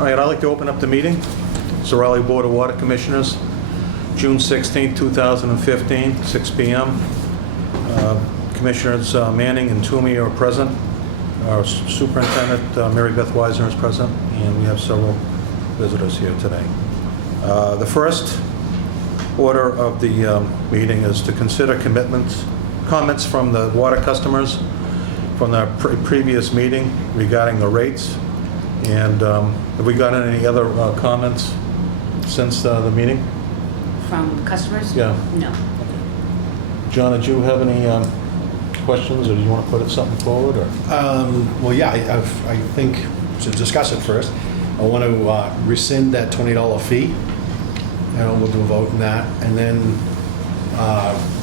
All right, I'd like to open up the meeting. It's the Raleigh Board of Water Commissioners, June 16, 2015, 6 p.m. Commissioners Manning and Toomey are present. Our Superintendent, Mary Beth Weisner, is present, and we have several visitors here today. The first order of the meeting is to consider comments from the water customers from the previous meeting regarding the rates. And have we gotten any other comments since the meeting? From customers? Yeah. No. John, did you have any questions, or do you want to put something forward? Or? Well, yeah, I think to discuss it first, I want to rescind that $20 fee, and we'll do a vote on that, and then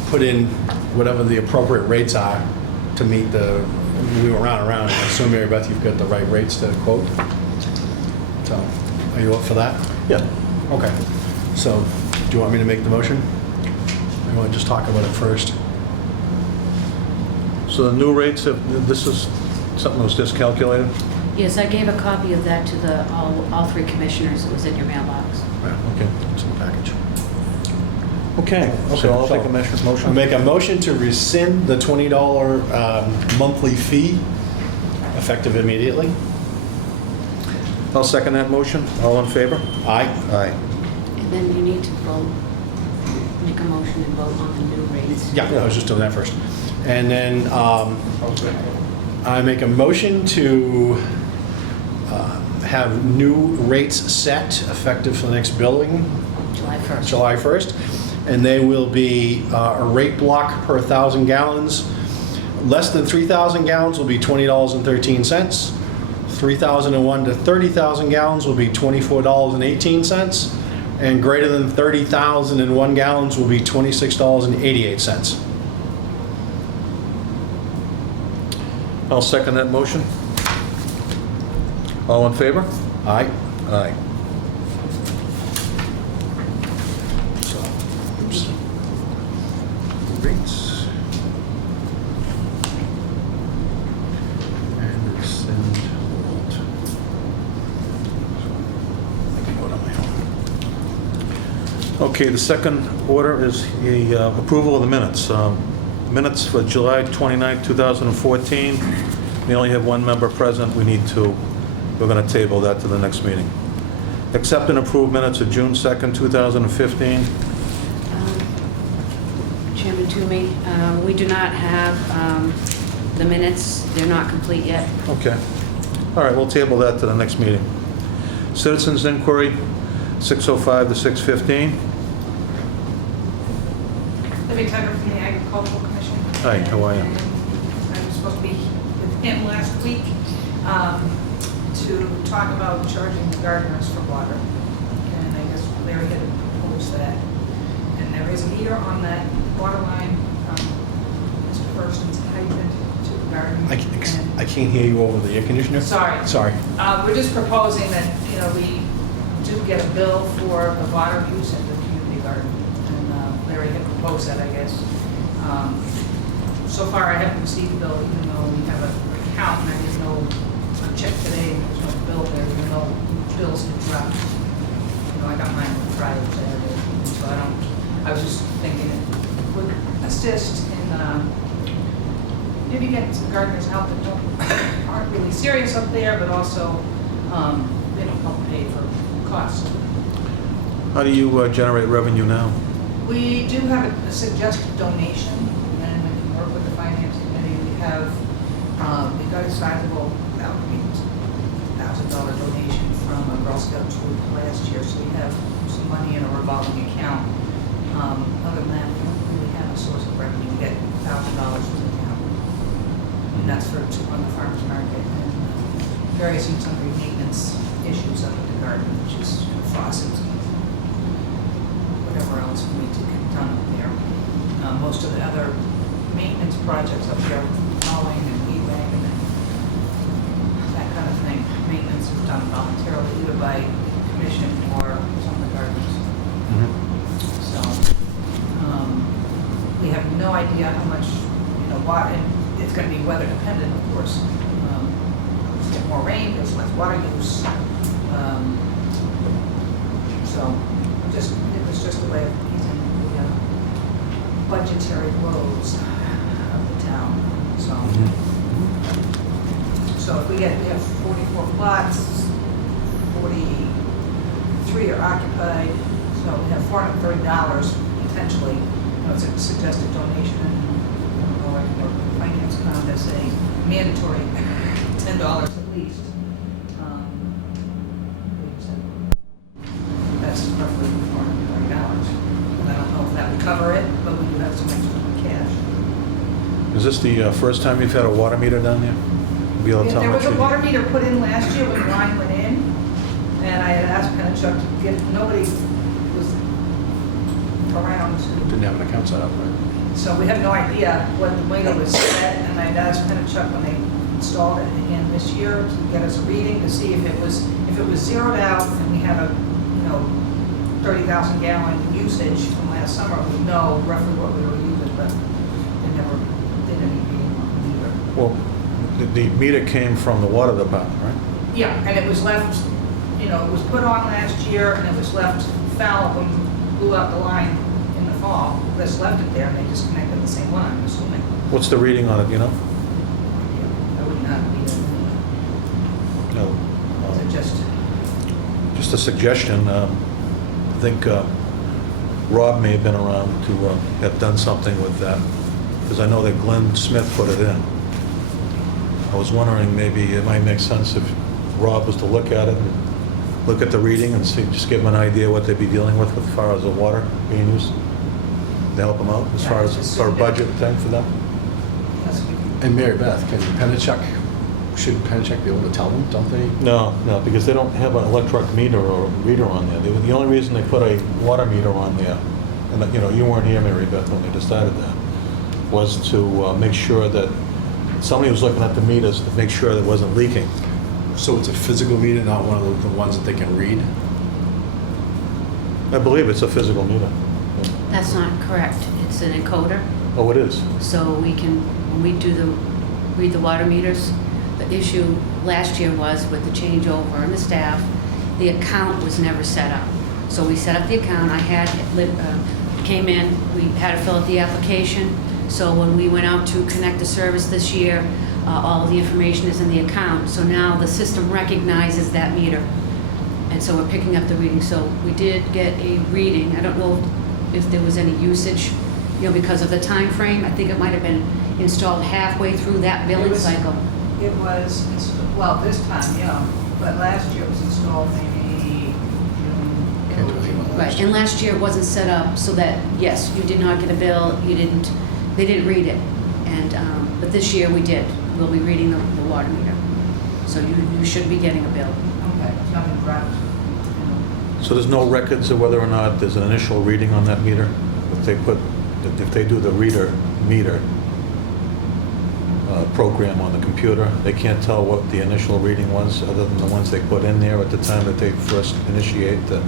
put in whatever the appropriate rates are to meet the, we went round and round, and I assume, Mary Beth, you've got the right rates to quote. So, are you up for that? Yeah. Okay. So, do you want me to make the motion? Or you want to just talk about it first? So the new rates, this is something that was discalculated? Yes, I gave a copy of that to all three commissioners. It was in your mailbox. Yeah, okay, it's in the package. Okay, so I'll take a motion. I'll make a motion to rescind the $20 monthly fee, effective immediately. I'll second that motion. All in favor? Aye. Aye. And then you need to vote, make a motion and vote on the new rates. Yeah, I was just doing that first. And then I make a motion to have new rates set effective for the next billing, July 1st. July 1st. And they will be a rate block per 1,000 gallons. Less than 3,000 gallons will be $20.13. 3,001 to 30,000 gallons will be $24.18. And greater than 30,001 gallons will be $26.88. I'll second that motion. All in favor? Aye. Aye. So, oops. Rates. And rescind old. I can vote on my own. Okay, the second order is the approval of the minutes. Minutes for July 29, 2014. We only have one member present. We're going to table that to the next meeting. Accept and approve minutes of June 2nd, 2015. Chairman Toomey, we do not have the minutes. They're not complete yet. Okay. All right, we'll table that to the next meeting. Citizens inquiry, 605 to 615. Libby Tucker from the Agricultural Commission. Hi, how are you? I was supposed to be with him last week to talk about charging the gardeners for water. And I guess Larry had proposed that. And there is a meter on that water line from Mr. Thurston's hydrant to the garden. I can't hear you over the air conditioner. Sorry. Sorry. We're just proposing that, we do get a bill for the water use at the community garden. And Larry had proposed that, I guess. So far, I haven't received a bill, even though we have an account, and I didn't know, I checked today, and there's no bill there, even though bills had dropped. I got mine on Friday, Saturday, so I was just thinking it would assist in maybe getting some gardeners out that aren't really serious up there, but also, help pay for costs. How do you generate revenue now? We do have a suggested donation, and we can work with the finance committee. We have, we got a sizable, $1,000 donation from a Girl Scout troop last year, so we have some money in a revolving account. Other than that, we don't really have a source of revenue. We get $1,000 from the town, and that's to run the farmer's market and various utility maintenance issues up at the garden, which is faucets, whatever else we need to get done up there. Most of the other maintenance projects up there, mowing and weed whacking and that kind of thing, maintenance is done voluntarily either by commission or some of the gardeners. So we have no idea how much, water, and it's going to be weather dependent, of course. If we get more rain, there's less water use. So, it was just a way of easing the budgetary woes of the town, so. So if we have 44 plots, 43 are occupied, so we have $430 potentially. You know, it's a suggested donation, and I don't know, I can work with the finance com as a mandatory $10 at least. That's roughly $430. And I don't know if that would cover it, but we do have some extra cash. Is this the first time you've had a water meter down there? Be able to tell There how was a much water meter put in last year when the line went in, and I had asked Pennachuck to get, nobody was around. Didn't have an account set up, right? So we have no idea what the meter was set, and I'd asked Pennachuck when they installed it again this year to get us a reading to see if it was zeroed out and we had a, 30,000 gallon usage from last summer, we'd know roughly what we were using, but they never did any reading on the meter. Well, the meter came from the water department, right? Yeah, and it was left, it was put on last year and it was left foul when we blew out the line in the fall. Just left it there and they disconnected the same one, I'm assuming. What's the reading on it, you know? I would not be, No. is it just, Just a suggestion. I think Rob may have been around to have done something with that, because I know that Glenn Smith put it in. I was wondering, maybe it might make sense if Rob was to look at it, and look at the reading and see, just give them an idea what they'd be dealing with as far as the water being used, to help them out, as far as our budget thing for them. that's what we And Mary Beth, shouldn't Pennachuck be able to tell them, don't they? No, because they don't have an electric meter or reader on there. The only reason they put a water meter on there, and you weren't here, Mary Beth, when they decided that, was to make sure that somebody was looking at the meters to make sure that it wasn't leaking. So it's a physical meter, not one of the ones that they can read? I believe it's a physical meter. That's not correct. It's an encoder, Oh, it is? so we can, when we read the water meters, the issue last year was with the changeover and the staff, the account was never set up. So we set up the account, came in, we had to fill out the application. So when we went out to connect the service this year, all of the information is in the account. So now the system recognizes that meter. And so we're picking up the reading. So we did get a reading. I don't know if there was any usage, because of the time frame. I think it might have been installed halfway through that billing cycle. It was, well, this time, yeah, but last year it was installed maybe June. Can't do anything about Right, and last year it wasn't set up so that, yes, you did not get a bill, they didn't read it. And, but this year we did. We'll be reading the water meter. So you should be getting a bill. Okay, it's not been dropped. So there's no records of whether or not there's an initial reading on that meter? If they do the meter program on the computer, they can't tell what the initial reading was, other than the ones they put in there at the time that they first initiate the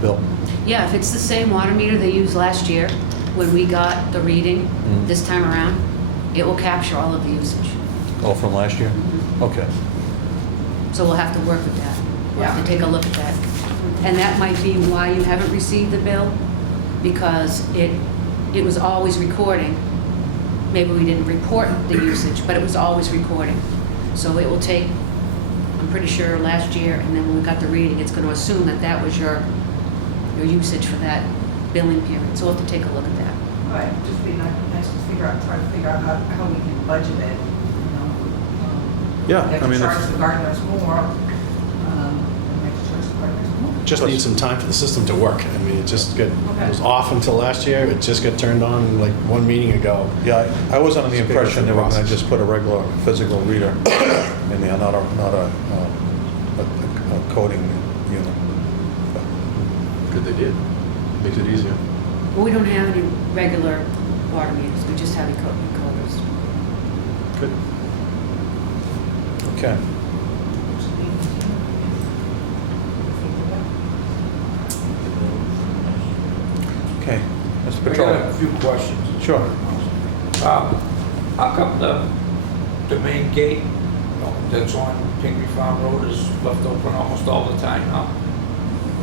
bill? Yeah, if it's the same water meter they used last year, when we got the reading this time around, it will capture all of the usage. Oh, from last year? Okay. So we'll have to work with that. We'll have to Yeah. take a look at that. And that might be why you haven't received the bill, because it was always recording. Maybe we didn't report the usage, but it was always recording. So it will take, I'm pretty sure last year, and then when we got the reading, it's going to assume that that was your usage for that billing period. So we'll have to take a look at that. Right, just be nice to try to figure out how we can budget it, Yeah, We have I to mean, charge if- the gardeners more, we have to charge the gardeners more. Just need some time for the system to work. I mean, it was off until last year. It just got turned on like one meeting ago. Yeah, I was under the Just figure impression out they the were going to process. just put a regular physical reader in there, not a coding unit. Good they did. Makes it easier. Well, we don't have any regular water meters. We just have encoders. Good. Okay. Okay, Mr. I got a Petrolli. few questions. Sure. How come the main gate that's on Pingree Farm Road is left open almost all the time now,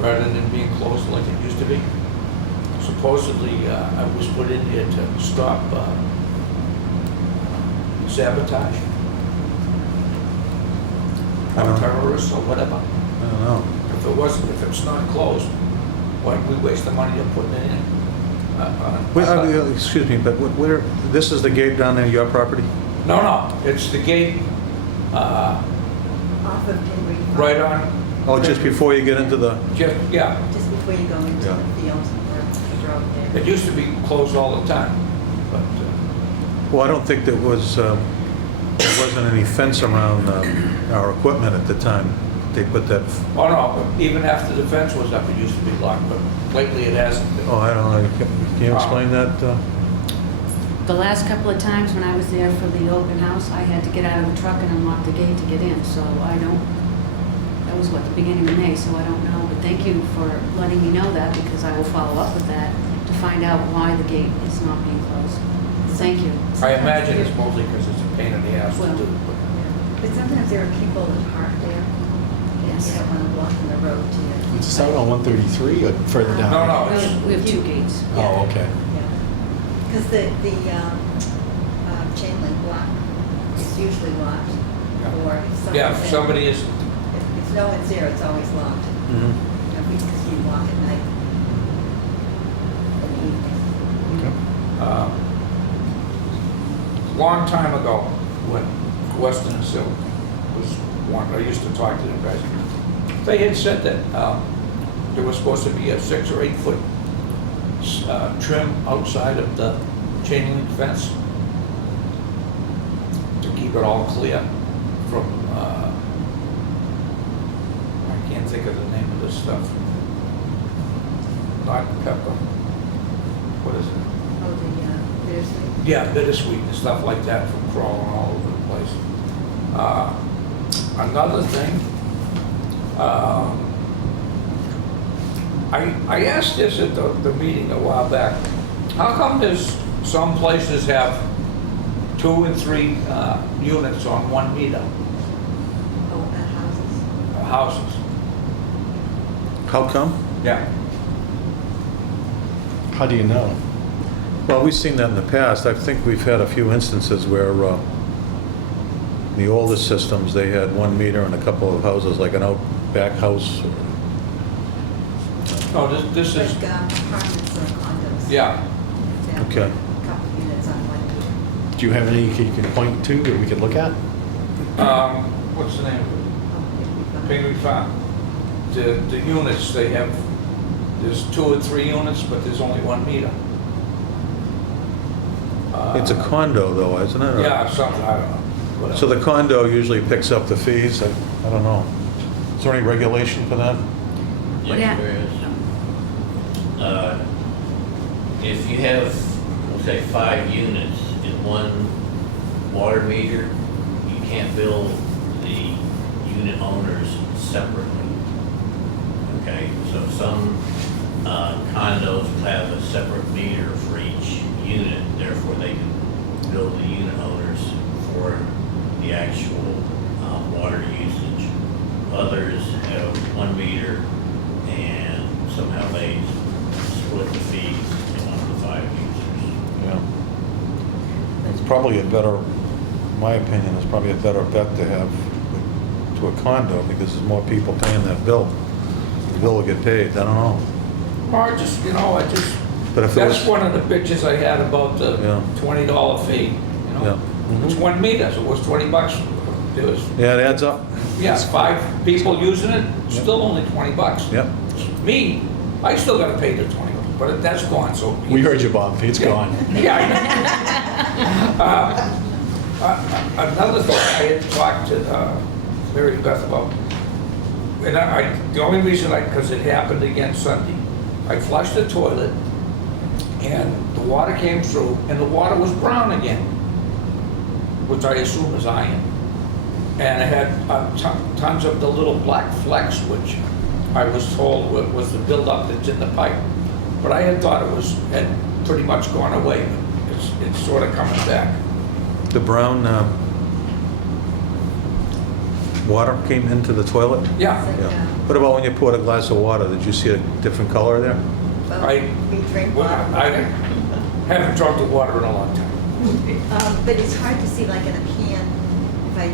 rather than being closed like it used to be. Supposedly, it was put in here to stop sabotage I don't- or terrorists or whatever. I don't know. If it's not closed, why'd we waste the money of putting it in? Excuse me, but where, this is the gate down there, your property? No, it's the gate Off of Pingree Farm. right on, Oh, just before you get into the, yeah. Just before you go into Yeah. the fields or the road there. It used to be closed all the time, but, well, I don't think there wasn't any fence around our equipment at the time. They put that, oh no, but even after the fence was up, it used to be locked, but lately it hasn't been. oh, I don't know, can you explain that? The last couple of times when I was there for the open house, I had to get out of the truck and unlock the gate to get in, so I don't, that was what, the beginning of May, so I don't know. But thank you for letting me know that, because I will follow up with that to find out why the gate is not being closed. Thank you. I imagine it's mostly because it's a pain in the ass to Well, do. But sometimes there are people that park there. Yes. You don't want to block the road to you. It's out on 133 or further down? No, We have two gates. Oh, okay. Because the chain link block is usually locked. Or if someone's Yeah, if there- somebody is, If no one's there, it's always locked. Mhm. Because you walk at night. In the evening. long time ago, when Weston and Silk was one, I used to talk to them guys. They had said that there was supposed to be a 6 or 8 foot trim outside of the chain link fence to keep it all clear from, I can't think of the name of this stuff. Not pepper. What is it? Oh, the bittersweet. Yeah, bittersweet and stuff like that from crawling all over the place. Another thing, I asked this at the meeting a while back. How come there's some places have 2 and 3 units on 1 meter, Oh, at houses. houses? How come? Yeah. How do you know? Well, we've seen that in the past. I think we've had a few instances where the older systems, they had 1 meter in a couple of houses, like an out back house. No, this is, Like apartments or condos. yeah. They have Okay. a couple units on one meter. Do you have any you can point to that we could look at? What's the name of it? Oh, Pingree Farm. The units, they have, there's 2 or 3 units, but there's only 1 meter. It's a condo though, isn't it? Or- Yeah, something, I don't know. Whatever. So the condo usually picks up the fees? I don't know. Is there any regulation for that? Yeah. Yes, there is. If you have, we'll say, 5 units in one water meter, you can't bill the unit owners separately. Okay, so some condos will have a separate meter for each unit, therefore they can bill the unit owners for the actual water usage. Others have 1 meter and somehow they split the fees among the 5 users. Yeah. It's probably a better, in my opinion, it's probably a better bet to have to a condo because there's more people paying that bill. The bill will get paid, I don't know. Or I just, But if it that's was, one of the bitches I had about the Yeah. $20 fee, you yeah. know? It's 1 meter, so it was $20. There was, Yeah, it adds up. yeah, 5 people using it, still only $20. Yep. Me, I still gotta pay the $20, but that's gone, so. We heard you, Bob. It's Yeah. gone. Yeah, I know. Another thing I had talked to Mary Beth about, and the only reason because it happened again Sunday, I flushed the toilet, and the water came through, and the water was brown again, which I assume is iron. And it had tons of the little black flecks, which I was told was the buildup that's in the pipe. But I had thought had pretty much gone away, but it's sort of coming back. The brown, water came into the toilet? Yeah, Yeah. What about when you poured a glass of water? Did you see a different color there? Well, I- we drink well, bottled I water. haven't drunk the water in a long time. But it's hard to see like in a can, if I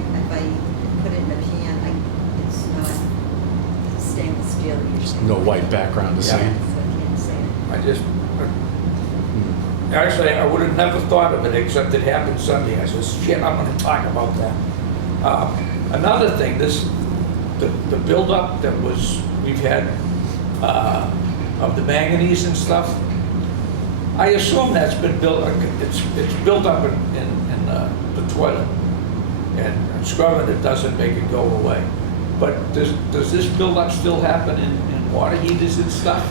put it in a can, it's not stainless steel usually. No white background to see. So I can't say it. I just, actually, I would have never thought of it, except it happened Sunday. I said, shit, I'm gonna talk about that. Another thing, the buildup that we've had of the manganese and stuff, I assume that's been built, it's built up in the toilet. And scrubbing it doesn't make it go away. But does this buildup still happen in water heaters and stuff?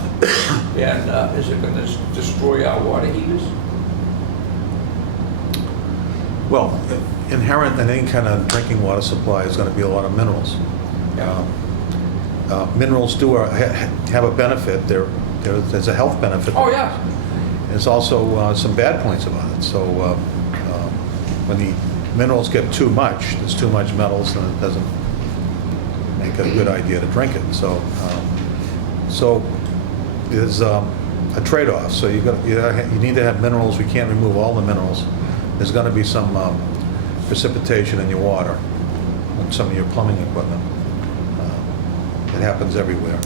And is it gonna destroy our water heaters? Well, inherent in any kind of drinking water supply is going to be a lot of minerals. Minerals do have a benefit. There's a health benefit. Oh, yeah. There's also some bad points about it. So when the minerals get too much, there's too much metals, and it doesn't make it a good idea to drink it. So there's a trade-off. So you need to have minerals. We can't remove all the minerals. There's going to be some precipitation in your water, and some of your plumbing equipment. It happens everywhere.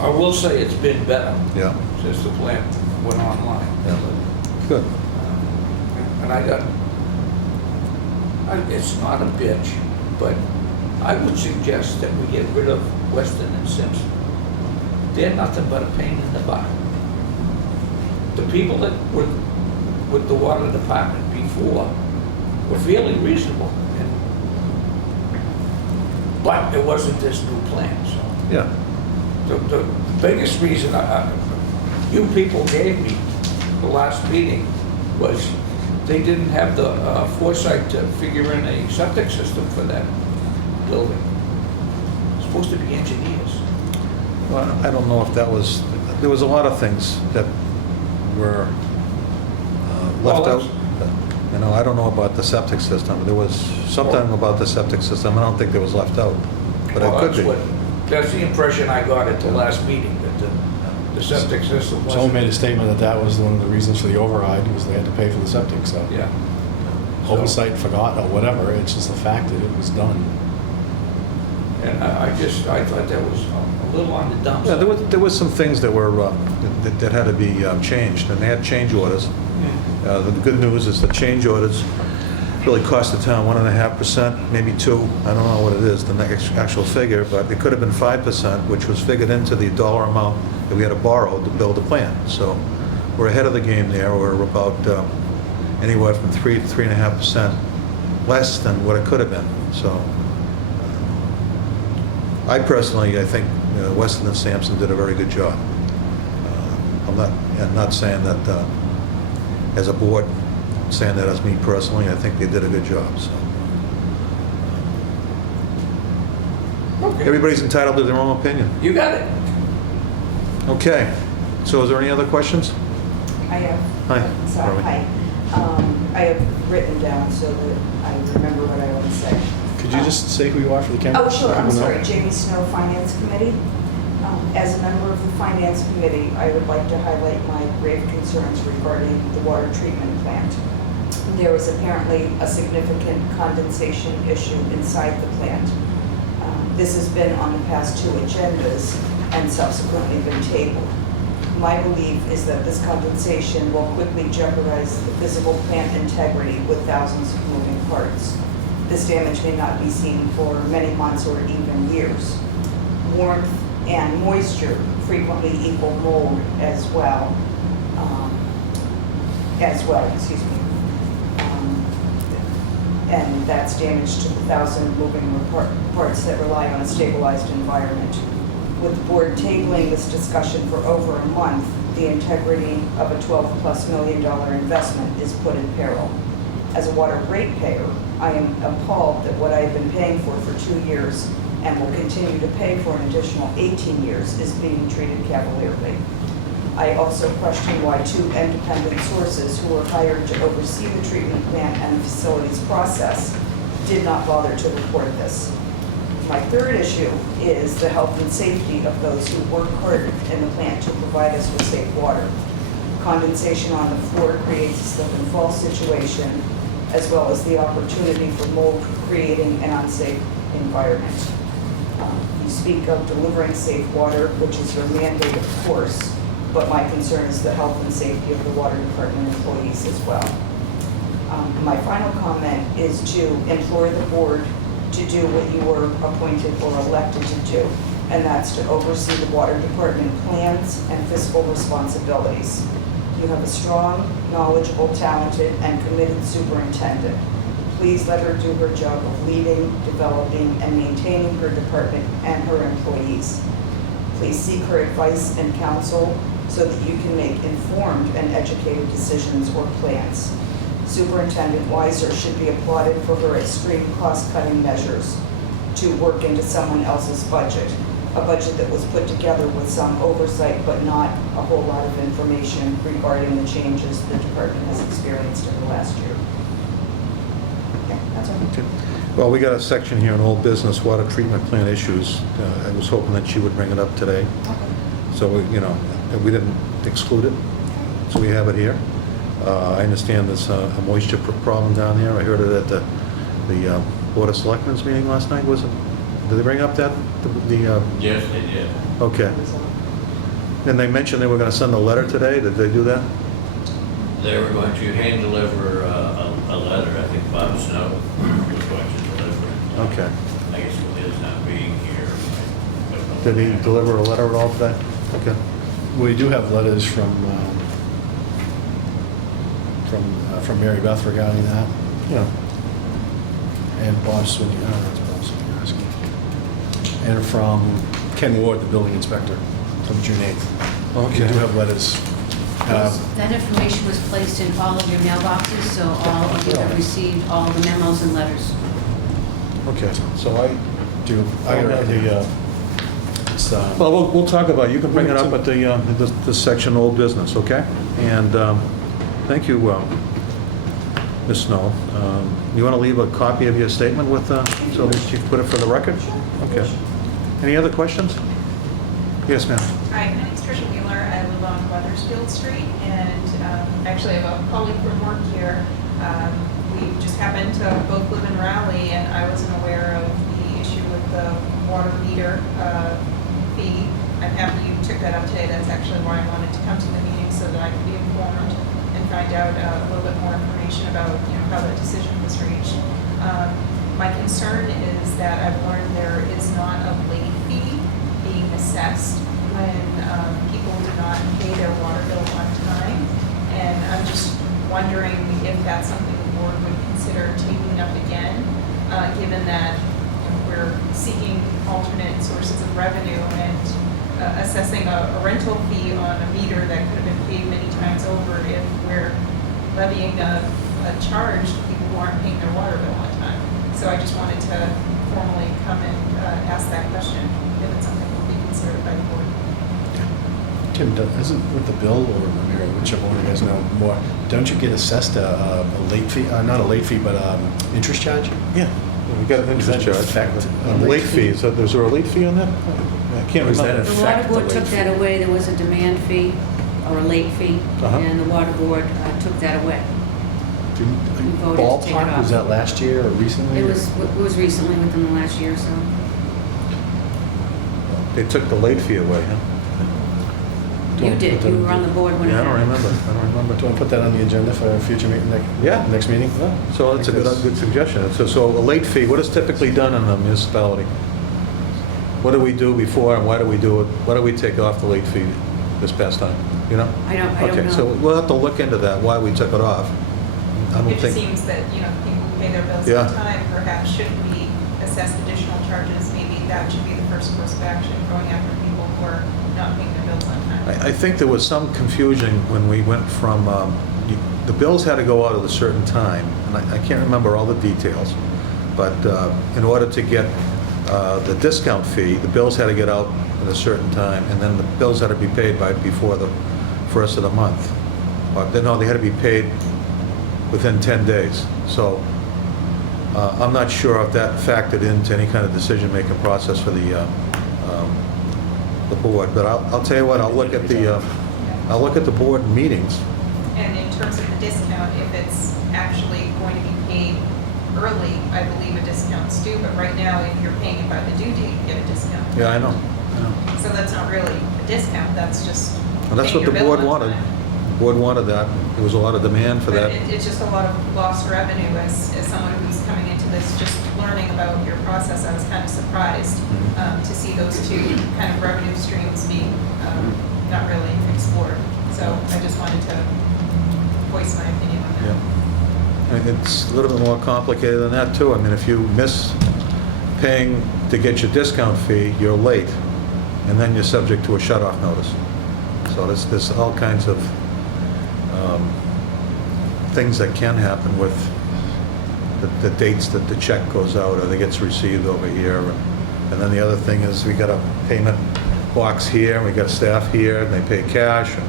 I will say it's been better Yeah, since the plant went online. yeah. Good. And it's not a bitch, but I would suggest that we get rid of Weston and Simpson. They're nothing but a pain in the butt. The people that were with the water department before were fairly reasonable. But it wasn't this new plan, so. Yeah. The biggest reason you people gave me the last meeting was they didn't have the foresight to figure in a septic system for that building. It's supposed to be engineers. Well, I don't know if that was, there was a lot of things that were left Well, out. You know, I don't know about the septic system. There was something about the septic system. I don't think that was left out, but it Well, could be. that's the impression I got at the last meeting, that the septic system Someone made wasn't. a statement that was one of the reasons for the override, was they had to pay for the septic, so. Yeah. Oversight, forgot, or whatever, it's just the fact that it was done. And I thought that was a little on the dumb Yeah, side. there was some things that were, that had to be changed, and they had change orders. The good news is the change orders really cost the town 1.5%, maybe 2%. I don't know what it is, the actual figure, but it could have been 5%, which was figured into the dollar amount that we had to borrow to build the plant. So we're ahead of the game there. We're about anywhere from 3 to 3.5% less than what it could have been. So I personally, I think Weston and Sampson did a very good job. I'm not saying that as a board, saying that as me personally. I think they did a good job. So Okay. everybody's entitled to their own opinion. You got it. Okay. So is there any other questions? I have. Hi, Sorry, Robin. hi. I have written down so that I remember what I want to say. Could you just say who you are for the camera? Oh, sure, I'm People know. sorry, Jamie Snow, Finance Committee. As a member of the Finance Committee, I would like to highlight my grave concerns regarding the water treatment plant. There was apparently a significant condensation issue inside the plant. This has been on the past 2 agendas and subsequently been tabled. My belief is that this condensation will quickly jeopardize the physical plant integrity with thousands of moving parts. This damage may not be seen for many months or even years. Warmth and moisture frequently equal mold as well, and that's damage to the 1,000 moving parts that rely on a stabilized environment. With the board tabling this discussion for over a month, the integrity of a $12+ million investment is put in peril. As a water ratepayer, I am appalled that what I have been paying for 2 years and will continue to pay for an additional 18 years is being treated cavalierly. I also question why 2 independent sources who were hired to oversee the treatment plant and the facilities process did not bother to report this. My third issue is the health and safety of those who work hard in the plant to provide us with safe water. Condensation on the floor creates a slip and fall situation, as well as the opportunity for mold, creating an unsafe environment. You speak of delivering safe water, which is your mandate, of course, but my concern is the health and safety of the water department employees as well. My final comment is to implore the board to do what you were appointed or elected to do, and that's to oversee the water department plans and fiscal responsibilities. You have a strong, knowledgeable, talented, and committed superintendent. Please let her do her job of leading, developing, and maintaining her department and her employees. Please seek her advice and counsel so that you can make informed and educated decisions or plans. Superintendent Weiser should be applauded for her extreme cost-cutting measures to work into someone else's budget, a budget that was put together with some oversight but not a whole lot of information regarding the changes the department has experienced in the last year. Okay, that's all. Okay. Well, we got a section here on old business, water treatment plant issues. I was hoping that she would bring it up today. So, we didn't exclude it, so we have it here. I understand there's a moisture problem down there. I heard it at the Board of Selectmen's meeting last night, was it? Did they bring up that? Yes, they did. Okay. And they mentioned they were going to send a letter today. Did they do that? They were going to hand deliver a letter. I think Bob Snow was going to deliver it. Okay. I guess with his not being here. I don't know. Did he deliver a letter at all today? Okay. We do have letters from Mary Beth regarding that, Yeah. and Bob Swinny, that's Bob Swinny, and from Ken Ward, the building inspector, from June 8th. Okay. We do have letters. That information was placed in all of your mailboxes, so all of you have received all the memos and letters. Okay. So I I don't have the... Well, we'll talk about it. You can bring it up at the section old business, okay? And thank you, Ms. Snow. You want to leave a copy of your statement with, so that you can put it for the record? Okay. Any other questions? Yes, ma'am. Hi, my name's Tricia Wheeler. I live on Weathersfield Street, and actually I have a colleague from work here. We just happened to both live in Raleigh, and I wasn't aware of the issue with the water meter fee. I'm happy you took that up today. That's actually why I wanted to come to the meeting, so that I could be informed and find out a little bit more information about how that decision was reached. My concern is that I've learned there is not a late fee being assessed when people do not pay their water bill on time. And I'm just wondering if that's something the board would consider taking up again, given that we're seeking alternate sources of revenue and assessing a rental fee on a meter that could have been paid many times over if we're levying a charge to people who aren't paying their water bill on time. So I just wanted to formally come and ask that question, if it's something that will be considered by the board. Tim, isn't with the bill, or Mary, whichever one of you guys know more, don't you get assessed a late fee, not a late fee, but interest charge? Yeah. We got an interest Does that charge. affect A late fee. Is there a late fee on that? I can't Or is that remember. The water affect the board took late that fee? away. There was a demand fee or a late fee, Uh-huh. and the water board took that away. voted to take it Ballpark, off. was that last year or recently? It was recently, within the last year or so. They took the late fee away, huh? You did, you were on the board when it Yeah, I don't happened. remember. I don't remember. Do you want to put that on the agenda for a future meeting, Yeah. next meeting? So that's a good suggestion. So a late fee, what is typically done in a municipality? What do we do before and why do we do it? Why do we take off the late fee this past time? You know? I don't know. Okay, so we'll have to look into that, why we took it off. I don't It just think, seems that, people who pay their bills Yeah. on time perhaps shouldn't be assessed additional charges. Maybe that should be the first course of action, going after people who are not paying their bills on time. I think there was some confusion when we went from, the bills had to go out at a certain time, and I can't remember all the details, but in order to get the discount fee, the bills had to get out at a certain time, and then the bills had to be paid before the first of the month. No, they had to be paid within 10 days. So I'm not sure if that factored into any kind of decision-making process for the board. But I'll tell you what, I'll look at the board meetings. And in terms of the discount, if it's actually going to be paid early, I believe a discount's due, but right now, if you're paying it by the due date, you get a discount. Yeah, I know. So that's not really a discount, that's just And that's paying what your the bill board on wanted. time. The board wanted that. There was a lot of demand for But that. it's just a lot of lost revenue as someone who's coming into this, just learning about your process, I was kind of surprised to see those two kind of revenue streams being not really explored. So I just wanted to voice my opinion on that. Yeah. And it's a little bit more complicated than that, too. I mean, if you miss paying to get your discount fee, you're late, and then you're subject to a shut-off notice. So there's all kinds of things that can happen with the dates that the check goes out or that gets received over here. And then the other thing is we got a payment box here, and we got staff here, and they pay cash. And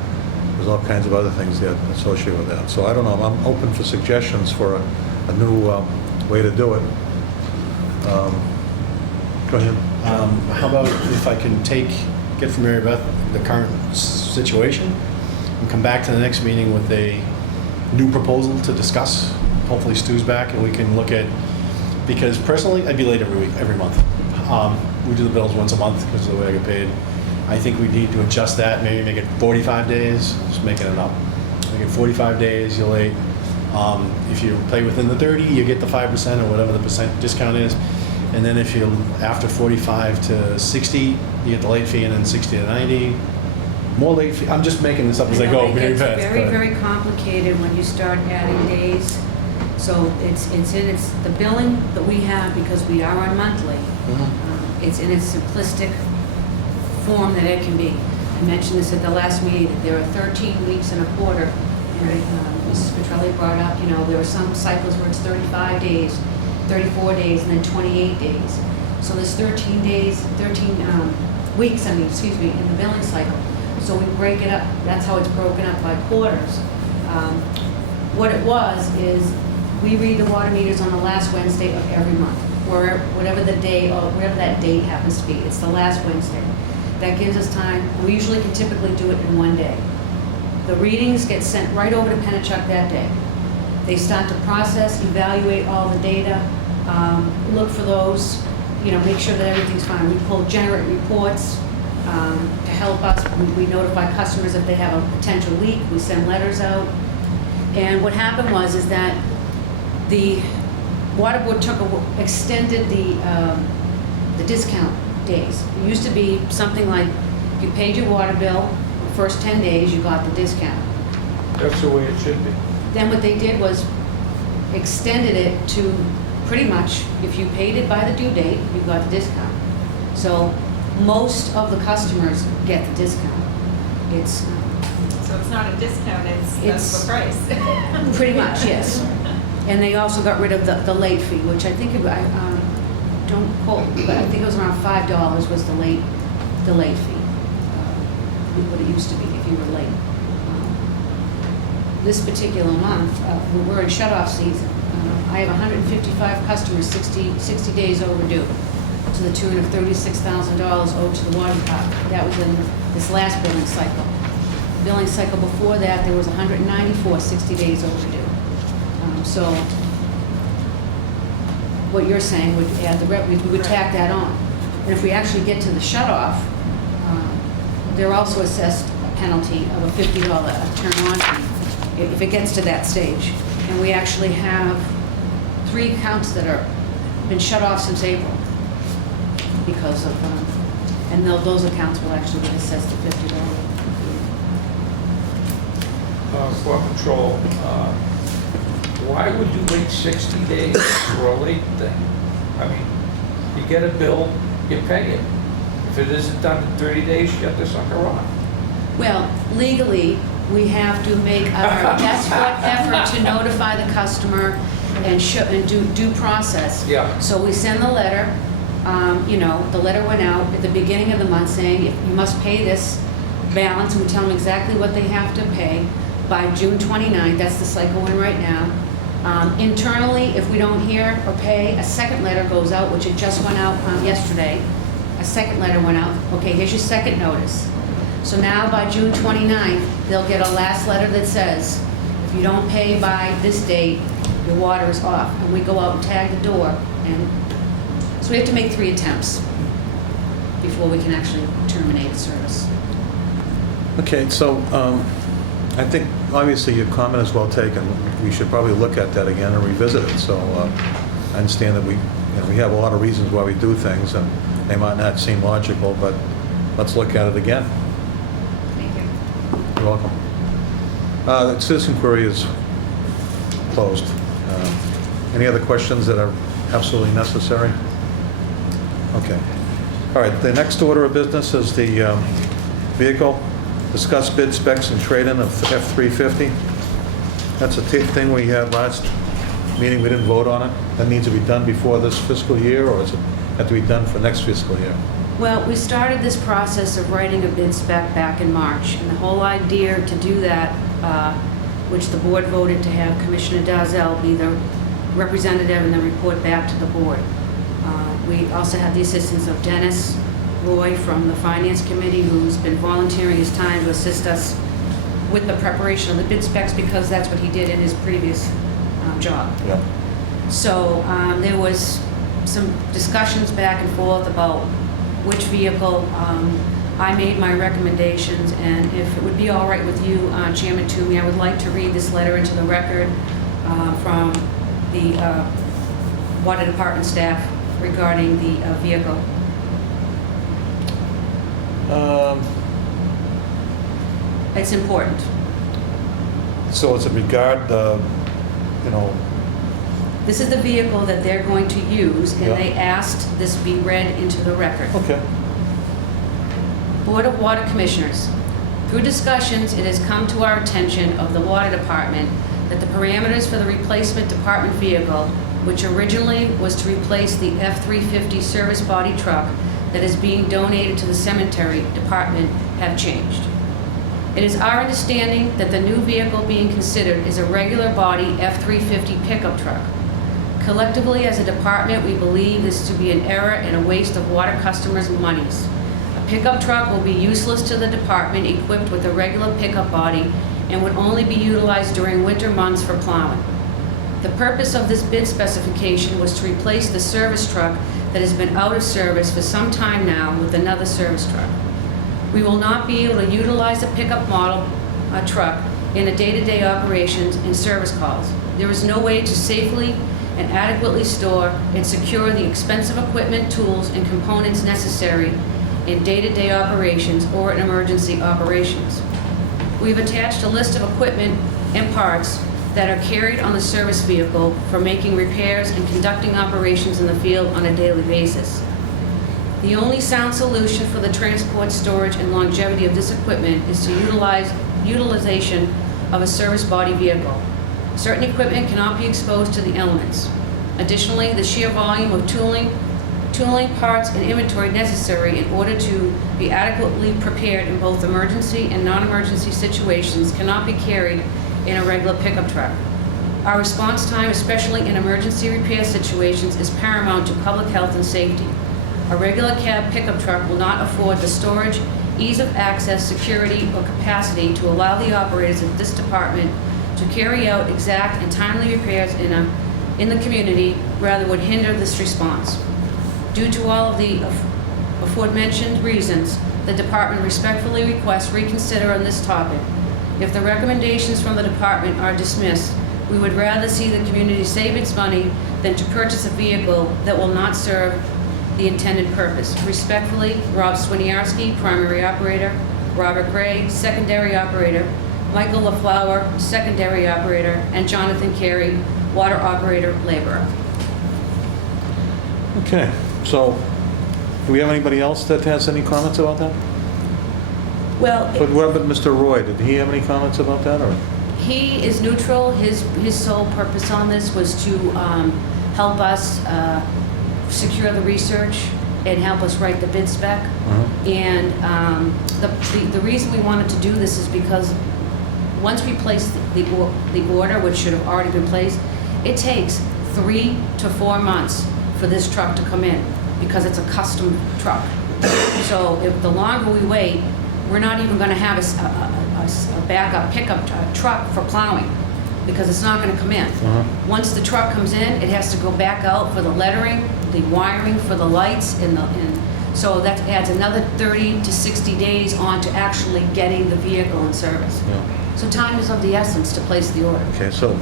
there's all kinds of other things that associated with that. So I don't know, I'm open for suggestions for a new way to do it. Go ahead. How about if I can get from Mary Beth the current situation and come back to the next meeting with a new proposal to discuss? Hopefully Stu's back and we can look at, because personally, I'd be late every month. We do the bills once a month because of the way I get paid. I think we need to adjust that, maybe make it 45 days, just making it up. Make it 45 days, you're late. If you pay within the 30, you get the 5% or whatever the percent discount is. And then if you're after 45 to 60, you get the late fee, and then 60 to 90, more late fee. I'm just making this up as I go, Mary It Beth. gets very, very complicated when you start adding days. So it's the billing that we have, because we are on monthly. It's in its simplistic form that it can be. I mentioned this at the last meeting, that there are 13 weeks in a quarter. And Mrs. Petrelli brought up, there are some cycles where it's 35 days, 34 days, and then 28 days. So there's 13 weeks, in the billing cycle. So we break it up, that's how it's broken up by quarters. What it was is, we read the water meters on the last Wednesday of every month, or whatever the day, or whatever that date happens to be. It's the last Wednesday. That gives us time. We usually can typically do it in one day. The readings get sent right over to Pennachuck that day. They start to process, evaluate all the data, look for those, make sure that everything's fine. We generate reports to help us. We notify customers if they have a potential leak. We send letters out. And what happened is that the water board extended the discount days. It used to be something like, if you paid your water bill, the first 10 days, you got the discount. That's the way it should be. Then what they did was extended it to pretty much, if you paid it by the due date, you got the discount. So most of the customers get the discount. It's So it's not a discount, that's the price. pretty much, yes. And they also got rid of the late fee, which I think, don't quote, but I think it was around $5 was the late fee. What it used to be if you were late. This particular month, we're in shut-off season. I have 155 customers 60 days overdue, to the tune of $36,000 owed to the water department. That was in this last billing cycle. Billing cycle before that, there was 194 60 days overdue. So what you're saying would add we would tack that on. And if we actually get to the shut-off, they're also assessed a penalty of a $50 turn-on fee if it gets to that stage. And we actually have 3 accounts that are been shut off since April because of, and those accounts will actually get assessed a $50 For control, why would you wait 60 days for a late thing? I mean, you get a bill, you pay it. If it isn't done in 30 days, shut the sucker off. Well, legally, we have to make our desperate effort to notify the customer and do due process. Yeah. So we send the letter, the letter went out at the beginning of the month saying, if you must pay this balance, and we tell them exactly what they have to pay by June 29th. That's the cycle we're in right now. Internally, if we don't hear or pay, a second letter goes out, which it just went out yesterday. A second letter went out. Okay, here's your second notice. So now by June 29th, they'll get a last letter that says, if you don't pay by this date, your water is off. And we go out and tag the door. And so we have to make 3 attempts before we can actually terminate the service. Okay, so I think obviously your comment is well taken. We should probably look at that again and revisit it. So I understand that we have a lot of reasons why we do things, and they might not seem logical, but let's look at it again. Thank you. You're welcome. The citizen query is closed. Any other questions that are absolutely necessary? Okay. All right, the next order of business is the vehicle. Discuss bid specs and trade-in of F-350. That's a thing we had last meeting. We didn't vote on it. That needs to be done before this fiscal year, or does it have to be done for next fiscal year? Well, we started this process of writing a bid spec back in March, and the whole idea to do that, which the board voted to have Commissioner Dalzell be the representative and then report back to the board. We also had the assistance of Dennis Roy from the Finance Committee, who's been volunteering his time to assist us with the preparation of the bid specs, because that's what he did in his previous job. Yeah. So there was some discussions back and forth about which vehicle. I made my recommendations, and if it would be all right with you, Chairman Toomey, I would like to read this letter into the record from the Water Department staff regarding the vehicle. It's important. So it's a regard, This is the vehicle that they're going to use, and Yeah. they asked this be read into the record. okay. Board of Water Commissioners, through discussions, it has come to our attention of the Water Department that the parameters for the replacement department vehicle, which originally was to replace the F-350 service body truck that is being donated to the cemetery department, have changed. It is our understanding that the new vehicle being considered is a regular body F-350 pickup truck. Collectively, as a department, we believe this to be an error and a waste of water customers' monies. A pickup truck will be useless to the department equipped with a regular pickup body and would only be utilized during winter months for plowing. The purpose of this bid specification was to replace the service truck that has been out of service for some time now with another service truck. We will not be able to utilize a pickup model truck in a day-to-day operations and service calls. There is no way to safely and adequately store and secure the expensive equipment, tools, and components necessary in day-to-day operations or in emergency operations. We've attached a list of equipment and parts that are carried on the service vehicle for making repairs and conducting operations in the field on a daily basis. The only sound solution for the transport, storage, and longevity of this equipment is to utilization of a service body vehicle. Certain equipment cannot be exposed to the elements. Additionally, the sheer volume of tooling, parts, and inventory necessary in order to be adequately prepared in both emergency and non-emergency situations cannot be carried in a regular pickup truck. Our response time, especially in emergency repair situations, is paramount to public health and safety. A regular cab pickup truck will not afford the storage, ease of access, security, or capacity to allow the operators of this department to carry out exact and timely repairs in the community, rather would hinder this response. Due to all of the aforementioned reasons, the department respectfully requests reconsider on this topic. If the recommendations from the department are dismissed, we would rather see the community save its money than to purchase a vehicle that will not serve the intended purpose. Respectfully, Rob Swiniarski, primary operator, Robert Gray, secondary operator, Michael LaFleur, secondary operator, and Jonathan Carey, water operator, laborer. Okay, so do we have anybody else that has any comments about that? Well, But what about Mr. Roy? Did he have any comments about that, or? he is neutral. His sole purpose on this was to help us secure the research and help us write the bid spec. And the reason we wanted to do this is because once we place the order, which should have already been placed, it takes 3 to 4 months for this truck to come in because it's a custom truck. So if the longer we wait, we're not even going to have a backup pickup truck for plowing because it's not going to come in. Once the truck comes in, it has to go back out for the lettering, the wiring for the lights, and so that adds another 30 to 60 days on to actually getting the vehicle in service. Yeah. So time is of the essence to place the order. Okay, so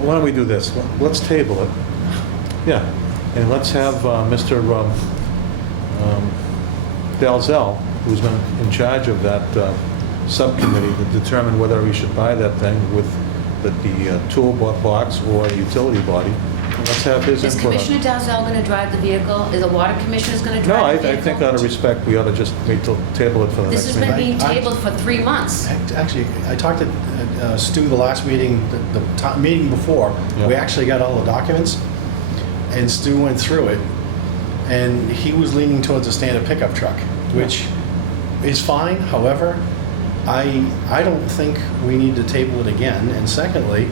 why don't we do this? Let's table it. Yeah, and let's have Mr. Dalzell, who's been in charge of that subcommittee, to determine whether we should buy that thing with the toolbox or a utility body. Let's have his Is input. Commissioner Dalzell going to drive the vehicle? Is the water commissioner going to No, drive I the vehicle? think out of respect, we ought to just wait till table it for the This next has been meeting. being tabled for 3 months. Actually, I talked to Stu the last meeting, the meeting before. Yeah. We actually got all the documents, and Stu went through it, and he was leaning towards a standard pickup truck, which is fine. However, I don't think we need to table it again. And secondly,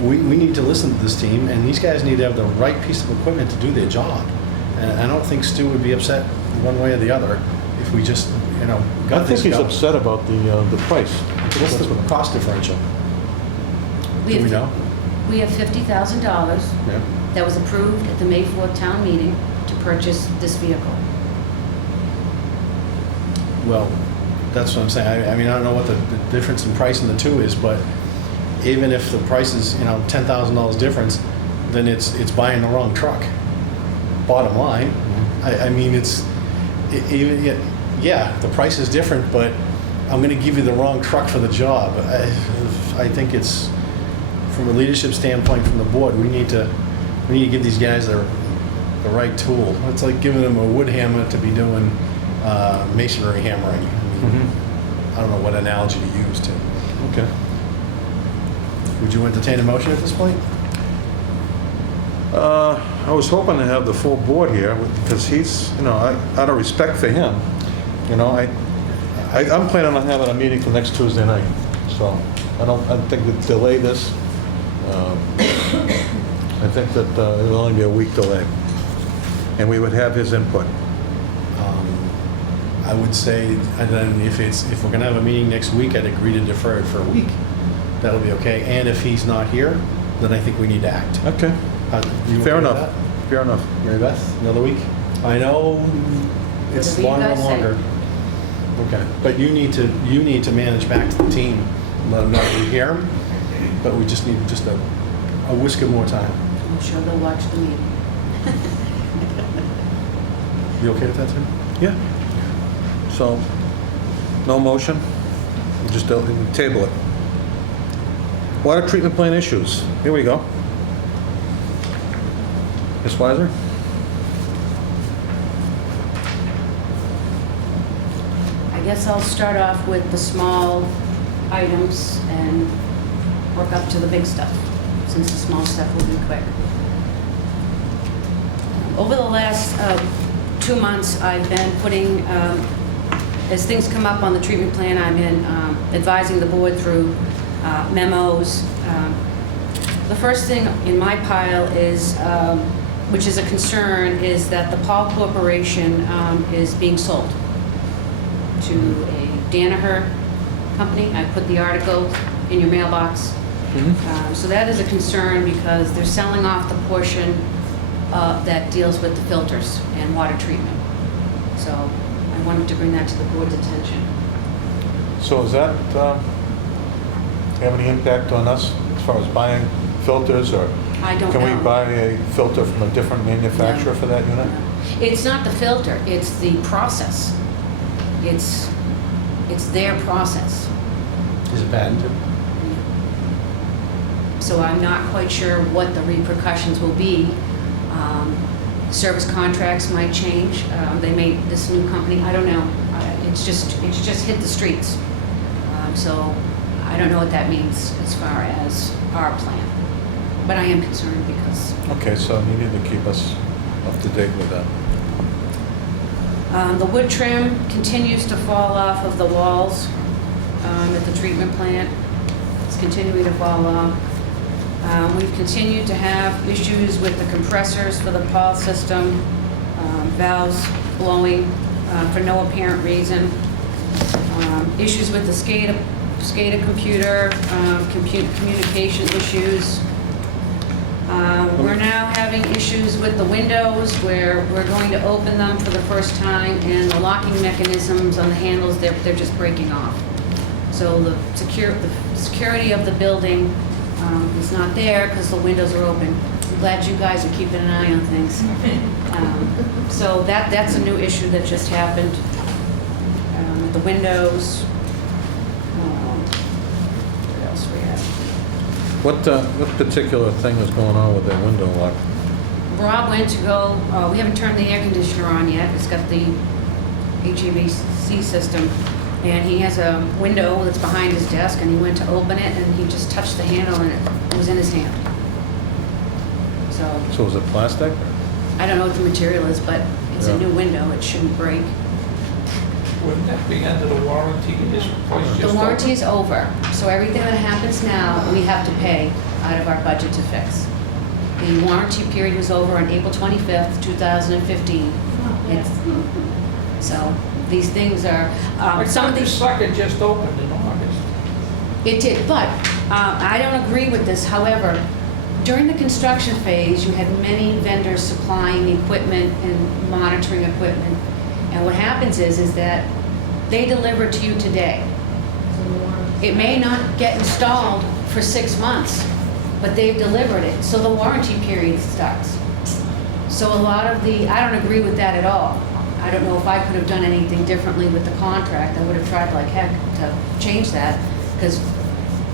we need to listen to this team, and these guys need to have the right piece of equipment to do their job. And I don't think Stu would be upset one way or the other if we just, I got think this he's going. upset about the price. What's the cost differential? Do we have- know? We have $50,000 Yeah. that was approved at the May 4th town meeting to purchase this vehicle. Well, that's what I'm saying. I mean, I don't know what the difference in price in the two is, but even if the price is, $10,000 difference, then it's buying the wrong truck. Bottom line, I mean, yeah, the price is different, but I'm going to give you the wrong truck for the job. I think it's, from a leadership standpoint from the board, we need to give these guys the right tool. It's like giving them a wood hammer to be doing masonry hammering. I mean, I don't know what analogy to use to. Okay. Would you entertain a motion at this point? I was hoping to have the full board here because he's, out of respect for him, I'm planning on having a meeting for next Tuesday night. So I think that delay this. I think that it'll only be a week delay. And we would have his input. I would say, and then if we're gonna have a meeting next week, I'd agree to defer it for a week. That'll be okay. And if he's not here, then I think we need to act. Okay. You Fair okay with enough. that? Fair enough. Mary Beth, another week? I know it's Whatever you longer and guys say. longer. Okay, but you need to manage back to the team, let them know we hear them, but we just need a whisker more time. I'm sure they'll watch the meeting. You okay with that, Tim? Yeah. So, no motion? We'll just table it. Water treatment plant issues. Here we go. Ms. Weiser? I guess I'll start off with the small items and work up to the big stuff, since the small stuff will be quick. Over the last 2 months, I've been putting, as things come up on the treatment plan, I've been advising the board through memos. The first thing in my pile is, which is a concern, is that the Paul Corporation is being sold to a Danaher company. I put the article in your mailbox. So that is a concern because they're selling off the portion that deals with the filters and water treatment. So I wanted to bring that to the board's attention. So is that, have any impact on us as far as buying filters, or I don't can know. we buy a filter from a different manufacturer for that unit? It's not the filter, it's the process. It's their process. Is it patented? So I'm not quite sure what the repercussions will be. Service contracts might change. They may, this new company, I don't know. It's just hit the streets. So I don't know what that means as far as our plan. But I am concerned because, Okay, so you need to keep us up to date with that. The wood trim continues to fall off of the walls at the treatment plant. It's continuing to fall off. We've continued to have issues with the compressors for the PAL system, valves blowing for no apparent reason, issues with the SCADA computer, communication issues. We're now having issues with the windows where we're going to open them for the first time and the locking mechanisms on the handles, they're just breaking off. So the security of the building is not there because the windows are open. I'm glad you guys are keeping an eye on things. So that's a new issue that just happened. The windows. What else we have? What particular thing is going on with that window lock? Rob went to go, we haven't turned the air conditioner on yet. It's got the HVAC system. And he has a window that's behind his desk, and he went to open it, and he just touched the handle, and it was in his hand. So is it plastic? I don't know what the material is, but it's Yeah. a new window. It shouldn't break. Wouldn't that be under the warranty? This place just The warranty opened? is over, so everything that happens now, we have to pay out of our budget to fix. The warranty period was over on April 25th, 2015. It's- So these things are, I some thought of this these, sucker just opened in August. it did, but I don't agree with this. However, during the construction phase, you had many vendors supplying equipment and monitoring equipment. And what happens is that they deliver to you today. It may not get installed for 6 months, but they've delivered it, so the warranty period starts. So a lot of I don't agree with that at all. I don't know if I could have done anything differently with the contract. I would have tried like heck to change that, because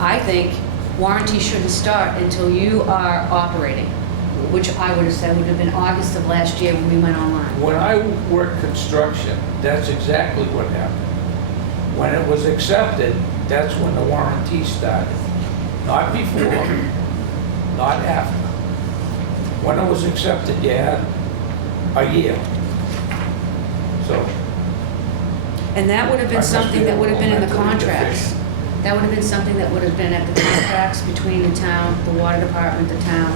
I think warranty shouldn't start until you are operating, which I would have said would have been August of last year when we went online. When I worked construction, that's exactly what happened. When it was accepted, that's when the warranty started. Not before, not after. When it was accepted, you had a year. So, And that would have I been must something be that would have been in the mentally contracts. deficient. That would have been something that would have been at the contracts between the town, the water department, the town,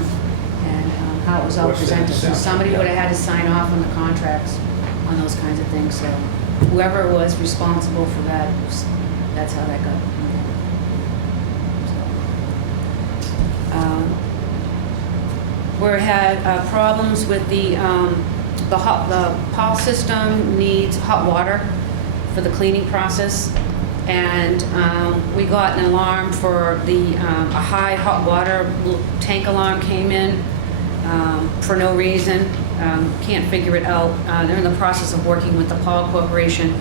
and how it was all What's that presented. So sound? somebody Yeah. would have had to sign off on the contracts on those kinds of things. So whoever was responsible for that, that's how that got. We had problems with the PAL system needs hot water for the cleaning process, and we got an alarm for a high hot water tank alarm came in for no reason. Can't figure it out. They're in the process of working with the PAL Corporation.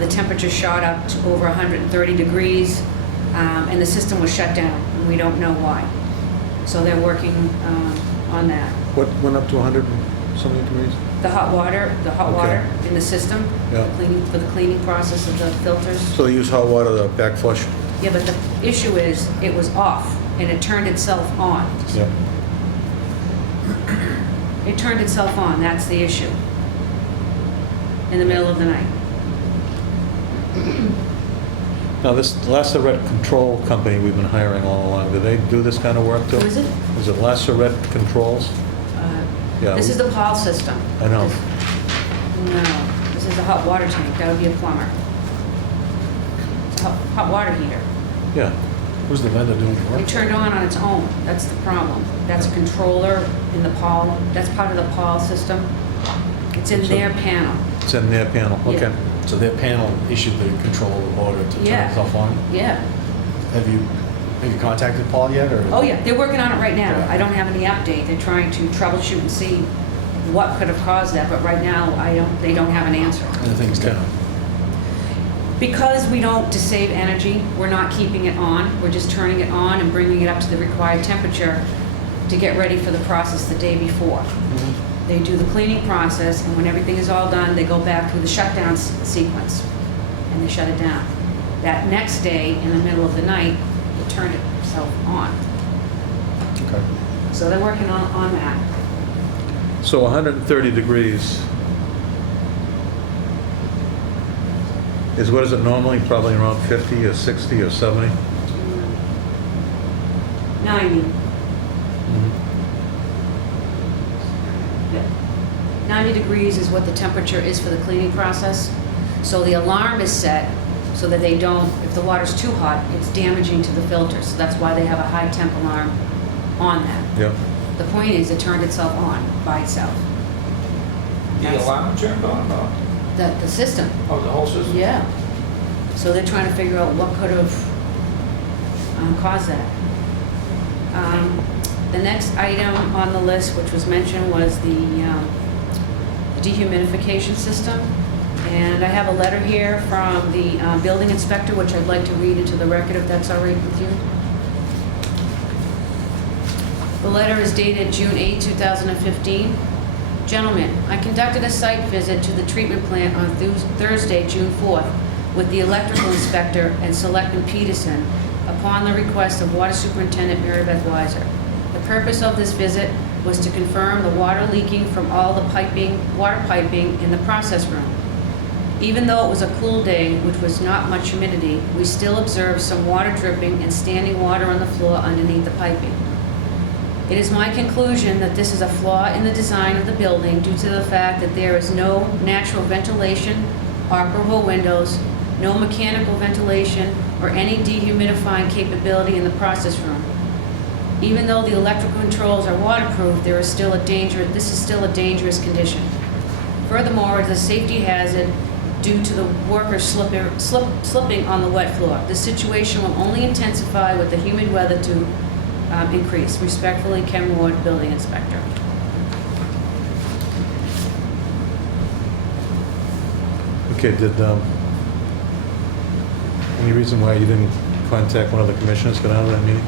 The temperature shot up to over 130 degrees, and the system was shut down, and we don't know why. So they're working on that. What went up to 100 and something degrees? The hot water in the system, Yeah. for the cleaning process of the filters. So they use hot water to back flush? Yeah, but the issue is, it was off, and it turned itself on. Yeah. It turned itself on, that's the issue. In the middle of the night. Now, this Lasaret Control Company we've been hiring all along, do they do this kind of work too? Who is it? Is it Lasaret Controls? Yeah. This is the PAL system. I know. No, this is a hot water tank, that would be a plumber. It's a hot water heater. Yeah. Who's the vendor doing the It work? turned on its own, that's the problem. That's a controller in the PAL, that's part of the PAL system. It's in So- their panel. It's in their panel, Yeah. okay. So their panel issued the control order to turn Yeah. itself on? Yeah. Have you contacted Paul yet, or? Oh, yeah, they're working on it right now. I don't have any update. They're trying to troubleshoot and see what could have caused that, but right now, they don't have an answer. And the thing's down? Because we don't to save energy, we're not keeping it on. We're just turning it on and bringing it up to the required temperature to get ready for the process the day before. They do the cleaning process, and when everything is all done, they go back through the shutdown sequence, and they shut it down. That next day, in the middle of the night, it turned itself on. Okay. So they're working on that. So 130 degrees, What is it normally? Probably around 50 or 60 or 70? 90. Yeah. 90 degrees is what the temperature is for the cleaning process. So the alarm is set so that they don't, if the water's too hot, it's damaging to the filters. So that's why they have a high temp alarm on that. Yeah. The point is, it turned itself on by itself. The alarm turned on, or? The system, Oh, the whole system? yeah. So they're trying to figure out what could have caused that. The next item on the list, which was mentioned, was the dehumidification system. And I have a letter here from the building inspector, which I'd like to read into the record if that's all right with you. The letter is dated June 8, 2015. Gentlemen, I conducted a site visit to the treatment plant on Thursday, June 4th, with the electrical inspector and Selectman Peterson upon the request of Water Superintendent Mary Beth Weiser. The purpose of this visit was to confirm the water leaking from all the water piping in the process room. Even though it was a cool day, which was not much humidity, we still observed some water dripping and standing water on the floor underneath the piping. It is my conclusion that this is a flaw in the design of the building due to the fact that there is no natural ventilation, operable windows, no mechanical ventilation, or any dehumidifying capability in the process room. Even though the electrical controls are waterproof, this is still a dangerous condition. Furthermore, it is a safety hazard due to the workers slipping on the wet floor. This situation will only intensify with the humid weather to increase. Respectfully, Ken Ward, Building Inspector. Okay, any reason why you didn't contact one of the commissioners, get out of that meeting?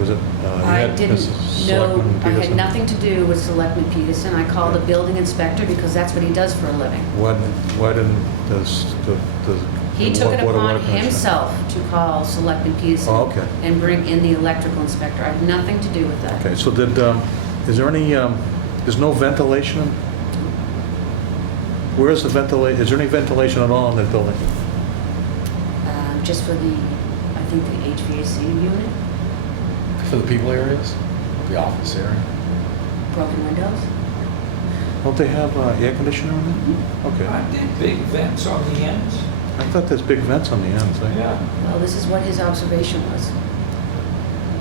Was it? You I had didn't Mrs. know, Selectman I had Peterson? nothing to do with Selectman Peterson. I called the building inspector because that's what he does for a living. Why didn't, He took it what upon water commissioner? himself to call Selectman Peterson Oh, okay. and bring in the electrical inspector. I had nothing to do with that. Okay, so is there any, there's no ventilation? Where is the ventilation, is there any ventilation at all in that building? Just for I think the HVAC unit, For the people areas, the office area. broken windows. Don't they have air conditioner in there? Okay. Aren't there big vents on the ends? I thought there's big vents on the ends. Yeah. Well, this is what his observation was.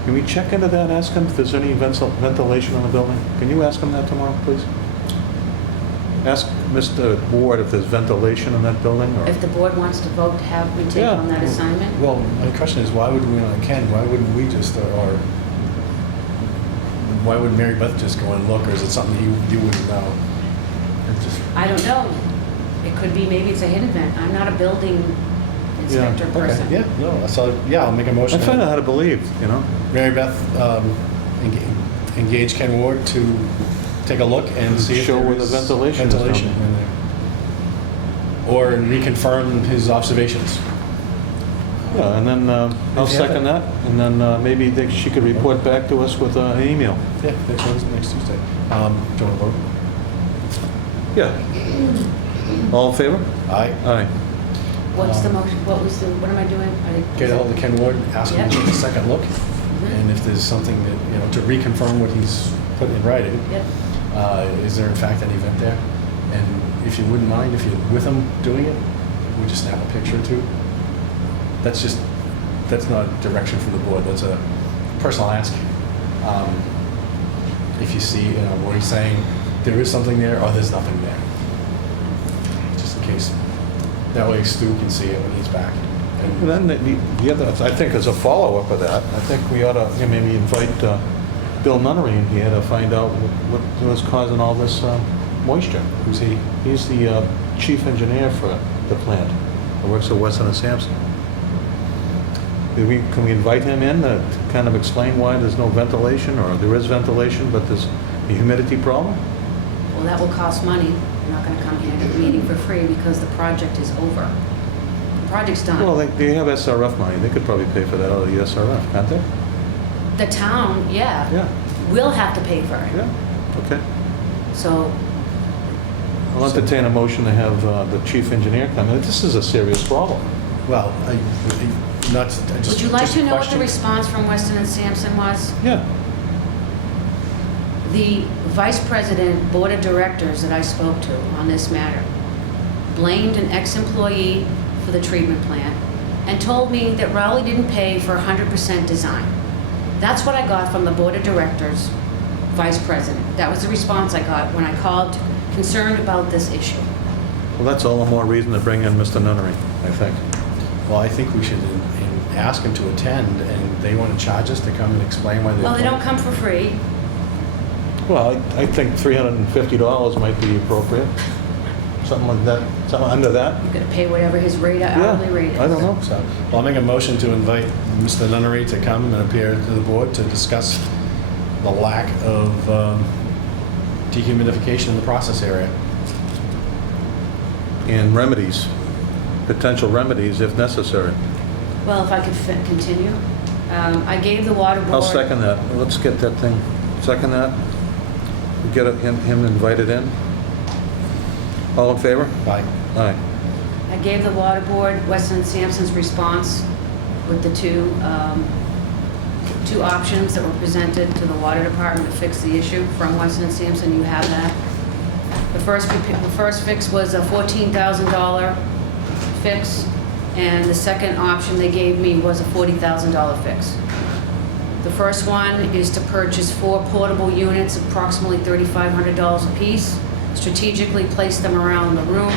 Can we check into that, ask him if there's any ventilation in the building? Can you ask him that tomorrow, please? Ask Mr. Ward if there's ventilation in that building, or? If the board wants to vote to have me take Yeah. on that assignment, Well, my question is, why would we, Ken, why wouldn't we just, or why would Mary Beth just go and look, or is it something you wouldn't know? It just- I don't know. It could be, maybe it's a hidden vent. I'm not a building inspector Okay, person. yeah, no, so, yeah, I'll make a I motion. find out how to believe, you know? Mary Beth, engage Ken Ward to take a look and see if Show there where the is ventilation is down ventilation there. in there. Or reconfirm his observations. Yeah, and then I'll If you have second it. that, and then maybe she could report back to us with an email. Yeah, next Tuesday. Do you want to vote? Yeah. All in favor? Aye. Aye. What's the motion, what am I doing? Get ahold of Ken Ward, ask him to Yeah. take a second look, and if there's something that, to reconfirm what he's put in writing, Yep. is there in fact an event there? And if you wouldn't mind, if you're with him doing it, we just snap a picture too. That's not direction from the board, that's a personal ask. If you see, what he's saying, there is something there or there's nothing there. Just in case. That way Stu can see it when he's back. And then the other, I think as a follow-up of that, I think we ought to maybe invite Bill Nunnery in here to find out what was causing all this moisture. Who's he? He's the chief engineer for the plant. He works at Weston and Sampson. Can we invite him in to kind of explain why there's no ventilation, or there is ventilation, but there's a humidity problem? Well, that will cost money. You're not going to come here to the meeting for free because the project is over. The project's done. Well, they have SRF money. They could probably pay for that out of the SRF, can't they? The town, Yeah. will have to pay for it. Yeah. Okay. So I'll entertain a motion to have the chief engineer come in. This is a serious problem. Well, not, I just... Would you like just to know what the question- response from Weston and Sampson was? Yeah. The vice president, board of directors that I spoke to on this matter blamed an ex-employee for the treatment plant and told me that Rowley didn't pay for 100% design. That's what I got from the board of directors, vice president. That was the response I got when I called concerned about this issue. Well, that's all the more reason to bring in Mr. Nunnery, I think. Well, I think we should ask him to attend, and they want to charge us to come and explain why they... Well, they don't come for free. Well, I think $350 might be appropriate. Something like that, something under that. You're gonna pay whatever his rate, hourly rate is. I don't know. So, well, I'll make a motion to invite Mr. Nunnery to come and appear to the board to discuss the lack of dehumidification in the process area. And remedies, potential remedies if necessary. Well, if I could continue. I gave the water board... I'll second that. Let's get that thing, second that. Get him invited in. All in favor? Aye. Aye. I gave the water board Weston and Sampson's response with the two options that were presented to the water department to fix the issue from Weston and Sampson. You have that. The first fix was a $14,000 fix, and the second option they gave me was a $40,000 fix. The first one is to purchase 4 portable units, approximately $3,500 apiece, strategically place them around the room,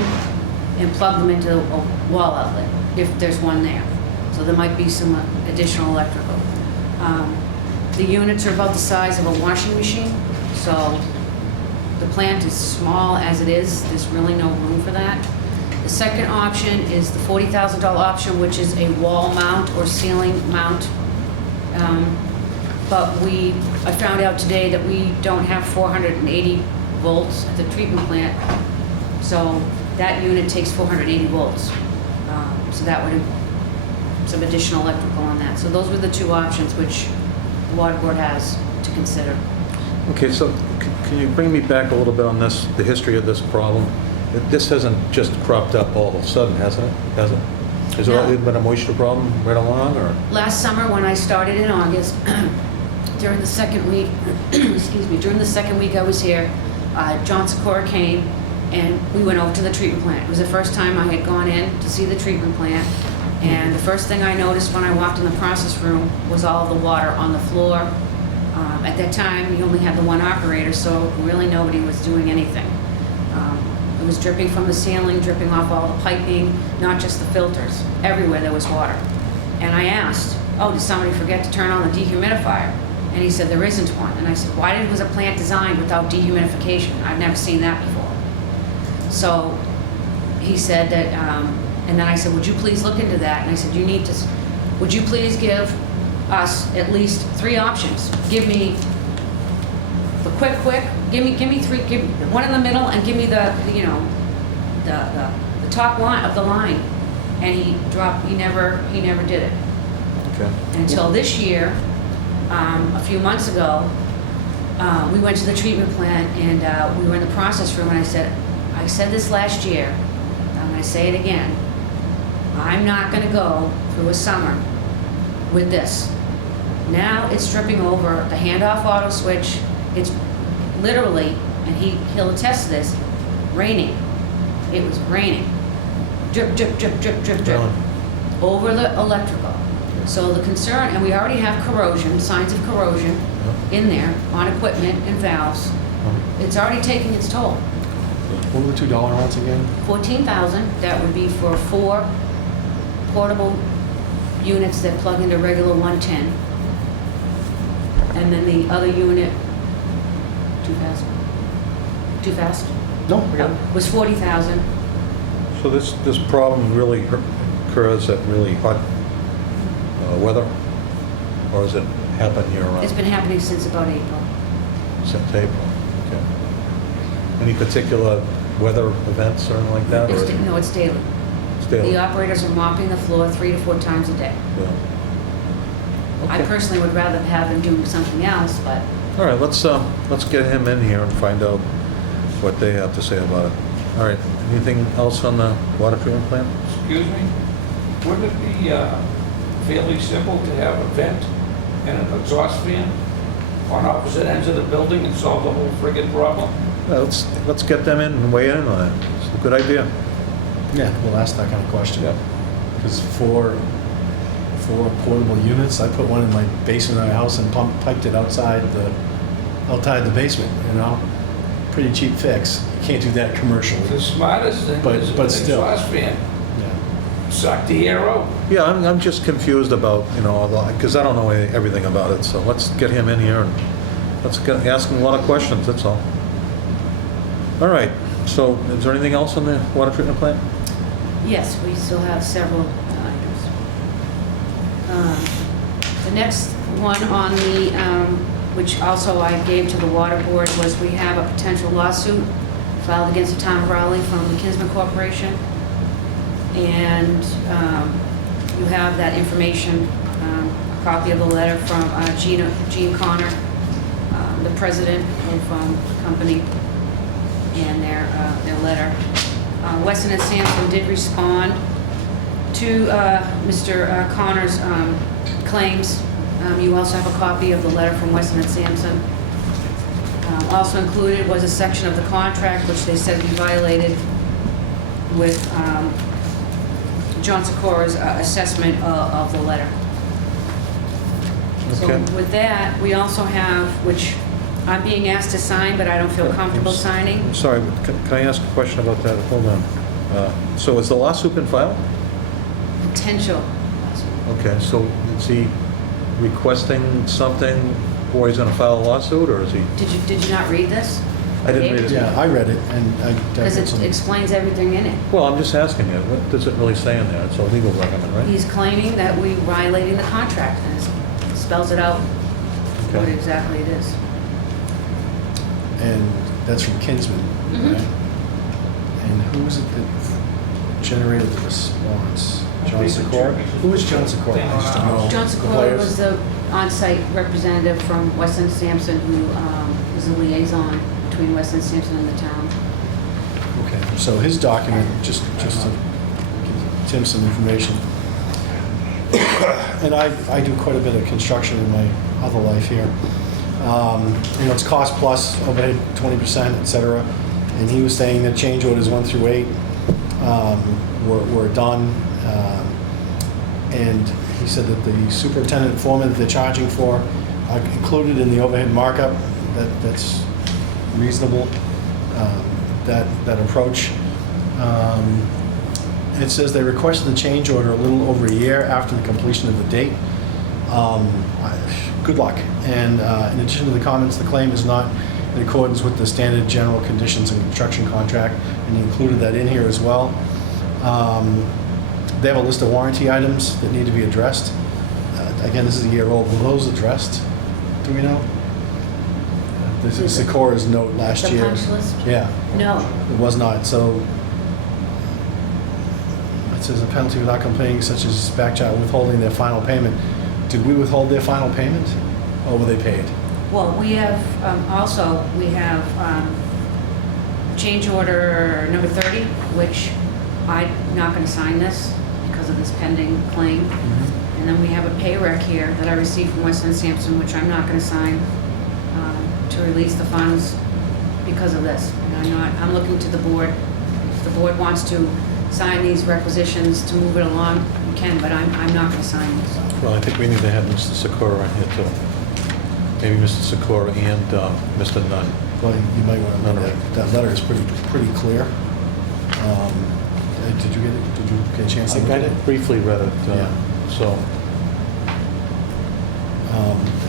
and plug them into a wall outlet, if there's one there. So there might be some additional electrical. The units are about the size of a washing machine, so the plant is small as it is. There's really no room for that. The second option is the $40,000 option, which is a wall mount or ceiling mount. But I found out today that we don't have 480 volts at the treatment plant, so that unit takes 480 volts. So that would some additional electrical on that. So those were the two options which the water board has to consider. Okay, so can you bring me back a little bit on this, the history of this problem? This hasn't just cropped up all of a sudden, has it? Has it? Has there No. always been a moisture problem right along, or? Last summer, when I started in August, during the second week, excuse me, during the second week I was here, John Sikora came and we went over to the treatment plant. It was the first time I had gone in to see the treatment plant, and the first thing I noticed when I walked in the process room was all of the water on the floor. At that time, you only had the one operator, so really nobody was doing anything. It was dripping from the ceiling, dripping off all the piping, not just the filters. Everywhere there was water. And I asked, oh, did somebody forget to turn on the dehumidifier? And he said, there isn't one. And I said, why was a plant designed without dehumidification? I've never seen that before. So he said that, and then I said, would you please look into that? And I said, would you please give us at least 3 options? Give me the quick, give me 3, give one in the middle, and give me the top line of the line. And he never did it. Okay. Until this year, a few months ago, we went to the treatment plant and we were in the process room, and I said this last year, and I'm going to say it again, I'm not going to go through a summer with this. Now it's dripping over the handoff auto switch. It's literally, and he'll attest to this, raining. It was raining. Drip, drip, drip, drip, drip, drip. Really? Over the electrical. So the concern, and we already have corrosion, signs of corrosion in there on equipment and valves. It's already taking its toll. What were the $2 amounts again? 14,000, that would be for 4 portable units that plug into regular 110. And then the other unit, too fast? Too fast? No, I got it. Was 40,000. So this problem really occurs at really hot weather? Or has it happened year-round? It's been happening since about April. Since April, okay. Any particular weather events or anything like that? or- No, it's daily. It's daily? The operators are mopping the floor 3 to 4 times a day. Yeah. I Okay. personally would rather have them doing something else, but All right, let's get him in here and find out what they have to say about it. All right, anything else on the water treatment plant? Excuse me? Wouldn't it be fairly simple to have a vent and an exhaust fan on opposite ends of the building and solve the whole friggin' problem? Well, let's get them in and weigh in on it. It's a good idea. Yeah, we'll ask that kind of question. Yeah. Because for portable units, I put one in my basement of my house and piped it outside the basement, you know? Pretty cheap fix. You can't do that commercially. The smartest thing But- is an but still. exhaust fan. Yeah. Suck the air out. Yeah, I'm just confused about, because I don't know everything about it, so let's get him in here and ask him a lot of questions, that's all. All right, so is there anything else on the water treatment plant? Yes, we still have several items. The next one on the, which also I gave to the water board, was we have a potential lawsuit filed against the town of Raleigh from the Kinsman Corporation. And you have that information, a copy of the letter from Gene Connor, the president of the company, and their letter. Weston and Sampson did respond to Mr. Connor's claims. You also have a copy of the letter from Weston and Sampson. Also included was a section of the contract which they said we violated with John Sikora's assessment of the letter. So Okay. with that, we also have, which I'm being asked to sign, but I don't feel comfortable signing. I'm sorry, but can I ask a question about that? Hold on. So has the lawsuit been filed? Potential. Okay, so is he requesting something, or he's going to file a lawsuit, or is he? Did you not read this? I didn't read it. Yeah, I read it, and I Because got it some. explains everything in it. Well, I'm just asking you, what does it really say in there? It's a legal document, right? He's claiming that we violating the contract, and it spells it out what Okay. exactly it is. And that's from Kinsman, Mhm. right? And who was it that generated the response? John Sikora? Who was John Sikora? I just don't know. John The Sikora players? was the on-site representative from Weston Sampson, who was a liaison between Weston Sampson and the town. Okay, so his document, just to give Tim some information. And I do quite a bit of construction in my other life here. It's cost plus, overhead 20%, et cetera. And he was saying that change orders 1 through 8 were done. And he said that the superintendent foreman that they're charging for are included in the overhead markup. That's reasonable, that approach. It says they requested the change order a little over a year after the completion of the date. Good luck. And in addition to the comments, the claim is not in accordance with the standard general conditions and construction contract, and he included that in here as well. They have a list of warranty items that need to be addressed. Again, this is a year old. Were those addressed? Do we know? This is Sikora's note last The year. punch list? Yeah. No. It was not, so it says a penalty for not completing, such as back child withholding their final payment. Did we withhold their final payment, or were they paid? Well, we have, we have change order number 30, which I'm not going to sign this because of this pending claim. Mm-hmm. And then we have a pay rec here that I received from Weston Sampson, which I'm not going to sign to release the funds because of this. And I'm looking to the board. If the board wants to sign these requisitions to move it along, you can, but I'm not going to sign this. Well, I think we need to have Mr. Sikora in here too. Maybe Mr. Sikora and Mr. Nunn. Well, you might want to know Nunnery. that letter is pretty clear. Did you get a chance to look at it? Briefly read it, Yeah. so.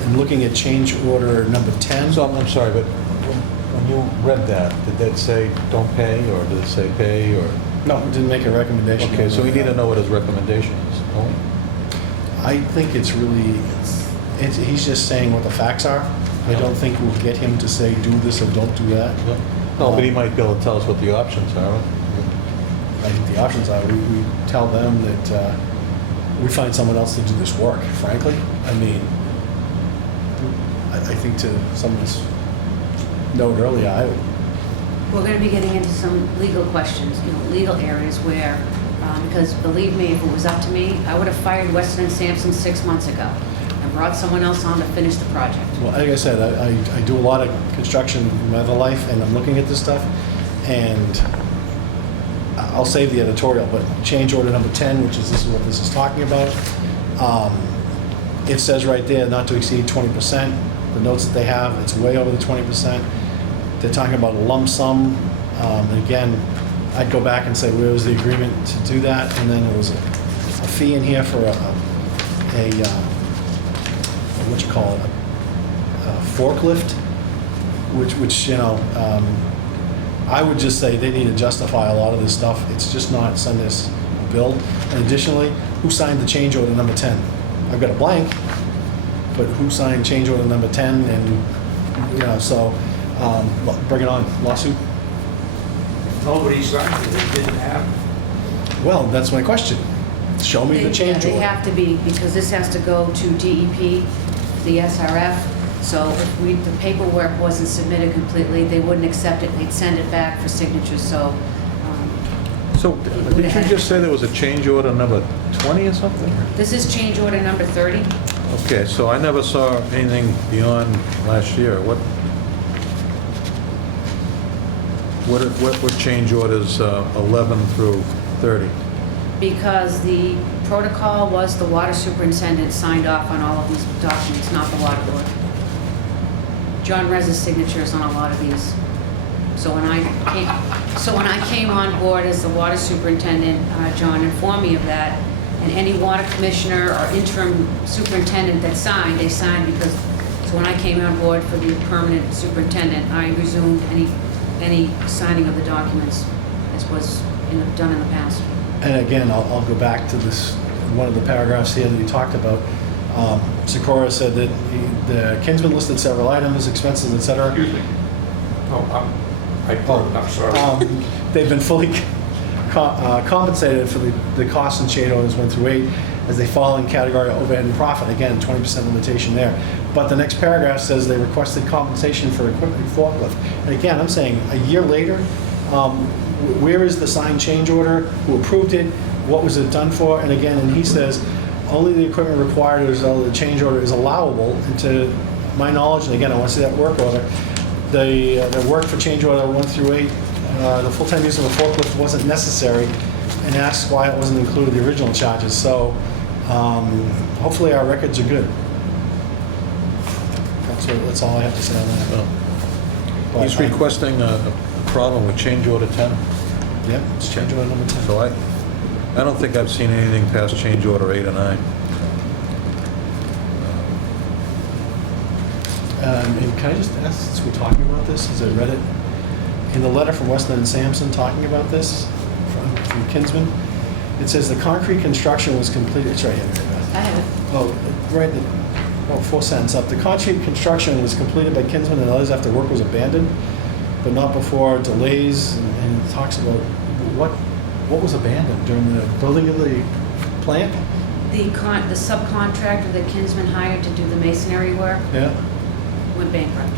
And looking at change order number 10. So I'm sorry, but when you read that, did that say don't pay, or did it say pay, or? No, it didn't make a recommendation. Okay, so we need to know what his recommendation is, don't we? I think it's really, he's just saying what the facts are. I don't think we'll get him to say do this or don't do that. No, but he might be able to tell us what the options are. I think the options are, we tell them that we find someone else to do this work, frankly. I mean, I think to someone's note earlier, We're going to be getting into some legal questions, legal areas where, because believe me, if it was up to me, I would have fired Weston and Sampson 6 months ago and brought someone else on to finish the project. Well, like I said, I do a lot of construction in my other life, and I'm looking at this stuff, and I'll save the editorial, but change order number 10, which is this is what this is talking about. It says right there, not to exceed 20%. The notes that they have, it's way over the 20%. They're talking about a lump sum. And again, I'd go back and say, where was the agreement to do that? And then there was a fee in here for what you call it, a forklift, which I would just say they need to justify a lot of this stuff. It's just not send this a bill. And additionally, who signed the change order number 10? I've got a blank, but who signed change order number 10? And so bring it on, lawsuit. Nobody signed it, it didn't happen. Well, that's my question. Show me the change They order. have to be, because this has to go to DEP, the SRF. So if the paperwork wasn't submitted completely, they wouldn't accept it. They'd send it back for signature. So So, did you just say there was a change order number 20 or something? this is change order number 30. Okay, so I never saw anything beyond last year. What change orders 11 through 30? Because the protocol was the water superintendent signed off on all of these documents, not the water board. John Rez's signature is on a lot of these. So when I came on board as the water superintendent, John informed me of that, and any water commissioner or interim superintendent that signed, they signed because, so when I came on board for the permanent superintendent, I resumed any signing of the documents as was done in the past. And again, I'll go back to this, one of the paragraphs here that you talked about. Sikora said that the Kinsman listed several items, expenses, et cetera. Excuse me. No, I'm sorry. They've been fully compensated for the costs and change orders 1 through 8 as they fall in category of overhead and profit. Again, 20% limitation there. But the next paragraph says they requested compensation for equipment forklift. And again, I'm saying a year later, where is the signed change order? Who approved it? What was it done for? And again, and he says, only the equipment required as though the change order is allowable. And to my knowledge, and again, I want to see that work order, the work for change order 1 through 8, the full-time use of a forklift wasn't necessary, and asks why it wasn't included in the original charges. So hopefully our records are good. That's all I have to say on that. Well, But he's requesting a problem with change order 10. Yep, it's change order number 10. So I don't think I've seen anything past change order 8 or 9. And can I just ask, since we're talking about this, as I read it, in the letter from Weston and Sampson talking about this, from Kinsman, it says the concrete construction was completed, it's right here. I have it. Oh, right, full sentence up. The concrete construction was completed by Kinsman and others after work was abandoned, but not before delays, and it talks about what was abandoned during the building of the plant? The subcontractor that Kinsman hired to do the masonry work Yeah. went bankrupt.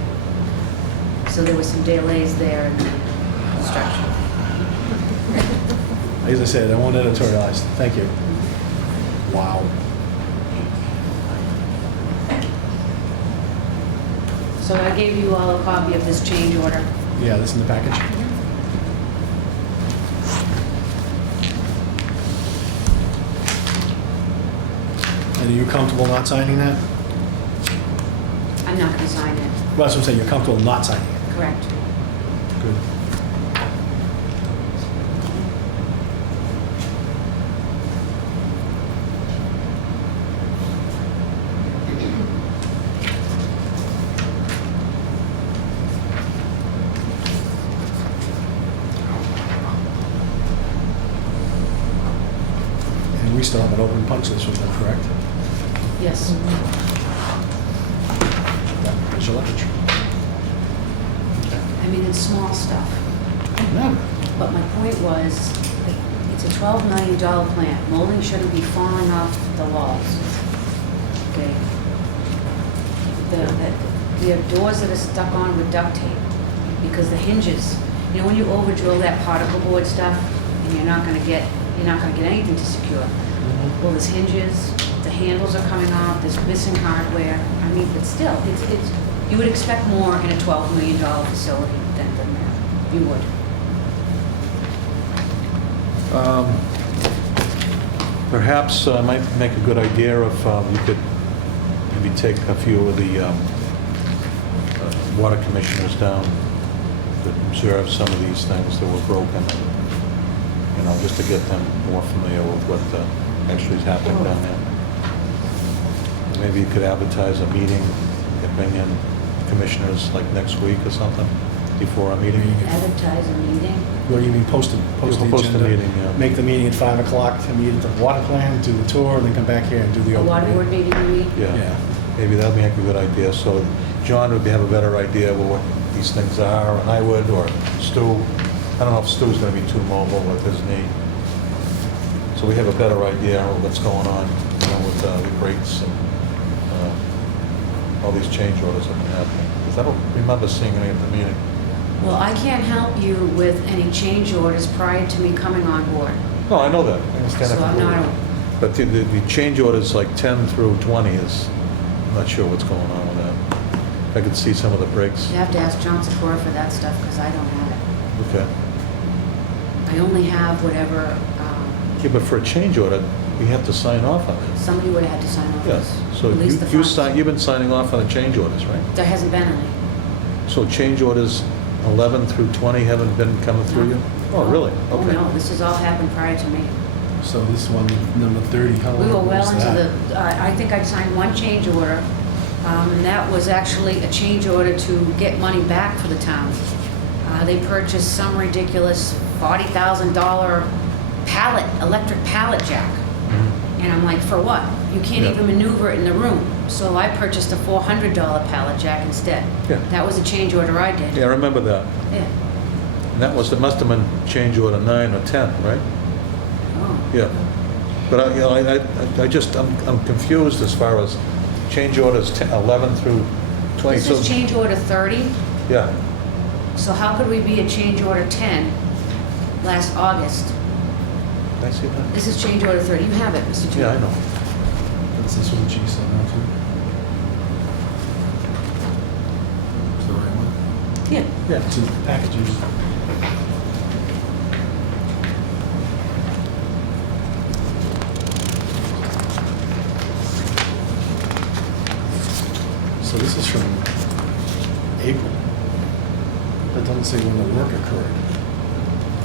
So there was some delays there in the construction. As I said, I won't editorialize. Thank you. Wow. So I gave you all a copy of this change order. Yeah, this in the package. And are you comfortable not signing that? I'm not going to sign it. Well, that's what I'm saying, you're comfortable not signing it. Correct. Good. And we still have an open punch list with them, correct? Yes. There's your leverage. I mean, it's small stuff. No. But my point was, that it's a $12 million plant. Molding shouldn't be falling off the walls. Okay? There are doors that are stuck on with duct tape because the hinges, You know, when you over drill that particle board stuff, and you're not gonna get anything to secure. Well, there's hinges, the handles are coming off, there's missing hardware. I mean, but still, it's, you would expect more in a $12 million facility than that. You would. Perhaps it might make a good idea if you could maybe take a few of the water commissioners down to observe some of these things that were broken, you know, just to get them more familiar with what actually is happening down there. Maybe you could advertise a meeting, bring in commissioners like next week or something before a meeting. Advertise a meeting. What do you mean, post the Post the agenda? meeting, yeah. Make the meeting at 5 o'clock, to meet at the water plant, do the tour, and then come back here and do the A open water board meeting. meeting, you mean? Yeah, maybe that'd make a good idea. So John would have a better idea of what these things are, and I would, or Stu. I don't know if Stu's gonna be too mobile with his knee. So we have a better idea of what's going on, you know, with the brakes and all these change orders that have been happening. Because I don't remember seeing any at the meeting. Well, I can't help you with any change orders prior to me coming on board. No, I know that. I understand So that I'm completely. not, But the change orders like 10 through 20 is, I'm not sure what's going on with that. I could see some of the brakes. you have to ask John Secor for that stuff, because I don't have it. Okay. I only have whatever, Yeah, but for a change order, we have to sign off on it. somebody would have had to sign off Yes. this. So Release the funds. you've been signing off on the change orders, right? There hasn't been any. So change orders 11 through 20 haven't been coming through you? Oh, really? Oh, Okay. no, this has all happened prior to me. So this one, number 30, how We were long well was into that? the, I think I signed one change order, and that was actually a change order to get money back for the town. They purchased some ridiculous $40,000 pallet, electric pallet jack. Mhm. And I'm like, for what? You can't Yeah. even maneuver it in the room. So I purchased a $400 pallet jack instead. Yeah. That was a change order I did. Yeah, I remember that. Yeah. And that was, it must have been change order 9 or 10, right? Oh. Yeah. But you know, I'm confused as far as change orders 11 through 20. This So is change order 30. Yeah. So how could we be at change order 10 last August? Can I see that? This is change order 30. You have it, Mr. Chairman. Yeah, I know. That's this one, G, sent out to. Is the right one? Yeah. Yeah, it's in the packages. So this is from April. That doesn't say when the work occurred.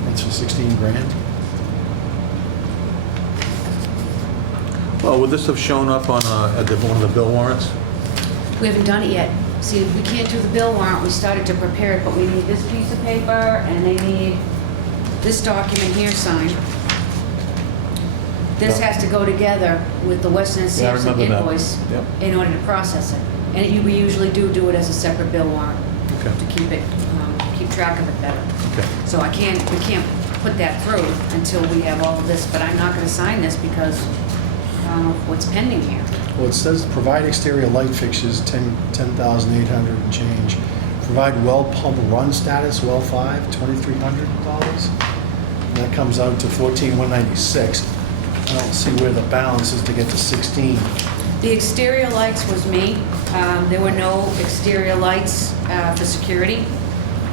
That's for 16 grand? Well, would this have shown up on one of the bill warrants? We haven't done it yet. See, we can't do the bill warrant. We started to prepare it, but we need this piece of paper and they need this document here signed. This Yeah. has to go together with the Weston and Yeah, I Sampson remember that. invoice Yep. in order to process it. And we usually do it as a separate bill warrant Okay. to keep it, keep track of it better. Okay. So we can't put that through until we have all of this, but I'm not gonna sign this because of what's pending here. Well, it says provide exterior light fixtures, 10,800 and change. Provide well pump run status, well 5, $2,300. And that comes out to 14,196. I don't see where the balance is to get to 16. The exterior lights was me. There were no exterior lights for security,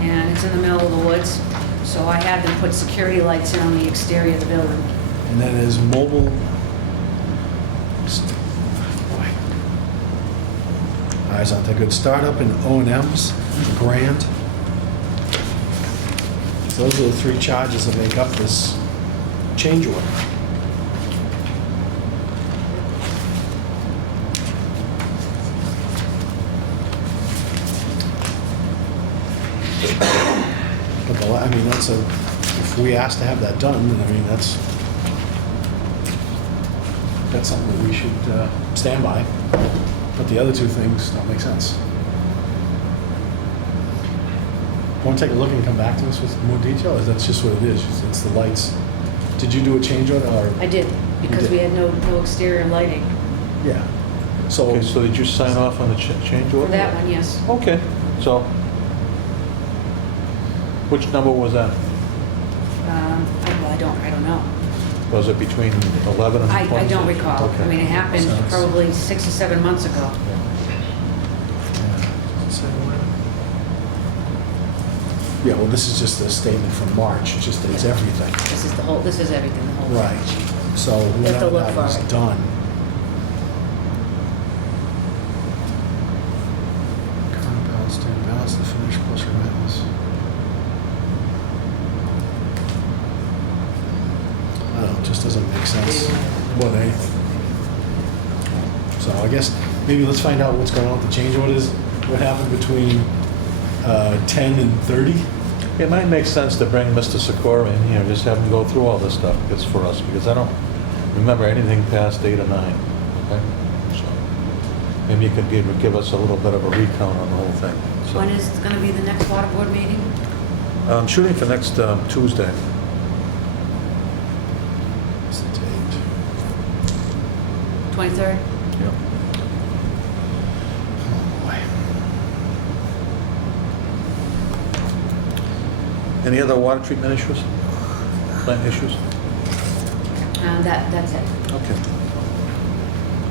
and it's in the middle of the woods. So I had them put security lights in on the exterior of the building. And then there's mobile. Boy. Eyes aren't that good. Startup and O&Ms, grand. So those are the three charges that make up this change order. But I mean, if we ask to have that done, then I mean, that's something that we should stand by. But the other two things don't make sense. Want to take a look and come back to us with more detail, or that's just what it is? It's the lights. Did you do a change order, or? I did, because we had no exterior lighting. Yeah. So, Okay, so did you sign off on the change order? For that one, yes. Okay, so Which number was that? I don't know. Was it between 11 and 20? I don't recall. Okay. I mean, it happened Sounds- probably 6 or 7 months ago. Yeah, well, this is just a statement from March, it just states everything. This is everything, the whole thing. Right. So You have to whenever look that for was it. done. Current balance, standing balance, the finished plus remains. I don't know, it just doesn't make sense more than anything. So I guess maybe let's find out what's going on with the change orders, what happened between 10 and 30. It might make sense to bring Mr. Sikora in here, just have him go through all this stuff, it's for us, because I don't remember anything past 8 or 9, okay? So, maybe you could give us a little bit of a recount on the whole thing. So, When is going to be the next water board meeting? I'm shooting for next Tuesday. What's the date? 23rd? Yeah. Oh, boy. Any other water treatment issues? Plant issues? That's it. Okay.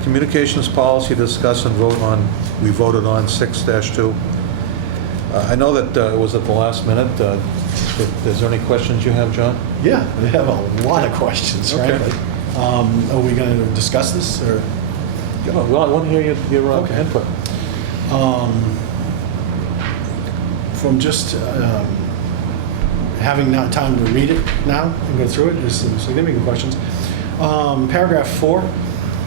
Communications policy, discuss and vote on, we voted on 6-2. I know that it was at the last minute. Is there any questions you have, John? Yeah, I have a lot of questions, Okay. frankly. Are we going to discuss this, or? Well, I want to hear your Okay. input. From just having not time to read it now and go through it, there's some significant questions. Paragraph 4,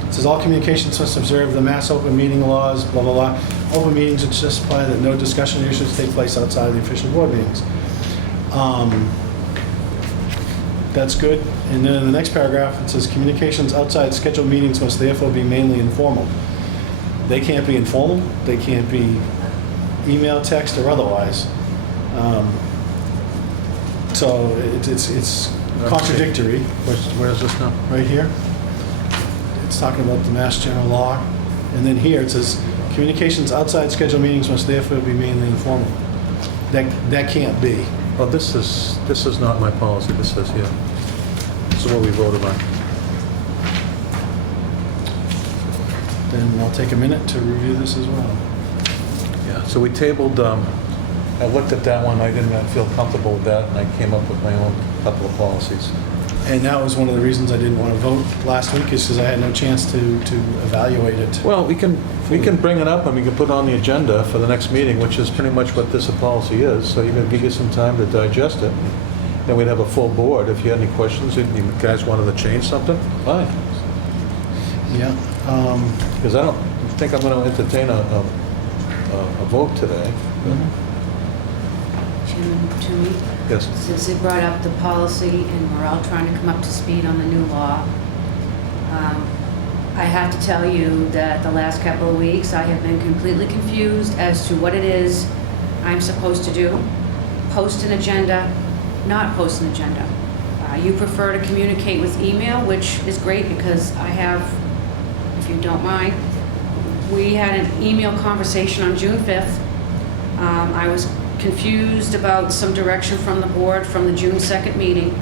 it says, all communications must observe the Mass Open Meeting laws, blah, blah, blah. Open meetings which specify that no discussion or issues take place outside of the official board meetings. That's good. And then in the next paragraph, it says, communications outside scheduled meetings must therefore be mainly informal. They can't be informal, they can't be email, text, or otherwise. So it's contradictory. Where's this now? Right here. It's talking about the Mass General Law. And then here it says, communications outside scheduled meetings must therefore be mainly informal. That can't be. Well, this is not my policy, this says here. This is what we voted on. Then I'll take a minute to review this as well. Yeah, so we tabled, I looked at that one, I didn't feel comfortable with that, and I came up with my own couple of policies. And that was one of the reasons I didn't want to vote last week, is because I had no chance to evaluate it. Well, we can bring it up and we can put it on the agenda for the next meeting, which is pretty much what this policy is, so you're going to give you some time to digest it. Then we'd have a full board. If you had any questions, if you guys wanted to change something, fine. Yeah. Because I don't think I'm going to entertain a vote today. Chairman Toomey? Yes. Since they brought up the policy and we're all trying to come up to speed on the new law, I have to tell you that the last couple of weeks, I have been completely confused as to what it is I'm supposed to do. Post an agenda, not post an agenda. You prefer to communicate with email, which is great because I have, if you don't mind, we had an email conversation on June 5th. I was confused about some direction from the board from the June 2nd meeting.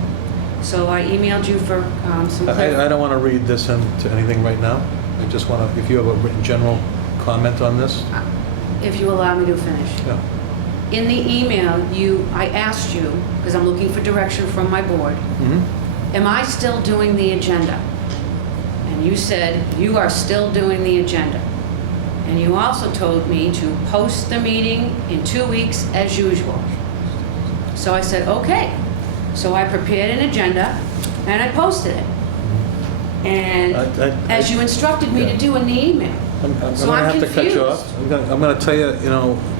So I emailed you for some I don't want to read this into anything right now. I just want to, if you have a written general comment on this. if you allow me to finish. Yeah. In the email, I asked you, because I'm looking for direction from my board, am I still doing the agenda? And you said, you are still doing the agenda. And you also told me to post the meeting in 2 weeks as usual. So I said, okay. So I prepared an agenda and I posted it. And as you instructed me to do in the email. I'm So going to I'm have to cut you off. confused. I'm going to tell you,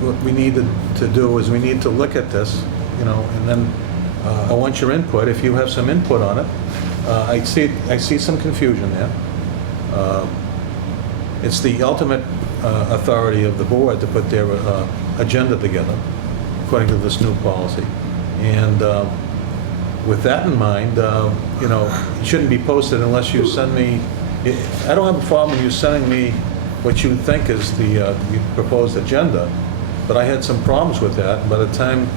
what we need to do is we need to look at this, and then I want your input. If you have some input on it, I see some confusion there. It's the ultimate authority of the board to put their agenda together, according to this new policy. And with that in mind, it shouldn't be posted unless you send me, I don't have a problem with you sending me what you think is the proposed agenda, but I had some problems with that. By the time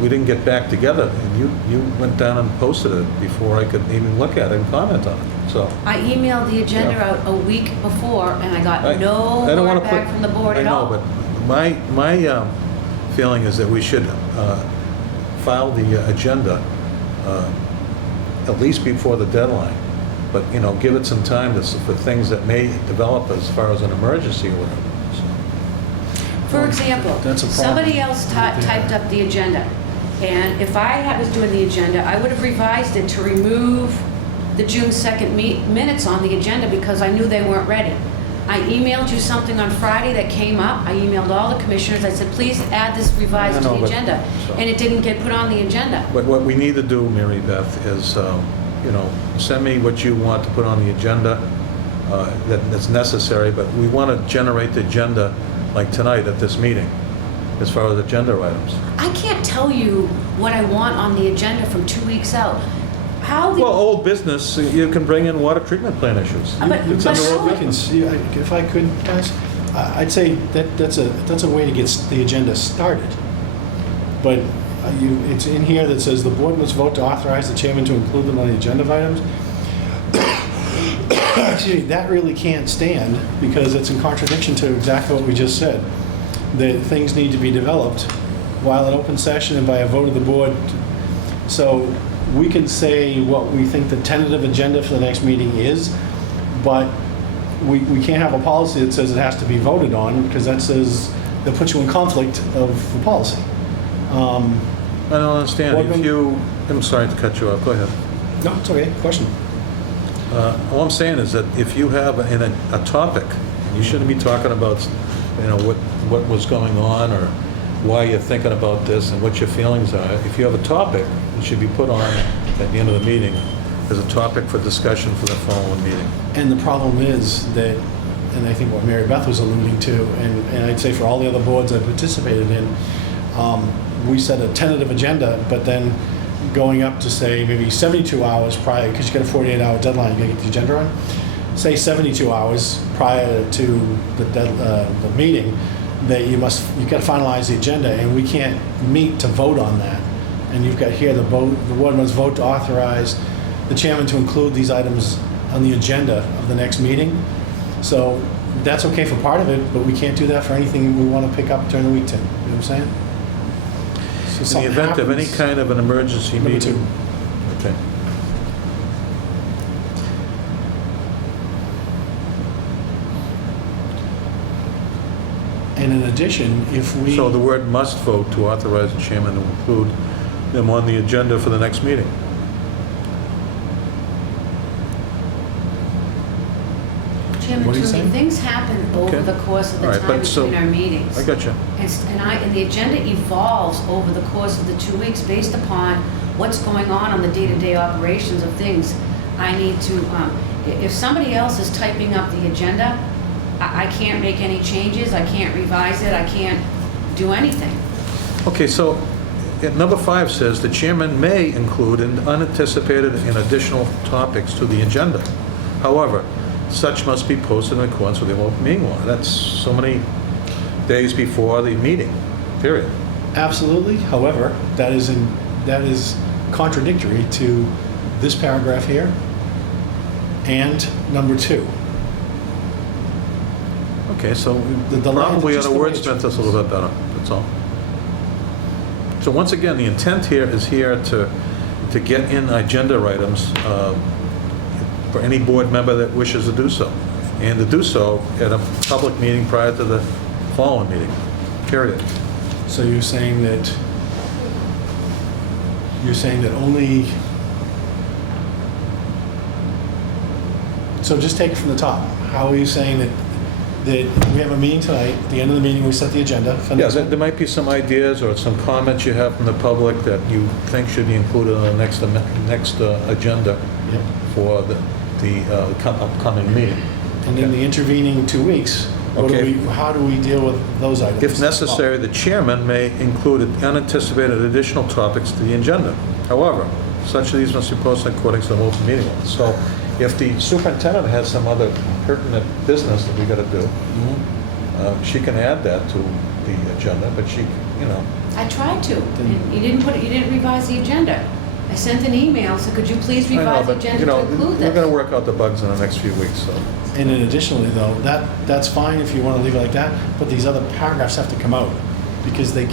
we didn't get back together, and you went down and posted it before I could even look at it and comment on it, so. I emailed the agenda Yeah. out a week before, and I got I no don't wanna word back put- from the board at all. I know, but my feeling is that we should file the agenda at least before the deadline, but, you know, give it some time for things that may develop as far as an emergency or whatever. So, For example, That's a problem. somebody else typed up the agenda, and if I was doing the agenda, I would have revised it to remove the June 2nd minutes on the agenda because I knew they weren't ready. I emailed you something on Friday that came up. I emailed all the commissioners. I said, please add this revised I to know, the but- agenda. so- And it didn't get put on the agenda. But what we need to do, Mary Beth, is, you know, send me what you want to put on the agenda that's necessary, but we want to generate the agenda like tonight at this meeting, as far as agenda items. I can't tell you what I want on the agenda from 2 weeks out. How the... Well, old business, you can bring in water treatment plant issues. But- It's but under what we how- can see, if I could, guys, I'd say that's a way to get the agenda started. But it's in here that says the board must vote to authorize the chairman to include them on the agenda of items. Excuse me, that really can't stand because it's in contradiction to exactly what we just said. That things need to be developed while in open session and by a vote of the board. So we can say what we think the tentative agenda for the next meeting is, but we can't have a policy that says it has to be voted on because that says, that puts you in conflict of the policy. I don't understand. If Boardman? you, I'm sorry to cut you off, go ahead. No, it's okay, question. All I'm saying is that if you have a topic, you shouldn't be talking about, you know, what was going on or why you're thinking about this and what your feelings are. If you have a topic, it should be put on at the end of the meeting as a topic for discussion for the following meeting. And the problem is that, and I think what Mary Beth was alluding to, and I'd say for all the other boards I participated in, we set a tentative agenda, but then going up to say maybe 72 hours prior, because you got a 48-hour deadline, you gotta get the agenda on. Say 72 hours prior to the meeting, that you gotta finalize the agenda, and we can't meet to vote on that. And you've got here, the board must vote to authorize the chairman to include these items on the agenda of the next meeting. So that's okay for part of it, but we can't do that for anything we want to pick up during the week, Tim. You know what I'm saying? So In the something event of any happens- kind of an emergency Number meeting. 2. Okay. And in addition, if we... So the word must vote to authorize the chairman to include them on the agenda for the next meeting. Chairman What are you Toomey, saying? things happen over Okay. the course of All the right, time but so- between our meetings. I got you. And the agenda evolves over the course of the 2 weeks based upon what's going on the day-to-day operations of things. I need to, if somebody else is typing up the agenda, I can't make any changes, I can't revise it, I can't do anything. Okay, so number 5 says the chairman may include unanticipated and additional topics to the agenda. However, such must be posted in accordance with the open meeting law. That's so many days before the meeting, period. Absolutely. However, that is contradictory to this paragraph here and number 2. Okay, so The line- probably ought just to the way it's wordsmith this a little bit better, that's all. So once again, the intent here is to get in agenda items for any board member that wishes to do so, and to do so at a public meeting prior to the following meeting, period. So you're saying that only, so just take it from the top. How are you saying that we have a meeting tonight, at the end of the meeting, we set the agenda for Yeah, next there might be some ideas or some comments you have from the public that you think should be included on the next agenda Yep. for the upcoming meeting. And in the intervening 2 weeks, Okay. how do we deal with those items? If necessary, the chairman may include unanticipated additional topics to the agenda. However, such of these must be posted according to the open meeting law. So if the superintendent has some other pertinent business that we got to do, Mhm. she can add that to the agenda, but she, you know, I tried to, and you didn't revise the agenda. I sent an email, so could you please I know, revise the but, agenda you know, to include we're gonna this? work out the bugs in the next few weeks, so. And then additionally, though, that's fine if you want to leave it like that, but these other paragraphs have to come out because they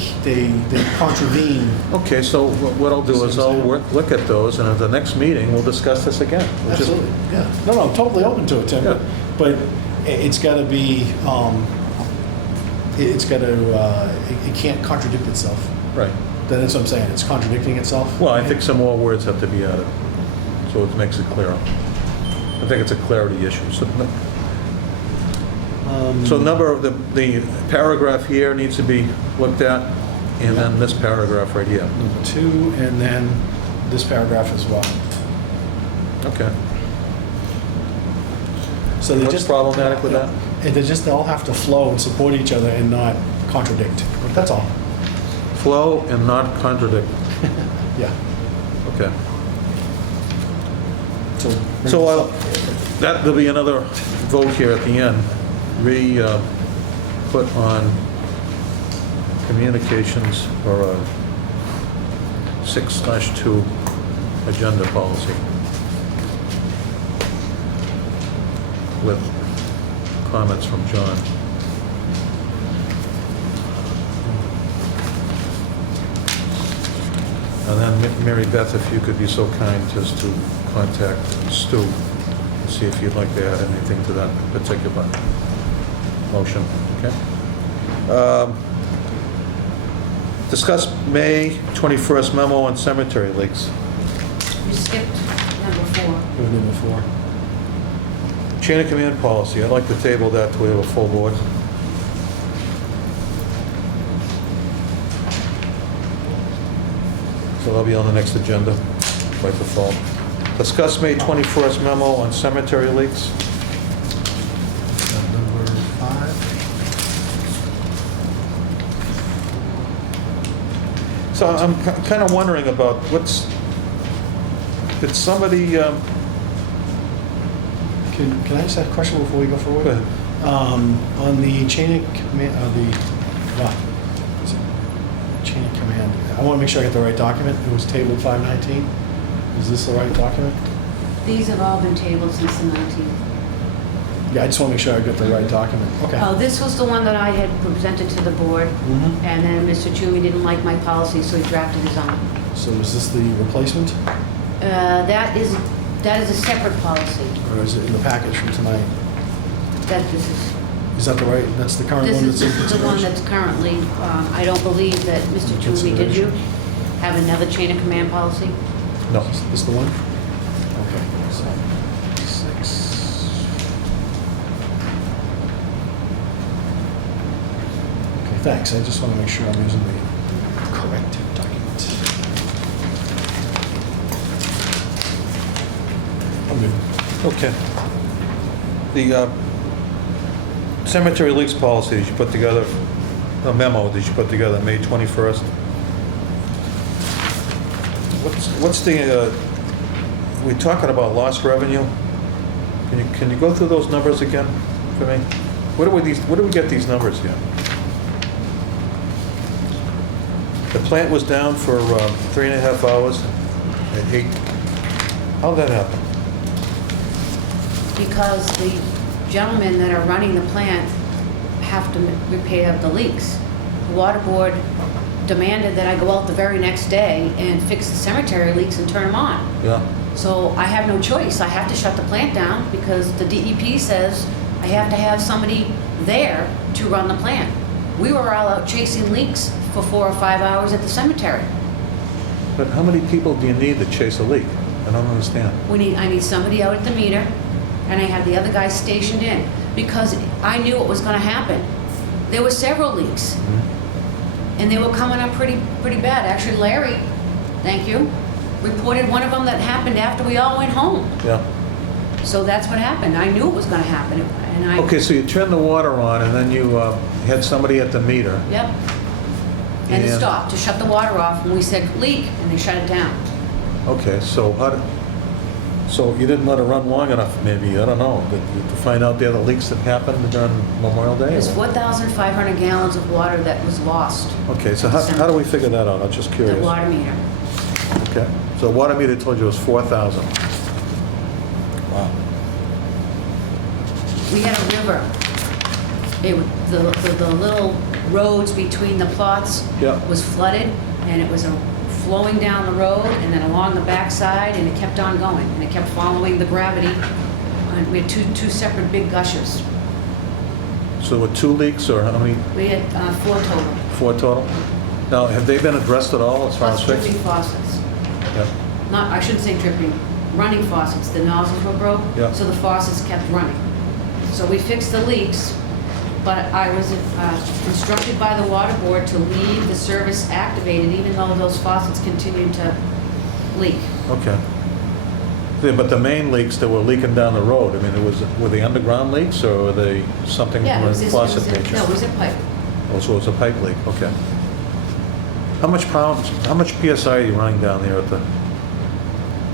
contravene. Okay, so what I'll do is I'll look at those, and at the next meeting, we'll discuss this again. We'll just- Absolutely, yeah. No, I'm totally open to it, Tim, Yeah. but it's got to be, it's got to, it can't contradict itself. Right. That's what I'm saying, it's contradicting itself. Well, I think some more words have to be added, so it makes it clearer. I think it's a clarity issue. So number of the paragraph here needs to be looked at, and then this paragraph right here. Number 2, and then this paragraph as well. Okay. So they What's just problematic with that? And they all have to flow and support each other and not contradict. That's all. Flow and not contradict. Yeah. Okay. So There'll be another vote here at the end. Put on communications or a 6/2 agenda policy with comments from John. And then Mary Beth, if you could be so kind as to contact Stu and see if you'd like to add anything to that particular motion, okay? Discuss May 21st memo on cemetery leaks. You skipped number 4. Number 4. Chain of command policy, I'd like to table that till we have a full board. So that'll be on the next agenda by default. Discuss May 21st memo on cemetery leaks. Number 5. So I'm kind of wondering about did somebody, Can I just ask a question before we go forward? Go ahead. On the chain of command, chain of command, I want to make sure I get the right document. It was tabled 519. Is this the right document? These have all been tabled since the 19th. Yeah, I just want to make sure I got the right document. Okay. Oh, this was the one that I had presented to the board, Mhm. and then Mr. Toomey didn't like my policy, so he drafted his own. So is this the replacement, That is a separate policy. or is it in the package from tonight? That this is, Is that the right, that's the current this one is that's in this is the one consideration? that's currently, I don't believe that Mr. Toomey, did you have another chain of command policy? no. Is this the one? Okay, so 6. Okay, thanks. I just want to make sure I'm using the correct document. I'm good. Okay. The cemetery leaks policy that you put together, a memo that you put together May 21st. What's the, we're talking about lost revenue? Can you go through those numbers again for me? Where do we get these numbers here? The plant was down for 3.5 hours at 8. How'd that happen? Because the gentlemen that are running the plant have to repair the leaks. The water board demanded that I go out the very next day and fix the cemetery leaks and turn them on. Yeah. So I have no choice. I have to shut the plant down because the DEP says I have to have somebody there to run the plant. We were all out chasing leaks for 4 or 5 hours at the cemetery. But how many people do you need to chase a leak? I don't understand. I need somebody out at the meter, and I have the other guy stationed in, because I knew what was gonna happen. There were several leaks, and they were coming up pretty bad. Actually, Larry, thank you, reported one of them that happened after we all went home. Yeah. So that's what happened. I knew it was gonna happen, and I... Okay, so you turned the water on, and then you had somebody at the meter. Yep. And it And- stopped to shut the water off, and we said, leak, and they shut it down. Okay, so So you didn't let it run long enough, maybe, I don't know, to find out the other leaks that happened during Memorial Day? There's or- 4,500 gallons of water that was lost, Okay, so how do we figure that out? I'm just the curious. water meter. Okay, so water meter told you it was 4,000. Wow. We had a river. The little roads between the plots Yeah. was flooded, and it was flowing down the road and then along the backside, and it kept on going, and it kept following the gravity. And we had two separate big gushers. So with 2 leaks, or how many, We had 4 total. 4 total? Now, have they been addressed at all as far as Plus fixed? dripping faucets. Yeah. Not, I shouldn't say dripping, running faucets. The nozzles were broke, Yeah. so the faucets kept running. So we fixed the leaks, but I was instructed by the water board to leave the service activated even though those faucets continued to leak. Okay. Yeah, but the main leaks that were leaking down the road, I mean, were they underground leaks, or were they something Yeah, from it a was, faucet nature? no, it was a pipe. Oh, so it was a pipe leak, okay. How much pounds, how much PSI are you running down there at the,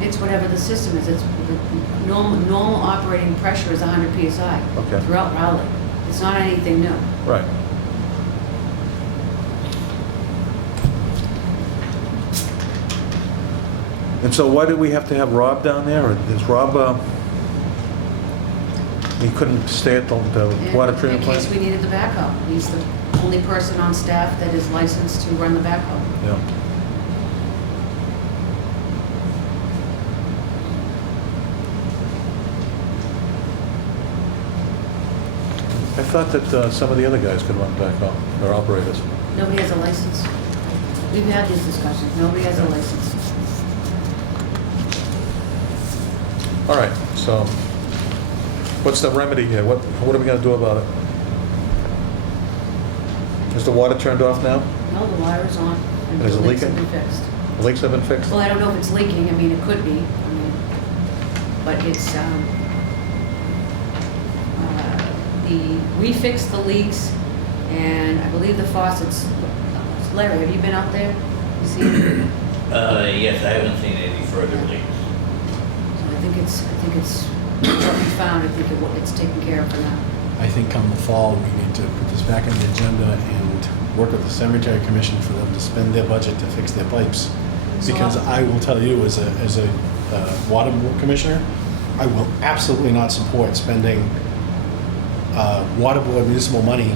It's whatever the system is. It's the normal operating pressure is 100 psi Okay. throughout Raleigh. It's not anything new. right? And so why did we have to have Rob down there? Or is Rob, he couldn't stay at the water treatment In case plant? we needed the backhoe. He's the only person on staff that is licensed to run the backhoe. Yeah. I thought that some of the other guys could run backhoe, or operators. Nobody has a license. We've had these discussions. Nobody has a license. All right, so what's the remedy here? What are we gonna do about it? Is the water turned off now? No, the wire is on. And Is the it leaks have leaking? been fixed. The leaks have been fixed? Well, I don't know if it's leaking. I mean, it could be. I mean, but it's, we fixed the leaks, and I believe the faucets. Larry, have you been out there? You see it? Yes, I haven't seen any further leaks. So I think it's what we found. I think it's taken care of for now. I think come the fall, we need to put this back on the agenda and work with the cemetery commission for them to spend their budget to fix their pipes. So Because I will tell you, as a water board commissioner, I will absolutely not support spending water board municipal money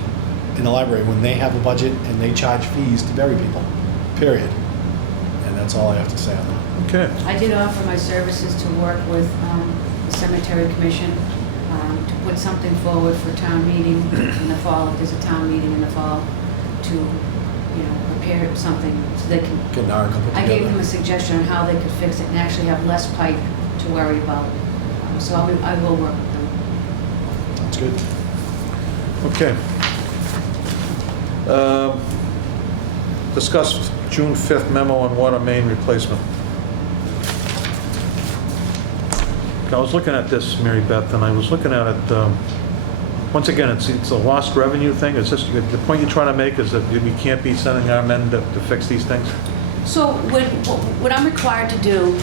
in the library when they have a budget and they charge fees to bury people, period. And that's all I have to say on that. Okay. I did offer my services to work with the cemetery commission to put something forward for town meeting in the fall, if there's a town meeting in the fall, to, prepare something so they can. Get an article put I together. gave them a suggestion on how they could fix it and actually have less pipe to worry about. So I will work with them. That's good. Okay. Discuss June 5th memo on water main replacement. I was looking at this, Mary Beth, and I was looking at it, once again, it's a lost revenue thing. Is this, the point you're trying to make is that we can't be sending our men to fix these things? So what I'm required to do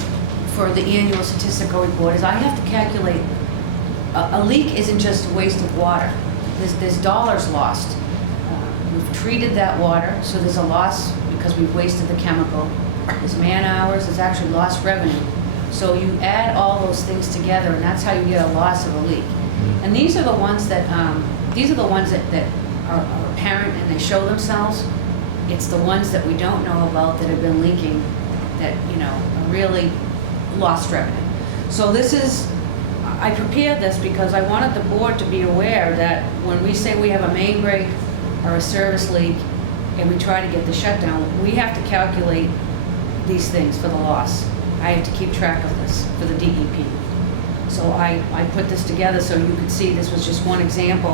for the annual statistical report is I have to calculate, a leak isn't just a waste of water. There's dollars lost. We've treated that water, so there's a loss because we've wasted the chemical. There's man hours, there's actually lost revenue. So you add all those things together, and that's how you get a loss of a leak. And these are the ones that are apparent and they show themselves. It's the ones that we don't know about that have been leaking that, are really lost revenue. So I prepared this because I wanted the board to be aware that when we say we have a main break or a service leak and we try to get the shutdown, we have to calculate these things for the loss. I have to keep track of this for the DEP. So I put this together so you could see this was just one example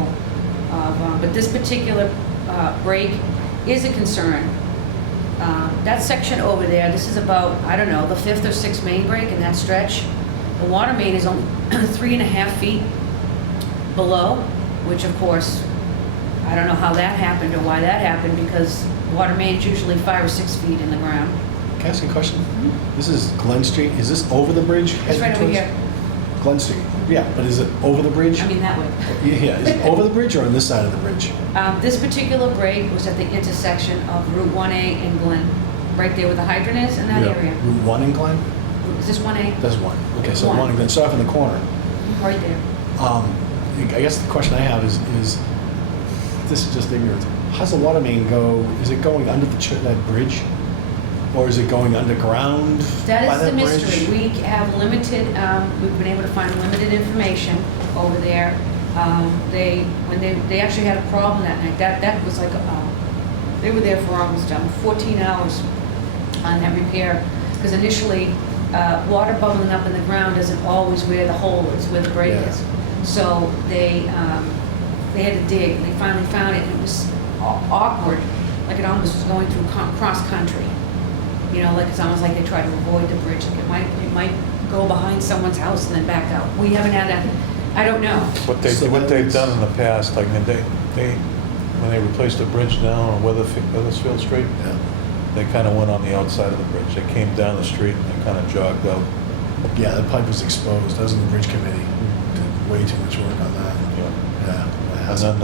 of, but this particular break is a concern. That section over there, this is about, I don't know, the 5th or 6th main break in that stretch. The water main is only 3.5 feet below, which of course, I don't know how that happened or why that happened because water main's usually 5 or 6 feet in the ground. Can I ask you a question? This is Glen Street. Is this over the bridge? It's right over heading here. towards- Glen Street, yeah, but is it over the bridge? I mean, that way. Yeah, is it over the bridge or on this side of the bridge? This particular break was at the intersection of Route 1A and Glen, right there where the hydrant is in that Yeah. area. Route 1 in Glen? Is this 1A? That's one. Okay, so One. 1 in Glen, so off in the corner. Right there. I guess the question I have is this is just ignorance. How's the water main go? Is it going under that bridge? Or is it going underground That by is the that mystery. bridge? We have limited, we've been able to find limited information over there. They actually had a problem that night. That was like, they were there for almost 14 hours on that repair. Because initially, water bubbling up in the ground isn't always where the hole is, where the break Yeah. is. So they had to dig, and they finally found it, and it was awkward, like it almost was going through cross-country. You know, like it's almost like they try to avoid the bridge. Like it might go behind someone's house and then back out. We haven't had that. I don't know. What So that they've means- done in the past, like when they replaced the bridge down on Weathersfield Street, Yeah. they kind of went on the outside of the bridge. They came down the street and they kind of jogged out. Yeah, the pipe was exposed. That was in the bridge committee. Did way too much work on that. Yeah. Yeah. it And has- then,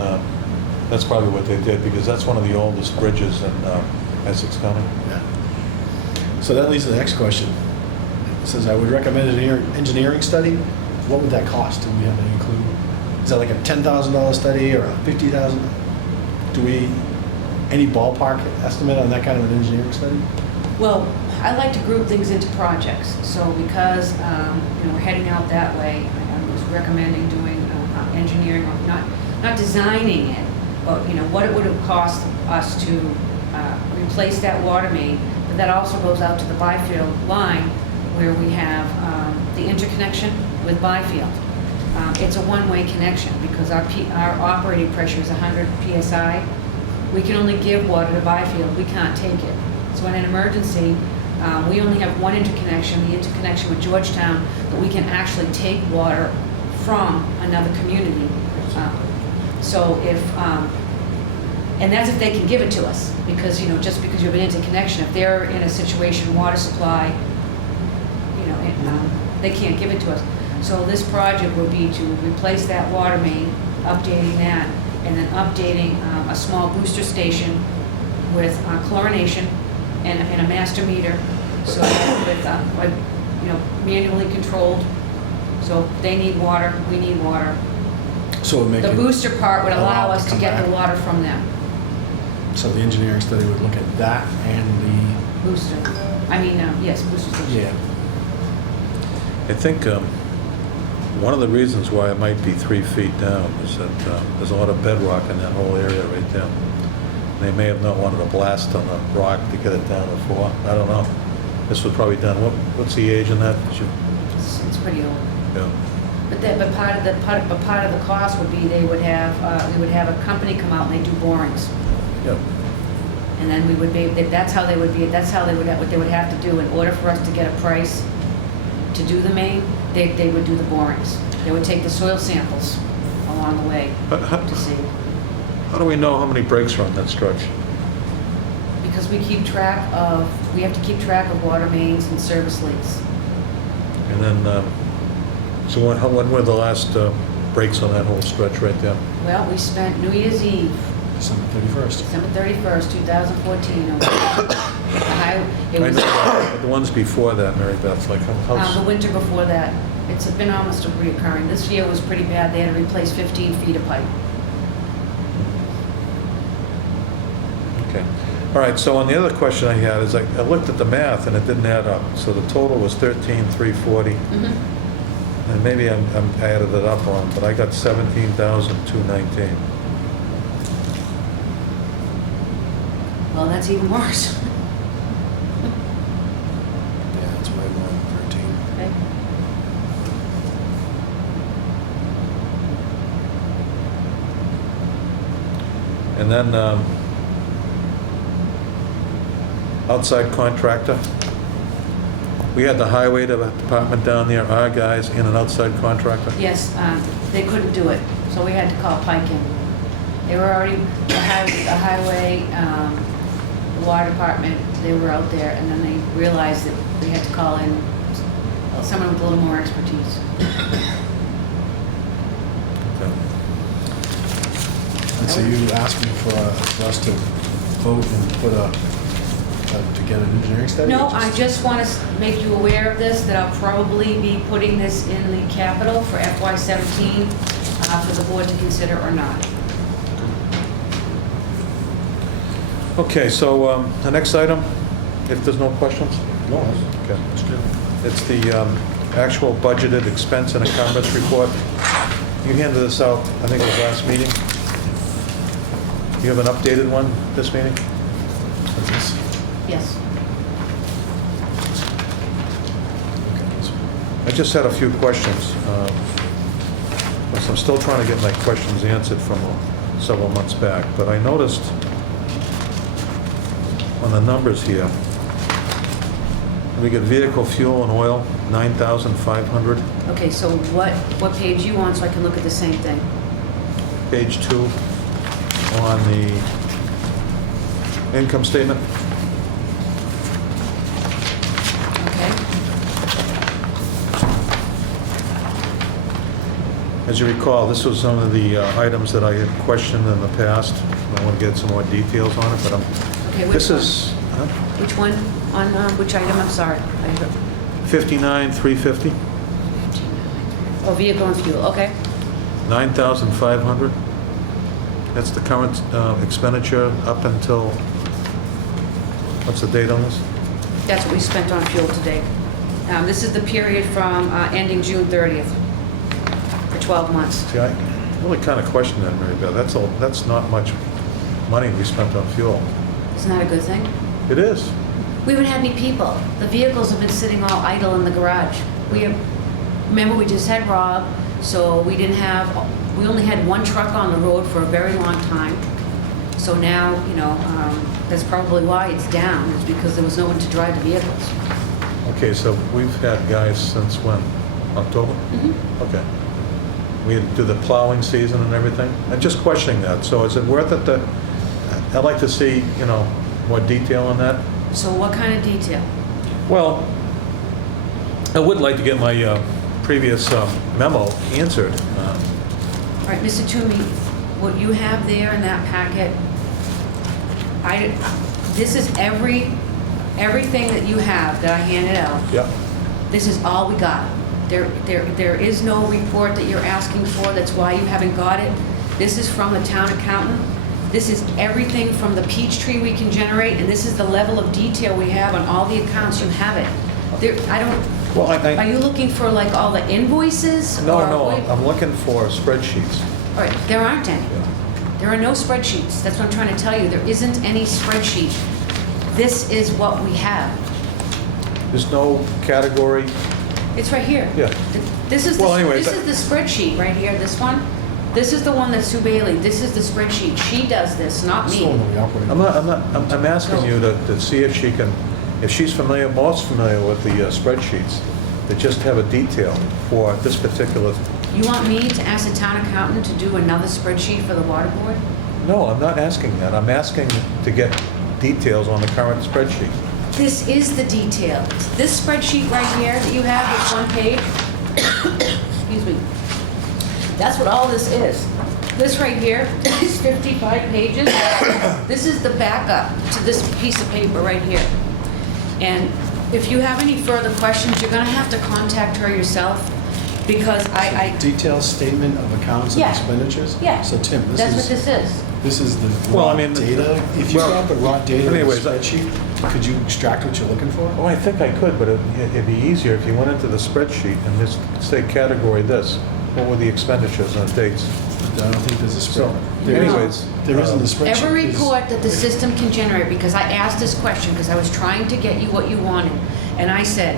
that's probably what they did, because that's one of the oldest bridges in Essex County. Yeah. So that leads to the next question. It says, I would recommend an engineering study. What would that cost? Do we have any clue? Is that like a $10,000 study or a $50,000? Do we, any ballpark estimate on that kind of an engineering study? Well, I like to group things into projects. So because we're heading out that way, I was recommending doing engineering, or not designing it, but what it would have cost us to replace that water main. But that also goes out to the Byfield line, where we have the interconnection with Byfield. It's a one-way connection because our operating pressure is 100 psi. We can only give water to Byfield. We can't take it. So in an emergency, we only have one interconnection, the interconnection with Georgetown, that we can actually take water from another community. So if, and that's if they can give it to us, because, just because you have an interconnection, if they're in a situation, water supply, they can't give it to us. So this project would be to replace that water main, updating that, and then updating a small booster station with chlorination and a master meter, so with, manually controlled. So if they need water, we need water. So it would make The it- booster part would allow us to come get the back. water from them, So the engineering study would look at that and booster. Yes, booster station. yeah. I think one of the reasons why it might be 3 feet down is that there's a lot of bedrock in that whole area right there. They may have not wanted to blast on the rock to get it down before. I don't know. This was probably done, what's the age in that? It's pretty old. Yeah. But part of the cost would be we would have a company come out and they do borings. Yeah. And then we would be, that's how they would what they would have to do in order for us to get a price to do the main, they would do the borings. They would take the soil samples along the way to see. How do we know how many breaks are on that stretch? Because we have to keep track of water mains and service leaks. And then, so when were the last breaks on that whole stretch right there? Well, we spent New Year's Eve, December 31st. December 31st, 2014. It I know was that, but the ones before that, Mary Beth, like the how, winter before that. It's been almost a reoccurring. This year was pretty bad. They had to replace 15 feet of pipe. okay. All right, so on the other question I had is I looked at the math and it didn't add up. So the total was 13,340. And maybe I added it up wrong, but I got 17,219. Well, that's even worse. Yeah, it's way more than 13. Okay. And then outside contractor. We had the highway department down there, our guys, and an outside contractor. Yes, they couldn't do it, so we had to call Pike in. They were already, the highway, the water department, they were out there, and then they realized that they had to call in someone with a little more expertise. Okay. And so you asking for us to vote and put to get an engineering study? No, or I just want to make you aware of this, that I'll probably be putting this in the capital for FY17 for the board to consider or not. Okay, so the next item, if there's no questions? No, Okay. that's good. It's the actual budgeted expense and encumbrance report. You handed this out, I think it was last meeting. You have an updated one this meeting? Is this- Yes. I just had a few questions. I'm still trying to get my questions answered from several months back, but I noticed on the numbers here, we get vehicle fuel and oil, 9,500. Okay, so what page you on so I can look at the same thing? Page 2 on the income statement. Okay. As you recall, this was some of the items that I had questioned in the past. I want to get some more details on it, but Okay, this which one? is huh? Which one? On which item? I'm sorry. 59,350, Oh, vehicle and fuel, okay. 9,500. That's the current expenditure up until, what's the date on this? That's what we spent on fuel today. This is the period from ending June 30th for 12 months. See, I really kind of question that, Mary Beth. That's not much money we spent on fuel. Isn't that a good thing? It is. We haven't had any people. The vehicles have been sitting all idle in the garage. Remember, we just had Rob, so we only had one truck on the road for a very long time. So now, that's probably why it's down, is because there was no one to drive the vehicles. Okay, so we've had guys since when? October? Okay. We do the plowing season and everything? I'm just questioning that. So is it worth it to, I'd like to see, more detail on that. So what kind of detail? Well, I would like to get my previous memo answered. All right, Mr. Toomey, what you have there in that packet, this is everything that you have that I handed out. Yeah. This is all we got. There is no report that you're asking for, that's why you haven't got it. This is from the town accountant. This is everything from the peach tree we can generate, and this is the level of detail we have on all the accounts. You have it. Well, Are you looking for like all the invoices? No, or what? I'm looking for spreadsheets. All right, there aren't any. Yeah. There are no spreadsheets. That's what I'm trying to tell you. There isn't any spreadsheet. This is what we have. There's no category. It's right here. Yeah. This is Well, anyway, this is the spreadsheet right here, this one. This is the one that Sue Bailey, this is the spreadsheet. She does this, not It's the one me. that we operate. I'm asking you to see if she's most familiar with the spreadsheets that just have a detail for this particular. You want me to ask the town accountant to do another spreadsheet for the water board? No, I'm not asking that. I'm asking to get details on the current spreadsheet. This is the detail. This spreadsheet right here that you have, this one page, excuse me, that's what all this is. This right here is 55 pages. This is the backup to this piece of paper right here. And if you have any further questions, you're gonna have to contact her yourself, because I Detailed statement of accounts and Yeah. expenditures? yeah, So Tim, that's what this is. this is the Well, raw I mean, data. If you well, got the raw data in the anyways, spreadsheet, could you extract what you're looking for? Oh, I think I could, but it'd be easier if you went into the spreadsheet and just say category this. What were the expenditures and the dates? I don't think there's a So, spreadsheet. anyways. There isn't a spreadsheet. Every There's- report that the system can generate, because I asked this question, because I was trying to get you what you wanted, and I said,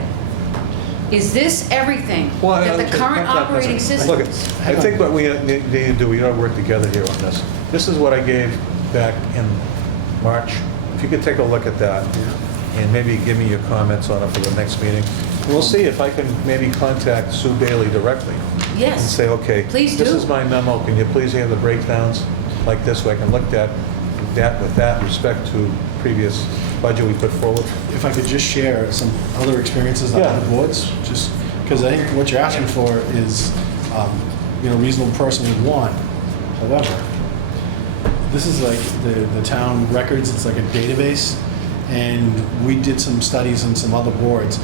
is this everything that the current operating system? Look, I think what we need to do, we gotta work together here on this. This is what I gave back in March. If you could take a look at that and maybe give me your comments on it for the next meeting. We'll see if I can maybe contact Sue Bailey directly and Yes, say, okay, Please this do. is my memo, can you please have the breakdowns like this so I can look at that with that respect to previous budget we put forward? If I could just share some other experiences on Yeah. other boards, just Because I think what you're asking for is, a reasonable person would want. However, this is like the town records, it's like a database, and we did some studies on some other boards.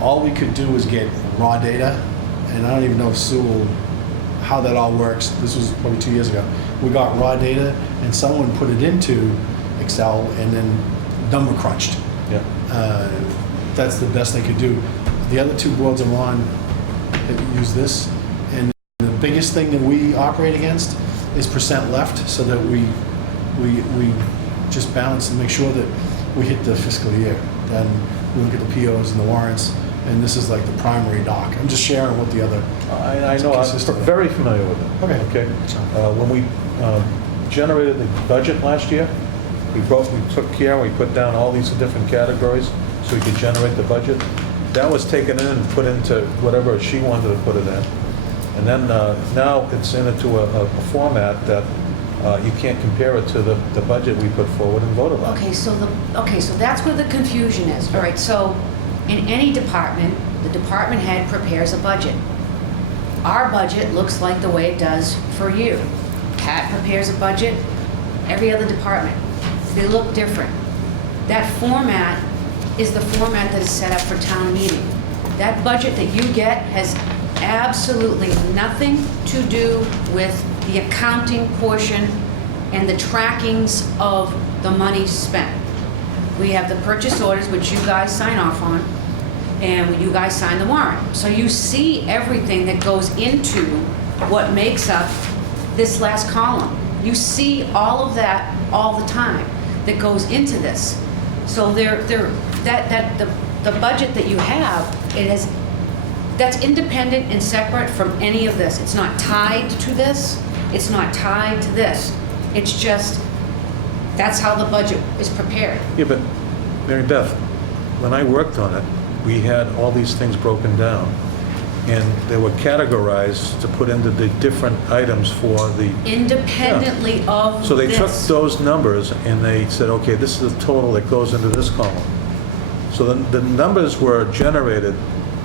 All we could do was get raw data, and I don't even know if Sue will, how that all works. This was probably 2 years ago. We got raw data, and someone put it into Excel and then number crunched. Yeah. That's the best they could do. The other two boards I'm on that use this, and the biggest thing that we operate against is percent left, so that we just balance and make sure that we hit the fiscal year. Then we look at the POs and the warrants, and this is like the primary doc. I'm just sharing what the other. I know, I'm Consistent. very familiar with it. Okay. Okay? When we generated the budget last year, we took care, we put down all these different categories so we could generate the budget. That was taken in and put into whatever she wanted to put it in. And then now it's into a format that you can't compare it to the budget we put forward and voted on. Okay, so that's where the confusion is. All right, so in any department, the department head prepares a budget. Our budget looks like the way it does for you. Pat prepares a budget, every other department. They look different. That format is the format that is set up for town meeting. That budget that you get has absolutely nothing to do with the accounting portion and the trackings of the money spent. We have the purchase orders, which you guys sign off on, and you guys sign the warrant. So you see everything that goes into what makes up this last column. You see all of that all the time that goes into this. So the budget that you have, that's independent and separate from any of this. It's not tied to this. It's not tied to this. It's just, that's how the budget is prepared. Yeah, but Mary Beth, when I worked on it, we had all these things broken down, and they were categorized to put into the different items for the... Independently of this. So they took those numbers and they said, okay, this is the total that goes into this column. So the numbers were generated,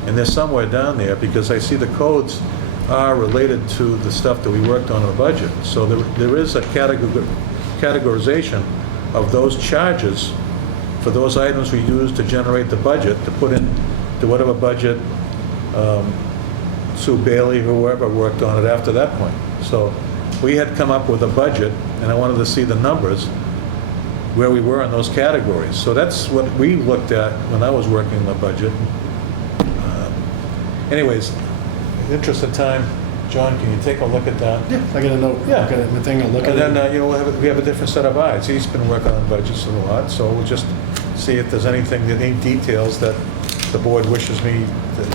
and they're somewhere down there, because I see the codes are related to the stuff that we worked on in the budget. So there is a categorization of those charges for those items we used to generate the budget, to put in to whatever budget Sue Bailey, whoever worked on it after that point. So we had come up with a budget, and I wanted to see the numbers where we were in those categories. So that's what we looked at when I was working on the budget. Anyways, in the interest of time, John, can you take a look at that? Yeah, I got a note. Yeah. Look at it, and the thing, I'll look at And it. then, we have a different set of eyes. He's been working on budgets a lot, so we'll just see if there's any details that the board wishes me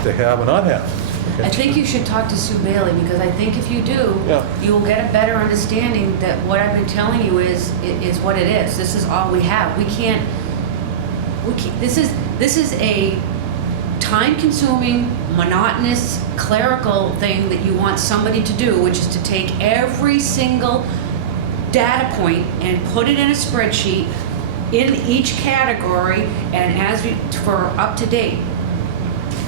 to have or not have. Okay? I think you should talk to Sue Bailey, because I think if you do, Yeah. you will get a better understanding that what I've been telling you is what it is. This is all we have. We can't, this is a time-consuming, monotonous, clerical thing that you want somebody to do, which is to take every single data point and put it in a spreadsheet in each category, and for up to date.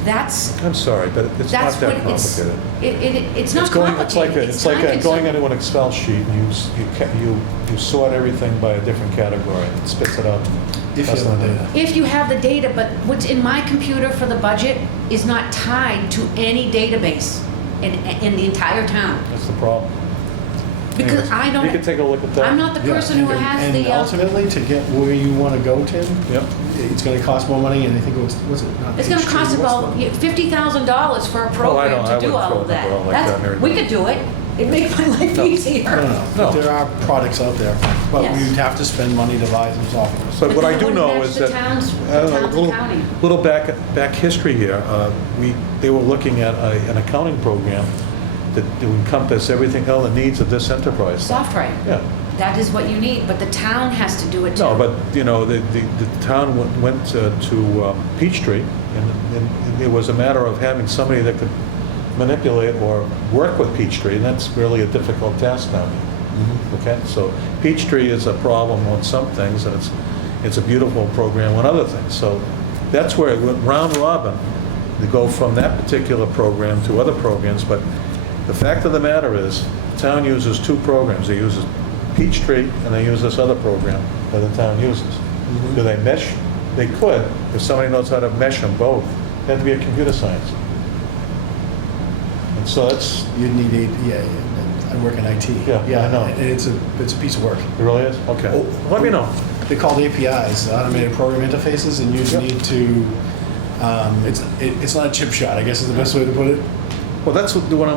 I'm sorry, but it's not That's that what it's. complicated. It's not It's going complicated. going into an Excel sheet, and you sort everything by a different category, and it spits it out. If you have the data. If you have the data, but what's in my computer for the budget is not tied to any database in the entire town. That's the problem. Because Anyways, I don't. You can take a look at that. I'm not the Yeah, person who has and the. ultimately, to get where you want to go, Tim, Yep. it's going to cost more money, and I think was it not? It's going to Peachtree, cost what's about the- $50,000 for a I program know. I to do wouldn't all throw of a number out like that, Mary We Beth. could do it. It'd make my life easier. No, No. but there are products out there, but Yes. we'd have to spend money to buy some software. But what then I it do wouldn't know match is the that, town's- I don't know, town's a accounting. little back history here. They were looking at an accounting program that would encompass everything, all the needs of this enterprise. Software. Yeah. That is what you need, but the town has to do it too. No, but, the town went to Peachtree, and it was a matter of having somebody that could manipulate or work with Peachtree, and that's really a difficult task now. Okay, so Peachtree is a problem on some things, and it's a beautiful program on other things. So that's where it went round robin. to go from that particular program to other programs, but the fact of the matter is, the town uses two programs. They use Peachtree and they use this other program that the town uses. Do they mesh? They could, if somebody knows how to mesh them both. They have to be a computer science. And so that's, You'd need APA. I work in IT. Yeah, I know. And it's a piece of work. it really is? Okay. Oh. Let me know. They're called APIs, automated program interfaces, and you Yep. need to, it's not a chip shot, I guess is the best way to put it. Well, that's what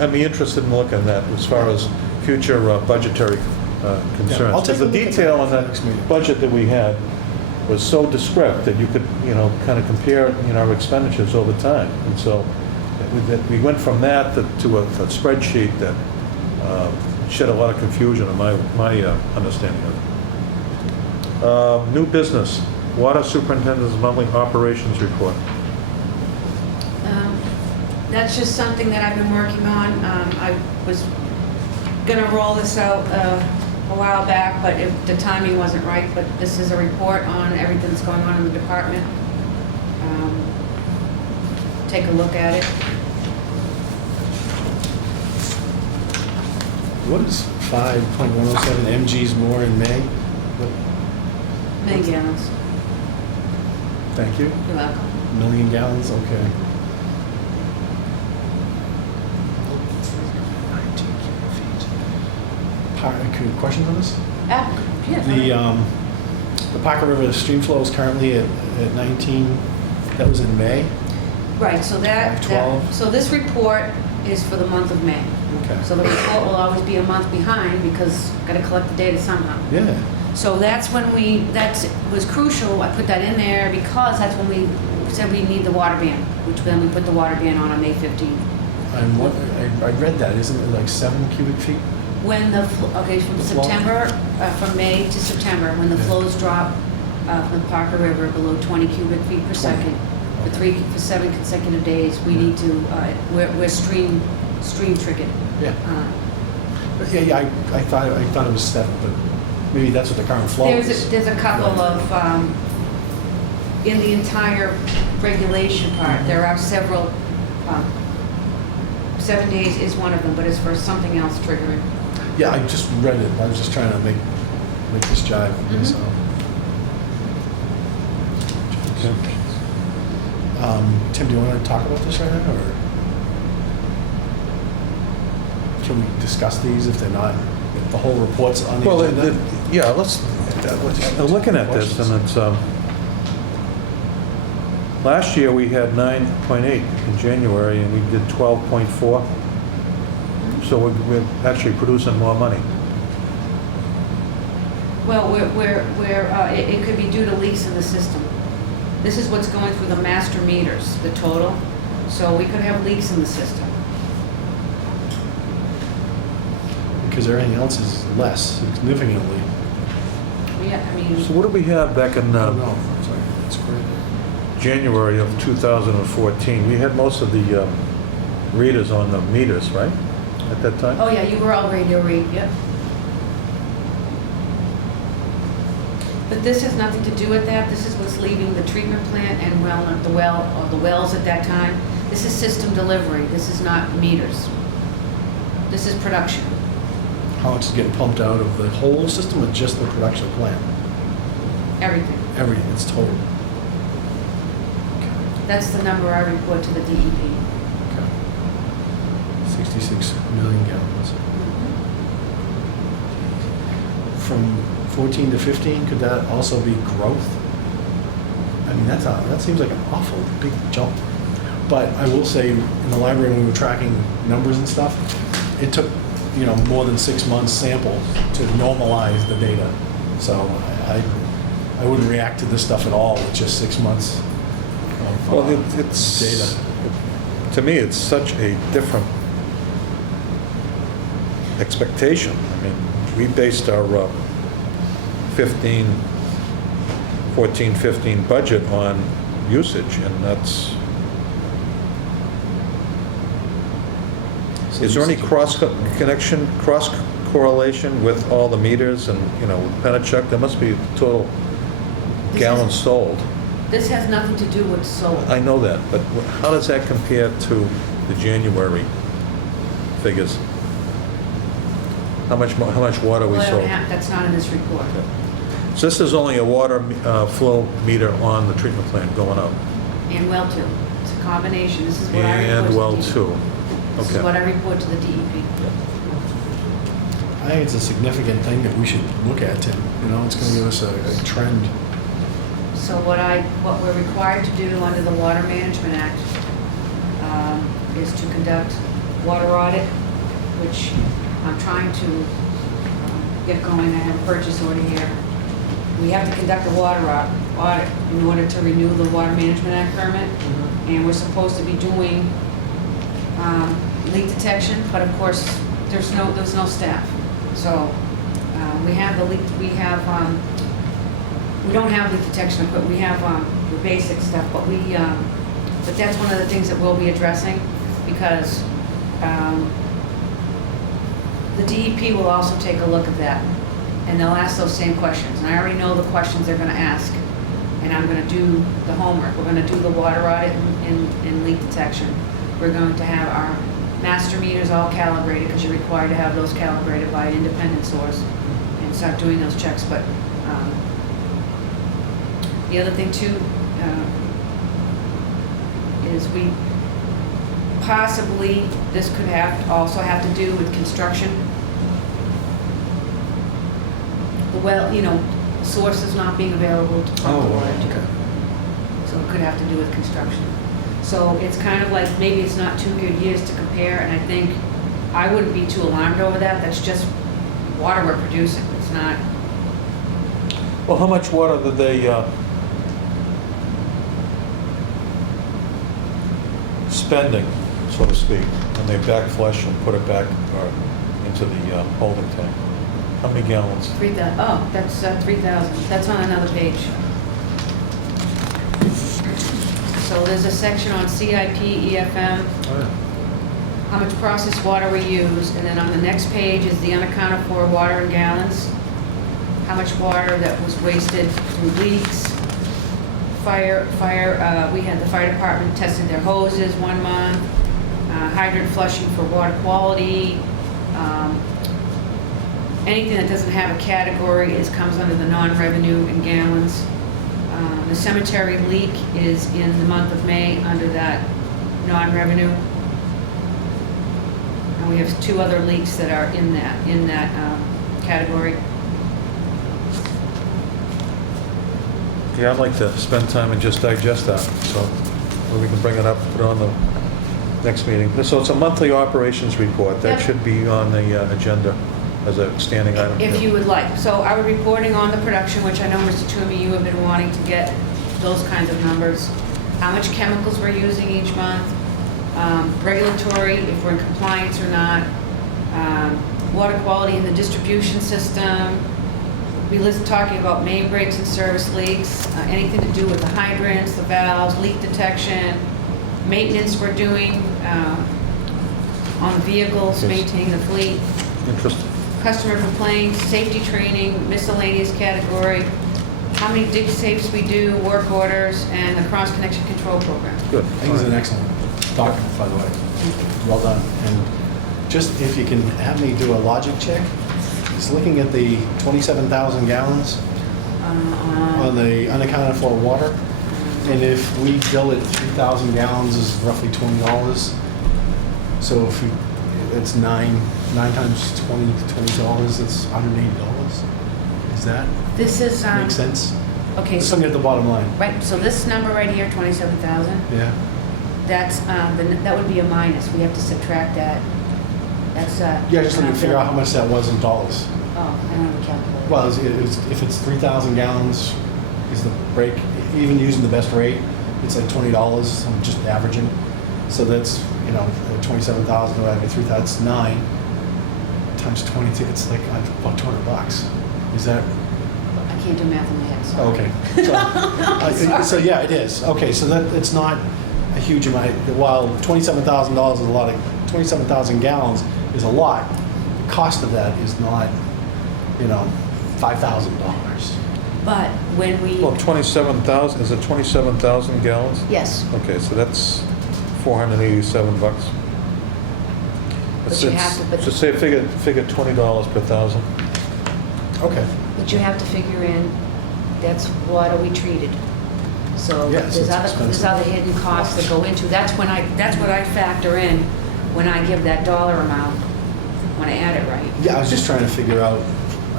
I'm interested in looking at as far as future budgetary concerns. I'll take Because a the look at detail that on that next meeting. budget that we had was so descriptive that you could, kind of compare, our expenditures over time. And so we went from that to a spreadsheet that shed a lot of confusion in my understanding of it. New business, Water Superintendent's monthly operations report. That's just something that I've been working on. I was gonna roll this out a while back, but the timing wasn't right. But this is a report on everything that's going on in the department. Take a look at it. What is 5.107 mgs more in May? Many gallons. Thank you. You're welcome. Million gallons, okay. 19 cubic feet. Questions on this? Yeah. The Parker River stream flow is currently at 19, that was in May? Right, so that, 5/12. so this report is for the month of May. Okay. So the report will always be a month behind because gotta collect the data somehow. Yeah. So that's when that was crucial, I put that in there because that's when we said we need the water ban, which then we put the water ban on May 15th. I read that, isn't it like 7 cubic feet? When okay, from The flow? September, from May to September, when the Yeah. flows drop from the Parker River below 20 cubic feet per 20. second, Okay. for 7 consecutive days, we need to, we're stream triggered. Yeah. Yeah, I thought it was 7, but maybe that's what the current flow is. There's a couple of, in the entire regulation part, there are several, 7 days is one of them, but it's for something else triggering. Yeah, I just read it. I was just trying to make this jive with myself. Tim, do you want to talk about this right now, or can we discuss these if they're not, if the whole report's on the Well, agenda? yeah, I'm looking at this, and it's, last year we had 9.8 in January, and we did 12.4. So we're actually producing more money. Well, it could be due to leaks in the system. This is what's going through the master meters, the total. So we could have leaks in the system. Because everything else is less significantly. Yeah, I mean, So what did we have back in No, I'm sorry, that's great. January of 2014? We had most of the readers on the meters, right, at that time? oh yeah, you were all radio read, yep. But this has nothing to do with that. This is what's leaving the treatment plant and the wells at that time. This is system delivery. This is not meters. This is production. How much is getting pumped out of the whole system or just the production plant? Everything. Everything, it's total. That's the number I report to the DEP. Okay. 66 million gallons. From 14 to 15, could that also be growth? I mean, that seems like an awful big jump. But I will say, in the library, when we were tracking numbers and stuff, it took, more than 6 months sample to normalize the data. So I wouldn't react to this stuff at all with just 6 months of Well, it's data. To me, it's such a different expectation. I mean, we based our 14-15 budget on usage, and that's. Is there any cross-connection, cross-correlation with all the meters and, with Penachuk? There must be total gallons sold. This has nothing to do with solar. I know that, but how does that compare to the January figures? How much water we Well, I sold? don't have- That's not in this report. So this is only a water flow meter on the treatment plant going up? And well two. It's a combination. This is what I report to And well the DEP. too? This is Okay. what I report to the DEP. I think it's a significant thing that we should look at, Tim. You know, it's gonna give us a trend. So what we're required to do under the Water Management Act is to conduct water audit, which I'm trying to get going. I have a purchase order here. We have to conduct a water audit in order to renew the Water Management Act permit. And we're supposed to be doing leak detection, but of course, there's no staff. So we have we don't have leak detection equipment. We have the basic stuff, but but that's one of the things that we'll be addressing, because the DEP will also take a look at that, and they'll ask those same questions. And I already know the questions they're going to ask, and I'm going to do the homework. We're going to do the water audit and leak detection. We're going to have our master meters all calibrated, because you're required to have those calibrated by an independent source, and start doing those checks. But the other thing too is we possibly, this could also have to do with construction. The well, sources not being available to pump the water to. So it could have to do with construction. So it's kind of like, maybe it's not 2 good years to compare, and I think I wouldn't be too alarmed over that. That's just water we're producing. It's not. Well, how much water did they spending, so to speak, when they back flush and put it back into the holding tank? How many gallons? 3,000. Oh, that's 3,000. That's on another page. So there's a section on CIP, EFM, Oh, yeah. how much processed water we use, and then on the next page is the unaccounted for water in gallons, how much water that was wasted through leaks, we had the fire department tested their hoses 1 month, hydrant flushing for water quality, anything that doesn't have a category comes under the non-revenue in gallons. The cemetery leak is in the month of May under that non-revenue. And we have 2 other leaks that are in that category. Yeah, I'd like to spend time and just digest that, so we can bring it up, put it on the next meeting. So it's a monthly operations report. That Yep. should be on the agenda as a standing item. If you would like. So I was reporting on the production, which I know, Mr. Toomey, you have been wanting to get those kinds of numbers. How much chemicals we're using each month, regulatory, if we're in compliance or not, water quality in the distribution system. We list talking about main breaks and service leaks, anything to do with the hydrants, the valves, leak detection, maintenance we're doing on the vehicles, Yes. maintaining the fleet. Interesting. Customer complaints, safety training, miscellaneous category, how many dig safes we do, work orders, and the cross-connection control program. Good. I think it's an excellent document, by the way. Well done. And just if you can have me do a logic check, just looking at the 27,000 gallons on the unaccounted for water, and if we bill it 3,000 gallons is roughly $20. So if it's nine times $20, it's $180. Is that This is, make sense? okay, Just so, looking at the bottom line. right, so this number right here, 27,000, Yeah. that's, that would be a minus. We have to subtract that. That's, Yeah, just looking to figure out how much that was in dollars. Oh, I don't have a calculator. Well, if it's 3,000 gallons, is the break, even using the best rate, it's like $20. I'm just averaging. So that's, 27,000 divided by 3,000, that's 9 times 22, it's like about $200. Is that, I can't do math in my head, so. okay. So yeah, it is. Okay, so that, it's not a huge amount. While $27,000 is a lot, 27,000 gallons is a lot, the cost of that is not, $5,000. But when we, Well, 27,000, is it 27,000 gallons? yes, Okay, so that's $487. But you have to- but- So say, figure $20 per thousand. Okay. but you have to figure in, that's water we treated. So Yeah, so there's it's other expensive. hidden costs that go into, that's what I factor in when I give that dollar amount, when I add it right. Yeah, I was just trying to figure out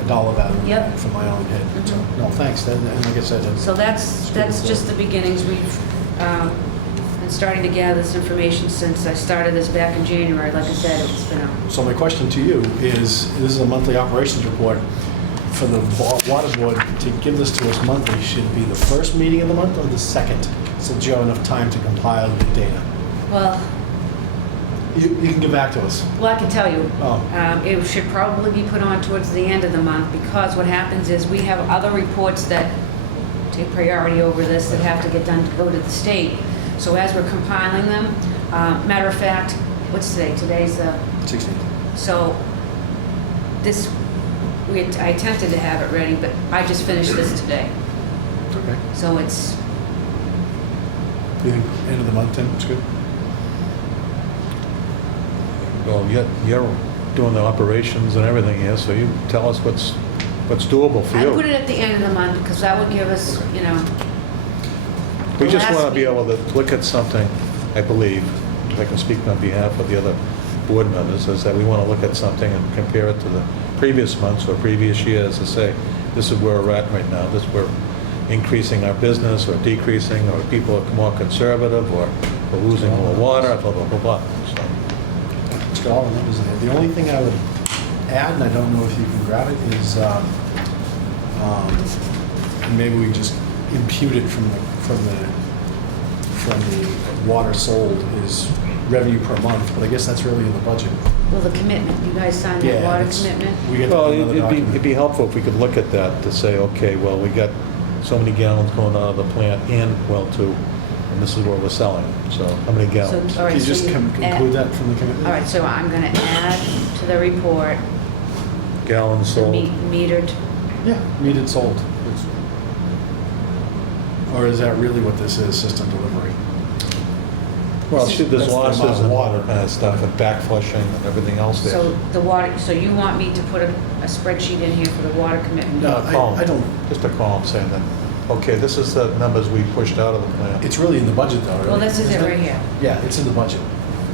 a dollar value Yep. for my own head. So, Mhm. no, thanks. And like I said, So that's just the beginnings. We've been starting to gather this information since I started this back in January. Like I said, it's been a, so my question to you is, this is a monthly operations report. For the water board to give this to us monthly, should it be the first meeting of the month or the second? So you have enough time to compile the data. well, You can get back to us. I can tell you, Oh. it should probably be put on towards the end of the month because what happens is we have other reports that take priority over this that have to get done to go to the state. So as we're compiling them, matter of fact, what's today? Today's 16th. so this, I attempted to have it ready, but I just finished this today. Okay. So it's, You think end of the month, Tim? It's good? Well, you're doing the operations and everything here, so you tell us what's doable for I you. put it at the end of the month because that would give us, Okay. you know. We the just last want to be meeting. able to look at something, I believe, if I can speak on behalf of the other board members, is that we want to look at something and compare it to the previous months or previous years to say, this is where we're at right now, this we're increasing our business or decreasing, or people are more conservative, or we're losing more water, blah, blah, blah, blah. So, It's got all the numbers in there. The only thing I would add, and I don't know if you can grab it, is maybe we just impute it from the water sold is revenue per month, but I guess that's really in the budget. Well, the commitment, you guys signed that water it's- commitment? We get Well, another it'd document. be helpful if we could look at that to say, okay, well, we got so many gallons going out of the plant and well too, and this is what we're selling, so how many gallons? So, all right, Can you so just you conclude that from the commitment? All right, so I'm going to add to the report Gallons the sold? metered, Yeah, metered sold. It's- Or is that really what this is, system delivery? Well, shoot, there's That's the amount losses of and water. all that kind of stuff, and back flushing and everything else there. so the water, so you want me to put a spreadsheet in here for the water commitment? No. A column. I don't- Just a column saying that, okay, this is the numbers we pushed out of the plant. It's really in the budget though, right? Well, this is it Isn't right here. Yeah, it's in the budget.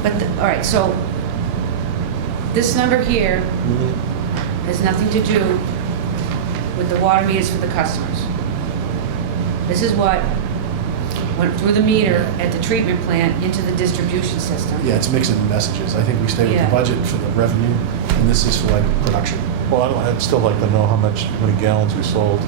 But, all right, so this number here has nothing to do with the water meters for the customers. This is what went through the meter at the treatment plant into the distribution system. Yeah, it's mixing messages. I think we stay with Yeah. the budget for the revenue, and this is for like production. Well, I'd still like to know how many gallons we sold.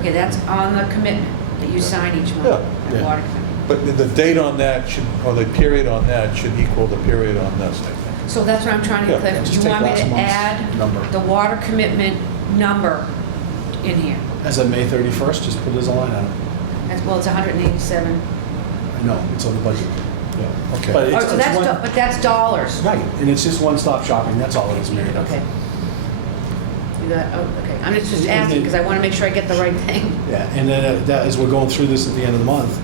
Okay, that's on the commitment that you sign each month, Yeah, the yeah. water commitment. But the date on that should, or the period on that should equal the period on this, I think. So that's what I'm trying to Yeah, clarify. just You take want me last to month's add number. the water commitment number in here? As of May 31st, just put it as a line item. That's, well, it's 187. I know, it's on the budget. Yeah, okay. But Oh, it's so that's, one- but that's dollars. Right, and it's just one-stop shopping, that's all it is, Mary. Okay. You got, oh, okay. I'm just And asking then- because I want to make sure I get the right thing. Yeah, and then that, as we're going through this at the end of the month,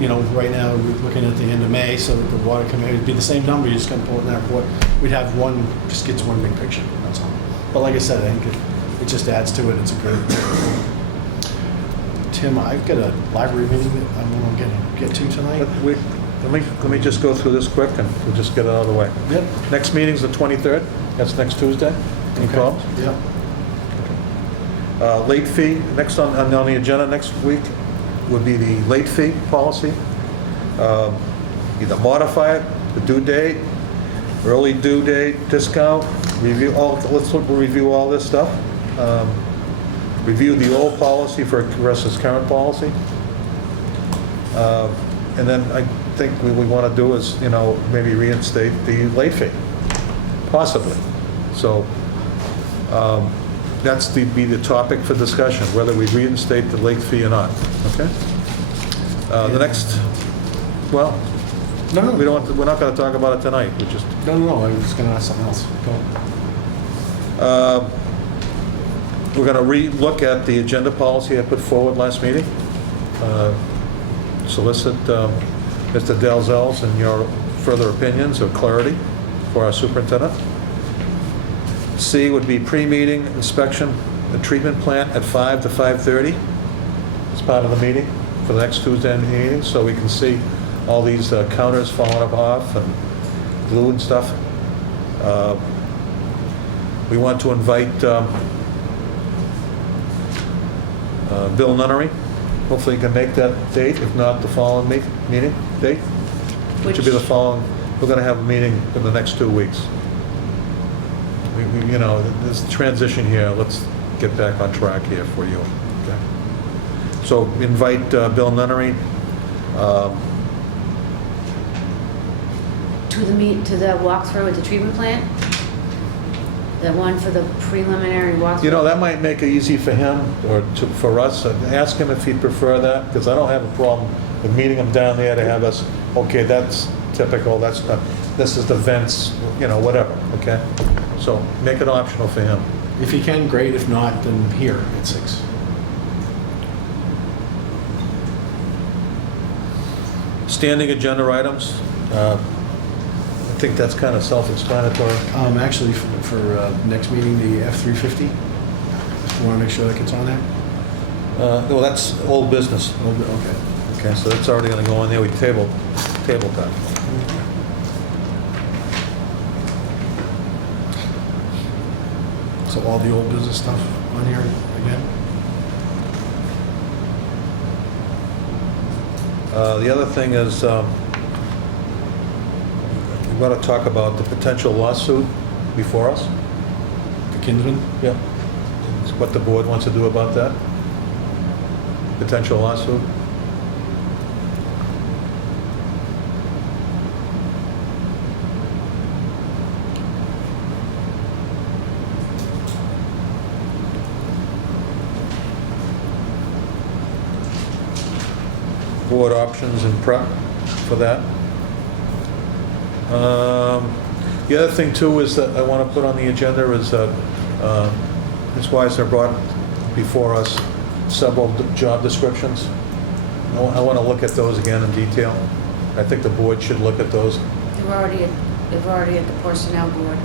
you know, right now, we're looking at the end of May, so the water committee, it'd be the same number, you just gotta pull it in that report. We'd have one, just gets one big picture, that's all. But like I said, I think it just adds to it, it's a great. Tim, I've got a library meeting that I'm gonna get to tonight. Let me just go through this quick and we'll just get it out of the way. Yep. Next meeting's the 23rd, that's next Tuesday. Any Okay. problems? Yep. Late fee, next on the agenda next week would be the late fee policy. Either modify it, the due date, early due date, discount, let's review all this stuff. Review the old policy versus current policy. And then I think what we want to do is, you know, maybe reinstate the late fee, possibly. So that's be the topic for discussion, whether we reinstate the late fee or not, okay? The next, well, No, no, we're not going to talk about it tonight, we just, no, I was gonna ask something else. Go. We're going to re-look at the agenda policy I put forward last meeting. Solicit Mr. Dalzell's and your further opinions or clarity for our superintendent. C would be pre-meeting inspection, the treatment plant at 5 to 5:30 as part of the meeting for the next Tuesday meeting, so we can see all these counters falling off and glue and stuff. We want to invite Bill Nunnery. Hopefully he can make that date, if not the following meeting date, which will be the following. We're going to have a meeting in the next 2 weeks. You know, this transition here, let's get back on track here for you. Okay. So invite Bill Nunnery. To the walkthrough at the treatment plant? The one for the preliminary walkthrough? You know, that might make it easy for him or for us. Ask him if he'd prefer that, because I don't have a problem with meeting him down there to have us, okay, that's typical, that's not, this is the vents, you know, whatever, okay? So make it optional for him. If he can, great. If not, then here at 6. Standing agenda items. I think that's kind of self-explanatory. Actually, for next meeting, the F-350, you want to make sure that gets on there? Well, that's old business. Okay. Okay, so that's already going to go in there. We tabled that. So all the old business stuff on here again? The other thing is, we want to talk about the potential lawsuit before us. The Kinsman? Yeah. What the board wants to do about that? Potential lawsuit? Board options and prep for that. The other thing too is that I want to put on the agenda is that Ms. Weisner brought before us several job descriptions. I want to look at those again in detail. I think the board should look at those. They're already at the personnel board.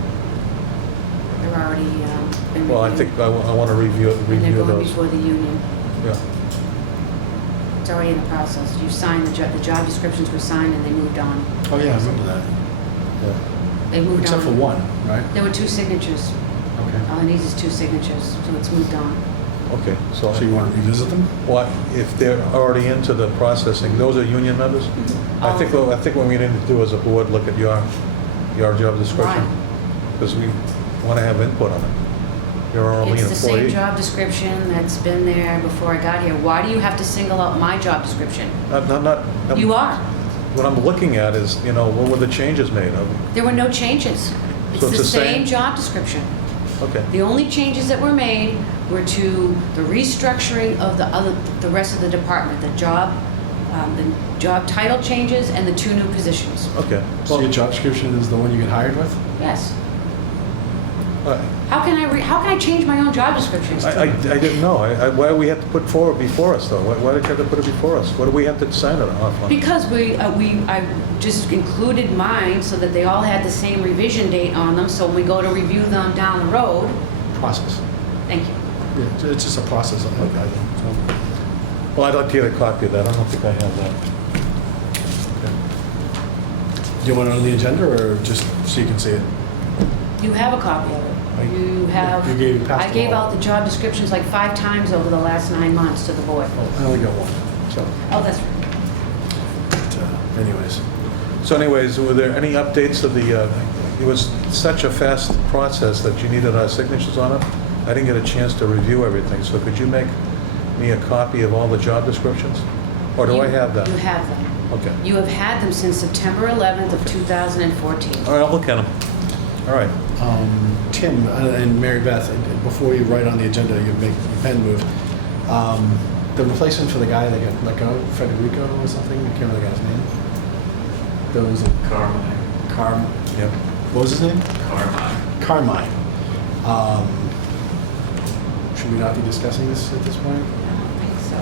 They're already been Well, I reviewed. think I want to review And they're going those. before the union. Yeah. It's already in the process. You signed, the job descriptions were signed and they moved on. Oh, yeah, I remember that. Yeah. They moved on. Except for one, right? There were 2 signatures. Okay. All it needs is 2 signatures, so it's moved on. Okay, so So you want to revisit them? what, if they're already into the processing, those are union members? I think what we need to do as a board, look at your job description. Why? Because we want to have input on it. You're our only It's the same employee. job description that's been there before I got here. Why do you have to single out my job description? You are. What I'm looking at is, you know, what were the changes made of? There were no changes. It's So it's the the same? same job description. Okay, The only changes that were made were to the restructuring of the rest of the department, the job title changes and the 2 new positions. okay. So your job description is the one you get hired with? Yes. I How can I change my own job description? didn't know. Why do we have to put forward before us, though? Why did you have to put it before us? What do we have to sign it off on? Because I just included mine so that they all had the same revision date on them, so when we go to review them down the road, Process. thank you. Yeah, it's just a process. Okay. Well, I'd like to get a copy of that. I don't think I have that. Do you want it on the agenda or just so you can see it? You have a copy of it. You have. You passed I them gave all. out the job descriptions like 5 times over the last 9 months to the board. I only got one. So, Oh, that's right. but, anyways. So anyways, were there any updates of the, it was such a fast process that you needed our signatures on it. I didn't get a chance to review everything, so could you make me a copy of all the job descriptions? Or do I have that? You have them. Okay. You have had them since September 11th of 2014. All right, I'll look at them. All right. Tim and Mary Beth, before you write on the agenda, you make your pen move. The replacement for the guy that got let go, Federico or something, I can't remember the guy's name. There was a Carmine. Yep. What was his name? Carmine. Carmine. should we not be discussing this at this point? I don't think so.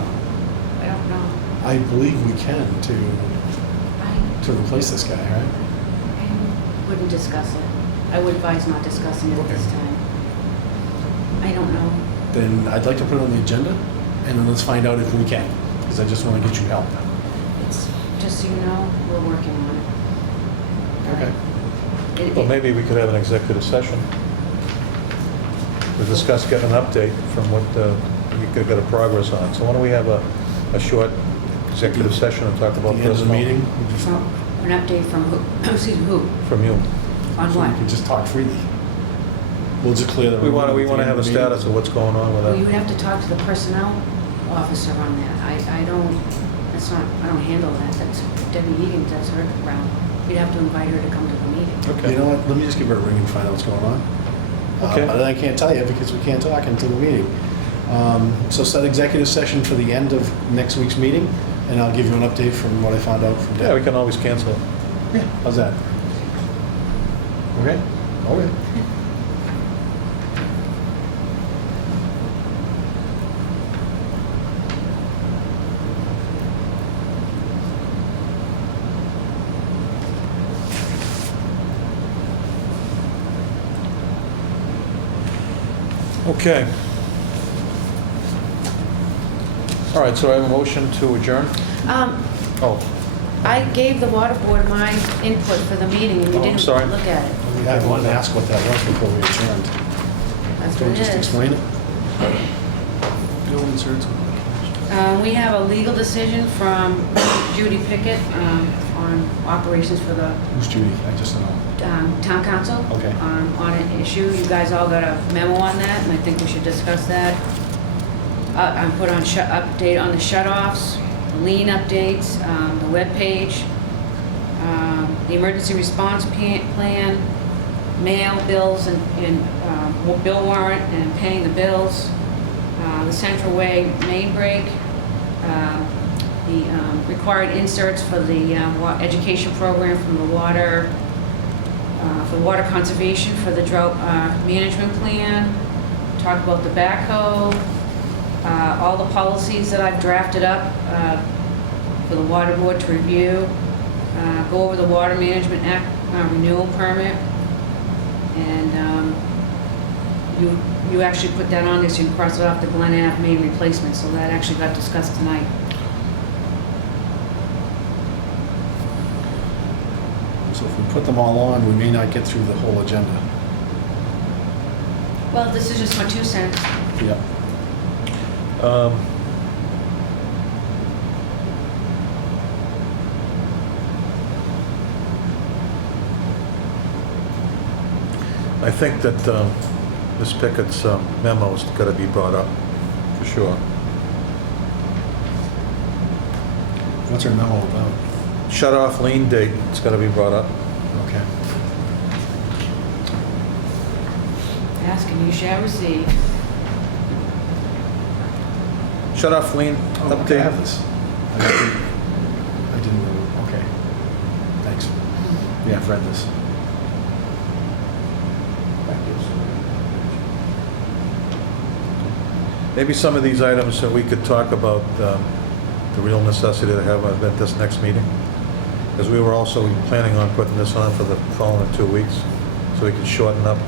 I don't know. I believe we can to I replace this guy, right? wouldn't discuss it. I would advise not discussing it at this Okay. time. I don't know. Then I'd like to put it on the agenda, and then let's find out if we can, because I just want to get you help. It's, just so you know, we're working on it. Okay. Well, maybe we could have an executive session to discuss, get an update from what we could get a progress on. So why don't we have a short executive session and talk At the about end of the personnel meeting, we just, An update from who? Excuse me, who? from you. On so what? we can just talk freely. We'll just clear the. We want room to at the have a end of the meeting. status of what's going on with Well, you that. would have to talk to the personnel officer on that. I don't, that's not, I don't handle that. That's Debbie Egan does her round. You'd have to invite her to come to the meeting. Okay. You know what, let me just give her a ring and find out what's going on. Okay. But I can't tell you because we can't talk until the meeting. So set executive session for the end of next week's meeting, and I'll give you an update from what I found out from Deb. Yeah, we can always cancel it. Yeah, how's that? Okay? Okay. Okay. All right, so I have a motion to adjourn? Oh, I gave the water board my input for the meeting and you Oh, I'm didn't sorry. look at it. I wanted to ask what that was before we adjourned. That's Can what we it just is. explain it? No inserts. We have a legal decision from Judy Pickett on operations for the Who's Judy? I just don't know. town council. Okay. On an issue. You guys all got a memo on that, and I think we should discuss that. I put on update on the shut-offs, lien updates, the webpage, the emergency response plan, mail bills and bill warrant and paying the bills, the Central Way main break, the required inserts for the education program from the water, for water conservation for the drought management plan, talk about the backhoe, all the policies that I've drafted up for the water board to review, go over the Water Management Act renewal permit, and you actually put that on there so you can cross it off the Glen Ave main replacement, so that actually got discussed tonight. So if we put them all on, we may not get through the whole agenda. Well, this is just my 2 cents. Yep. I think that Ms. Pickett's memo's got to be brought up, for sure. What's our memo about? Shut-off lien date, it's got to be brought up. Okay. Ask and you shall receive. Shut-off lien Oh, okay, I update. have this. I didn't know. Okay. Thanks. Yeah, I've read this. Maybe some of these items that we could talk about, the real necessity to have at this next meeting. Because we were also planning on putting this on for the following 2 weeks, so we could shorten up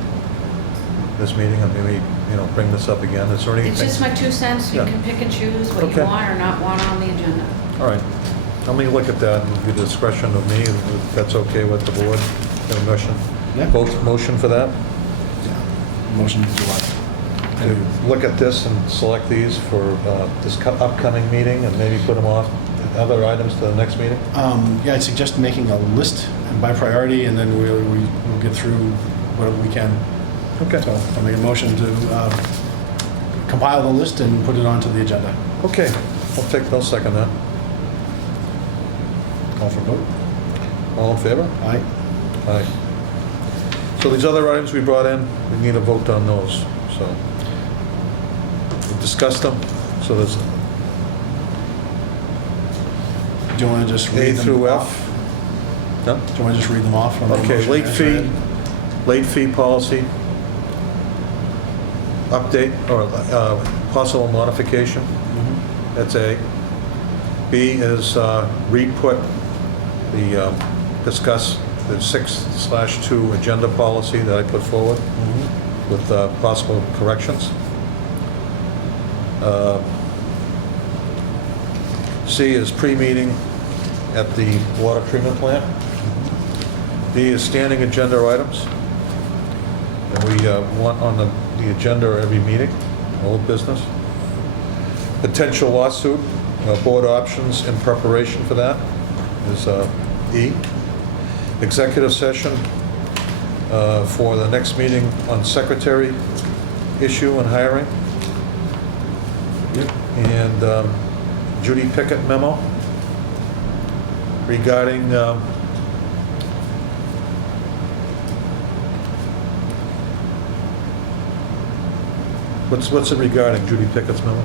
this meeting and maybe, bring this up again. Is there anything? It's just my 2 cents. You Yeah. can pick and choose what Okay. you want or not want on the agenda. All right. Let me look at that and give the discretion of me, if that's okay with the board. Have a motion? Yeah. Both motion for that? Yeah. Motion to what? To look at this and select these for this upcoming meeting and maybe put them off, other items to the next meeting? Yeah, I'd suggest making a list and by priority, and then we'll get through whatever we can. Okay. So I'll make a motion to compile the list and put it onto the agenda. Okay, I'll second that. Call for vote. All in favor? Aye. Aye. So these other items we brought in, we need a vote on those, so. We discussed them, so there's Do you want to just A read them through off? F. No? Do you want to just read them off? From the Okay, motion late as fee, read? late fee policy. update or possible modification. That's A. B is re-put the, discuss the 6/2 agenda policy that I put forward with possible corrections. C is pre-meeting at the water treatment plant. D is standing agenda items. And we want on the agenda every meeting, old business. Potential lawsuit, board options in preparation for that is E. Executive session for the next meeting on secretary issue and hiring. Yep. And Judy Pickett memo regarding what's it regarding, Judy Pickett's memo?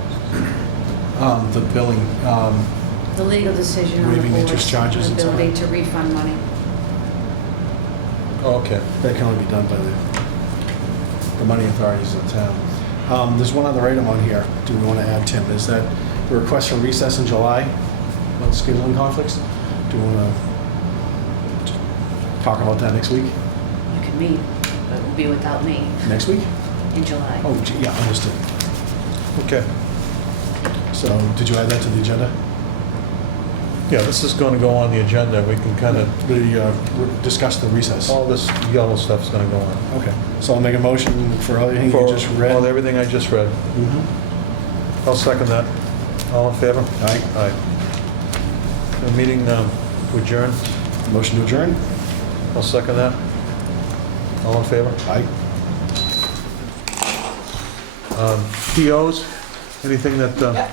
The billing, The legal decision on the Waiving board's interest charges and so on. ability to refund money. Oh, okay. that can only be done by the money authorities of the town. There's one other item on here, do we want to add, Tim? Is that the request for recess in July about scheduling conflicts? Do we want to talk about that next week? You can meet, but it will be without me Next week? in July. Oh, yeah, understood. Okay. So, did you add that to the agenda? Yeah, this is going to go on the agenda. We can kind of, Discuss the recess. all this yellow stuff's going to go on. Okay, so I'll make a motion for everything you For just read. all- everything I just read. Mhm. I'll second that. All in favor? Aye. Aye. The meeting adjourned. Motion to adjourn? I'll second that. All in favor? Aye. POs? Anything that, Yep.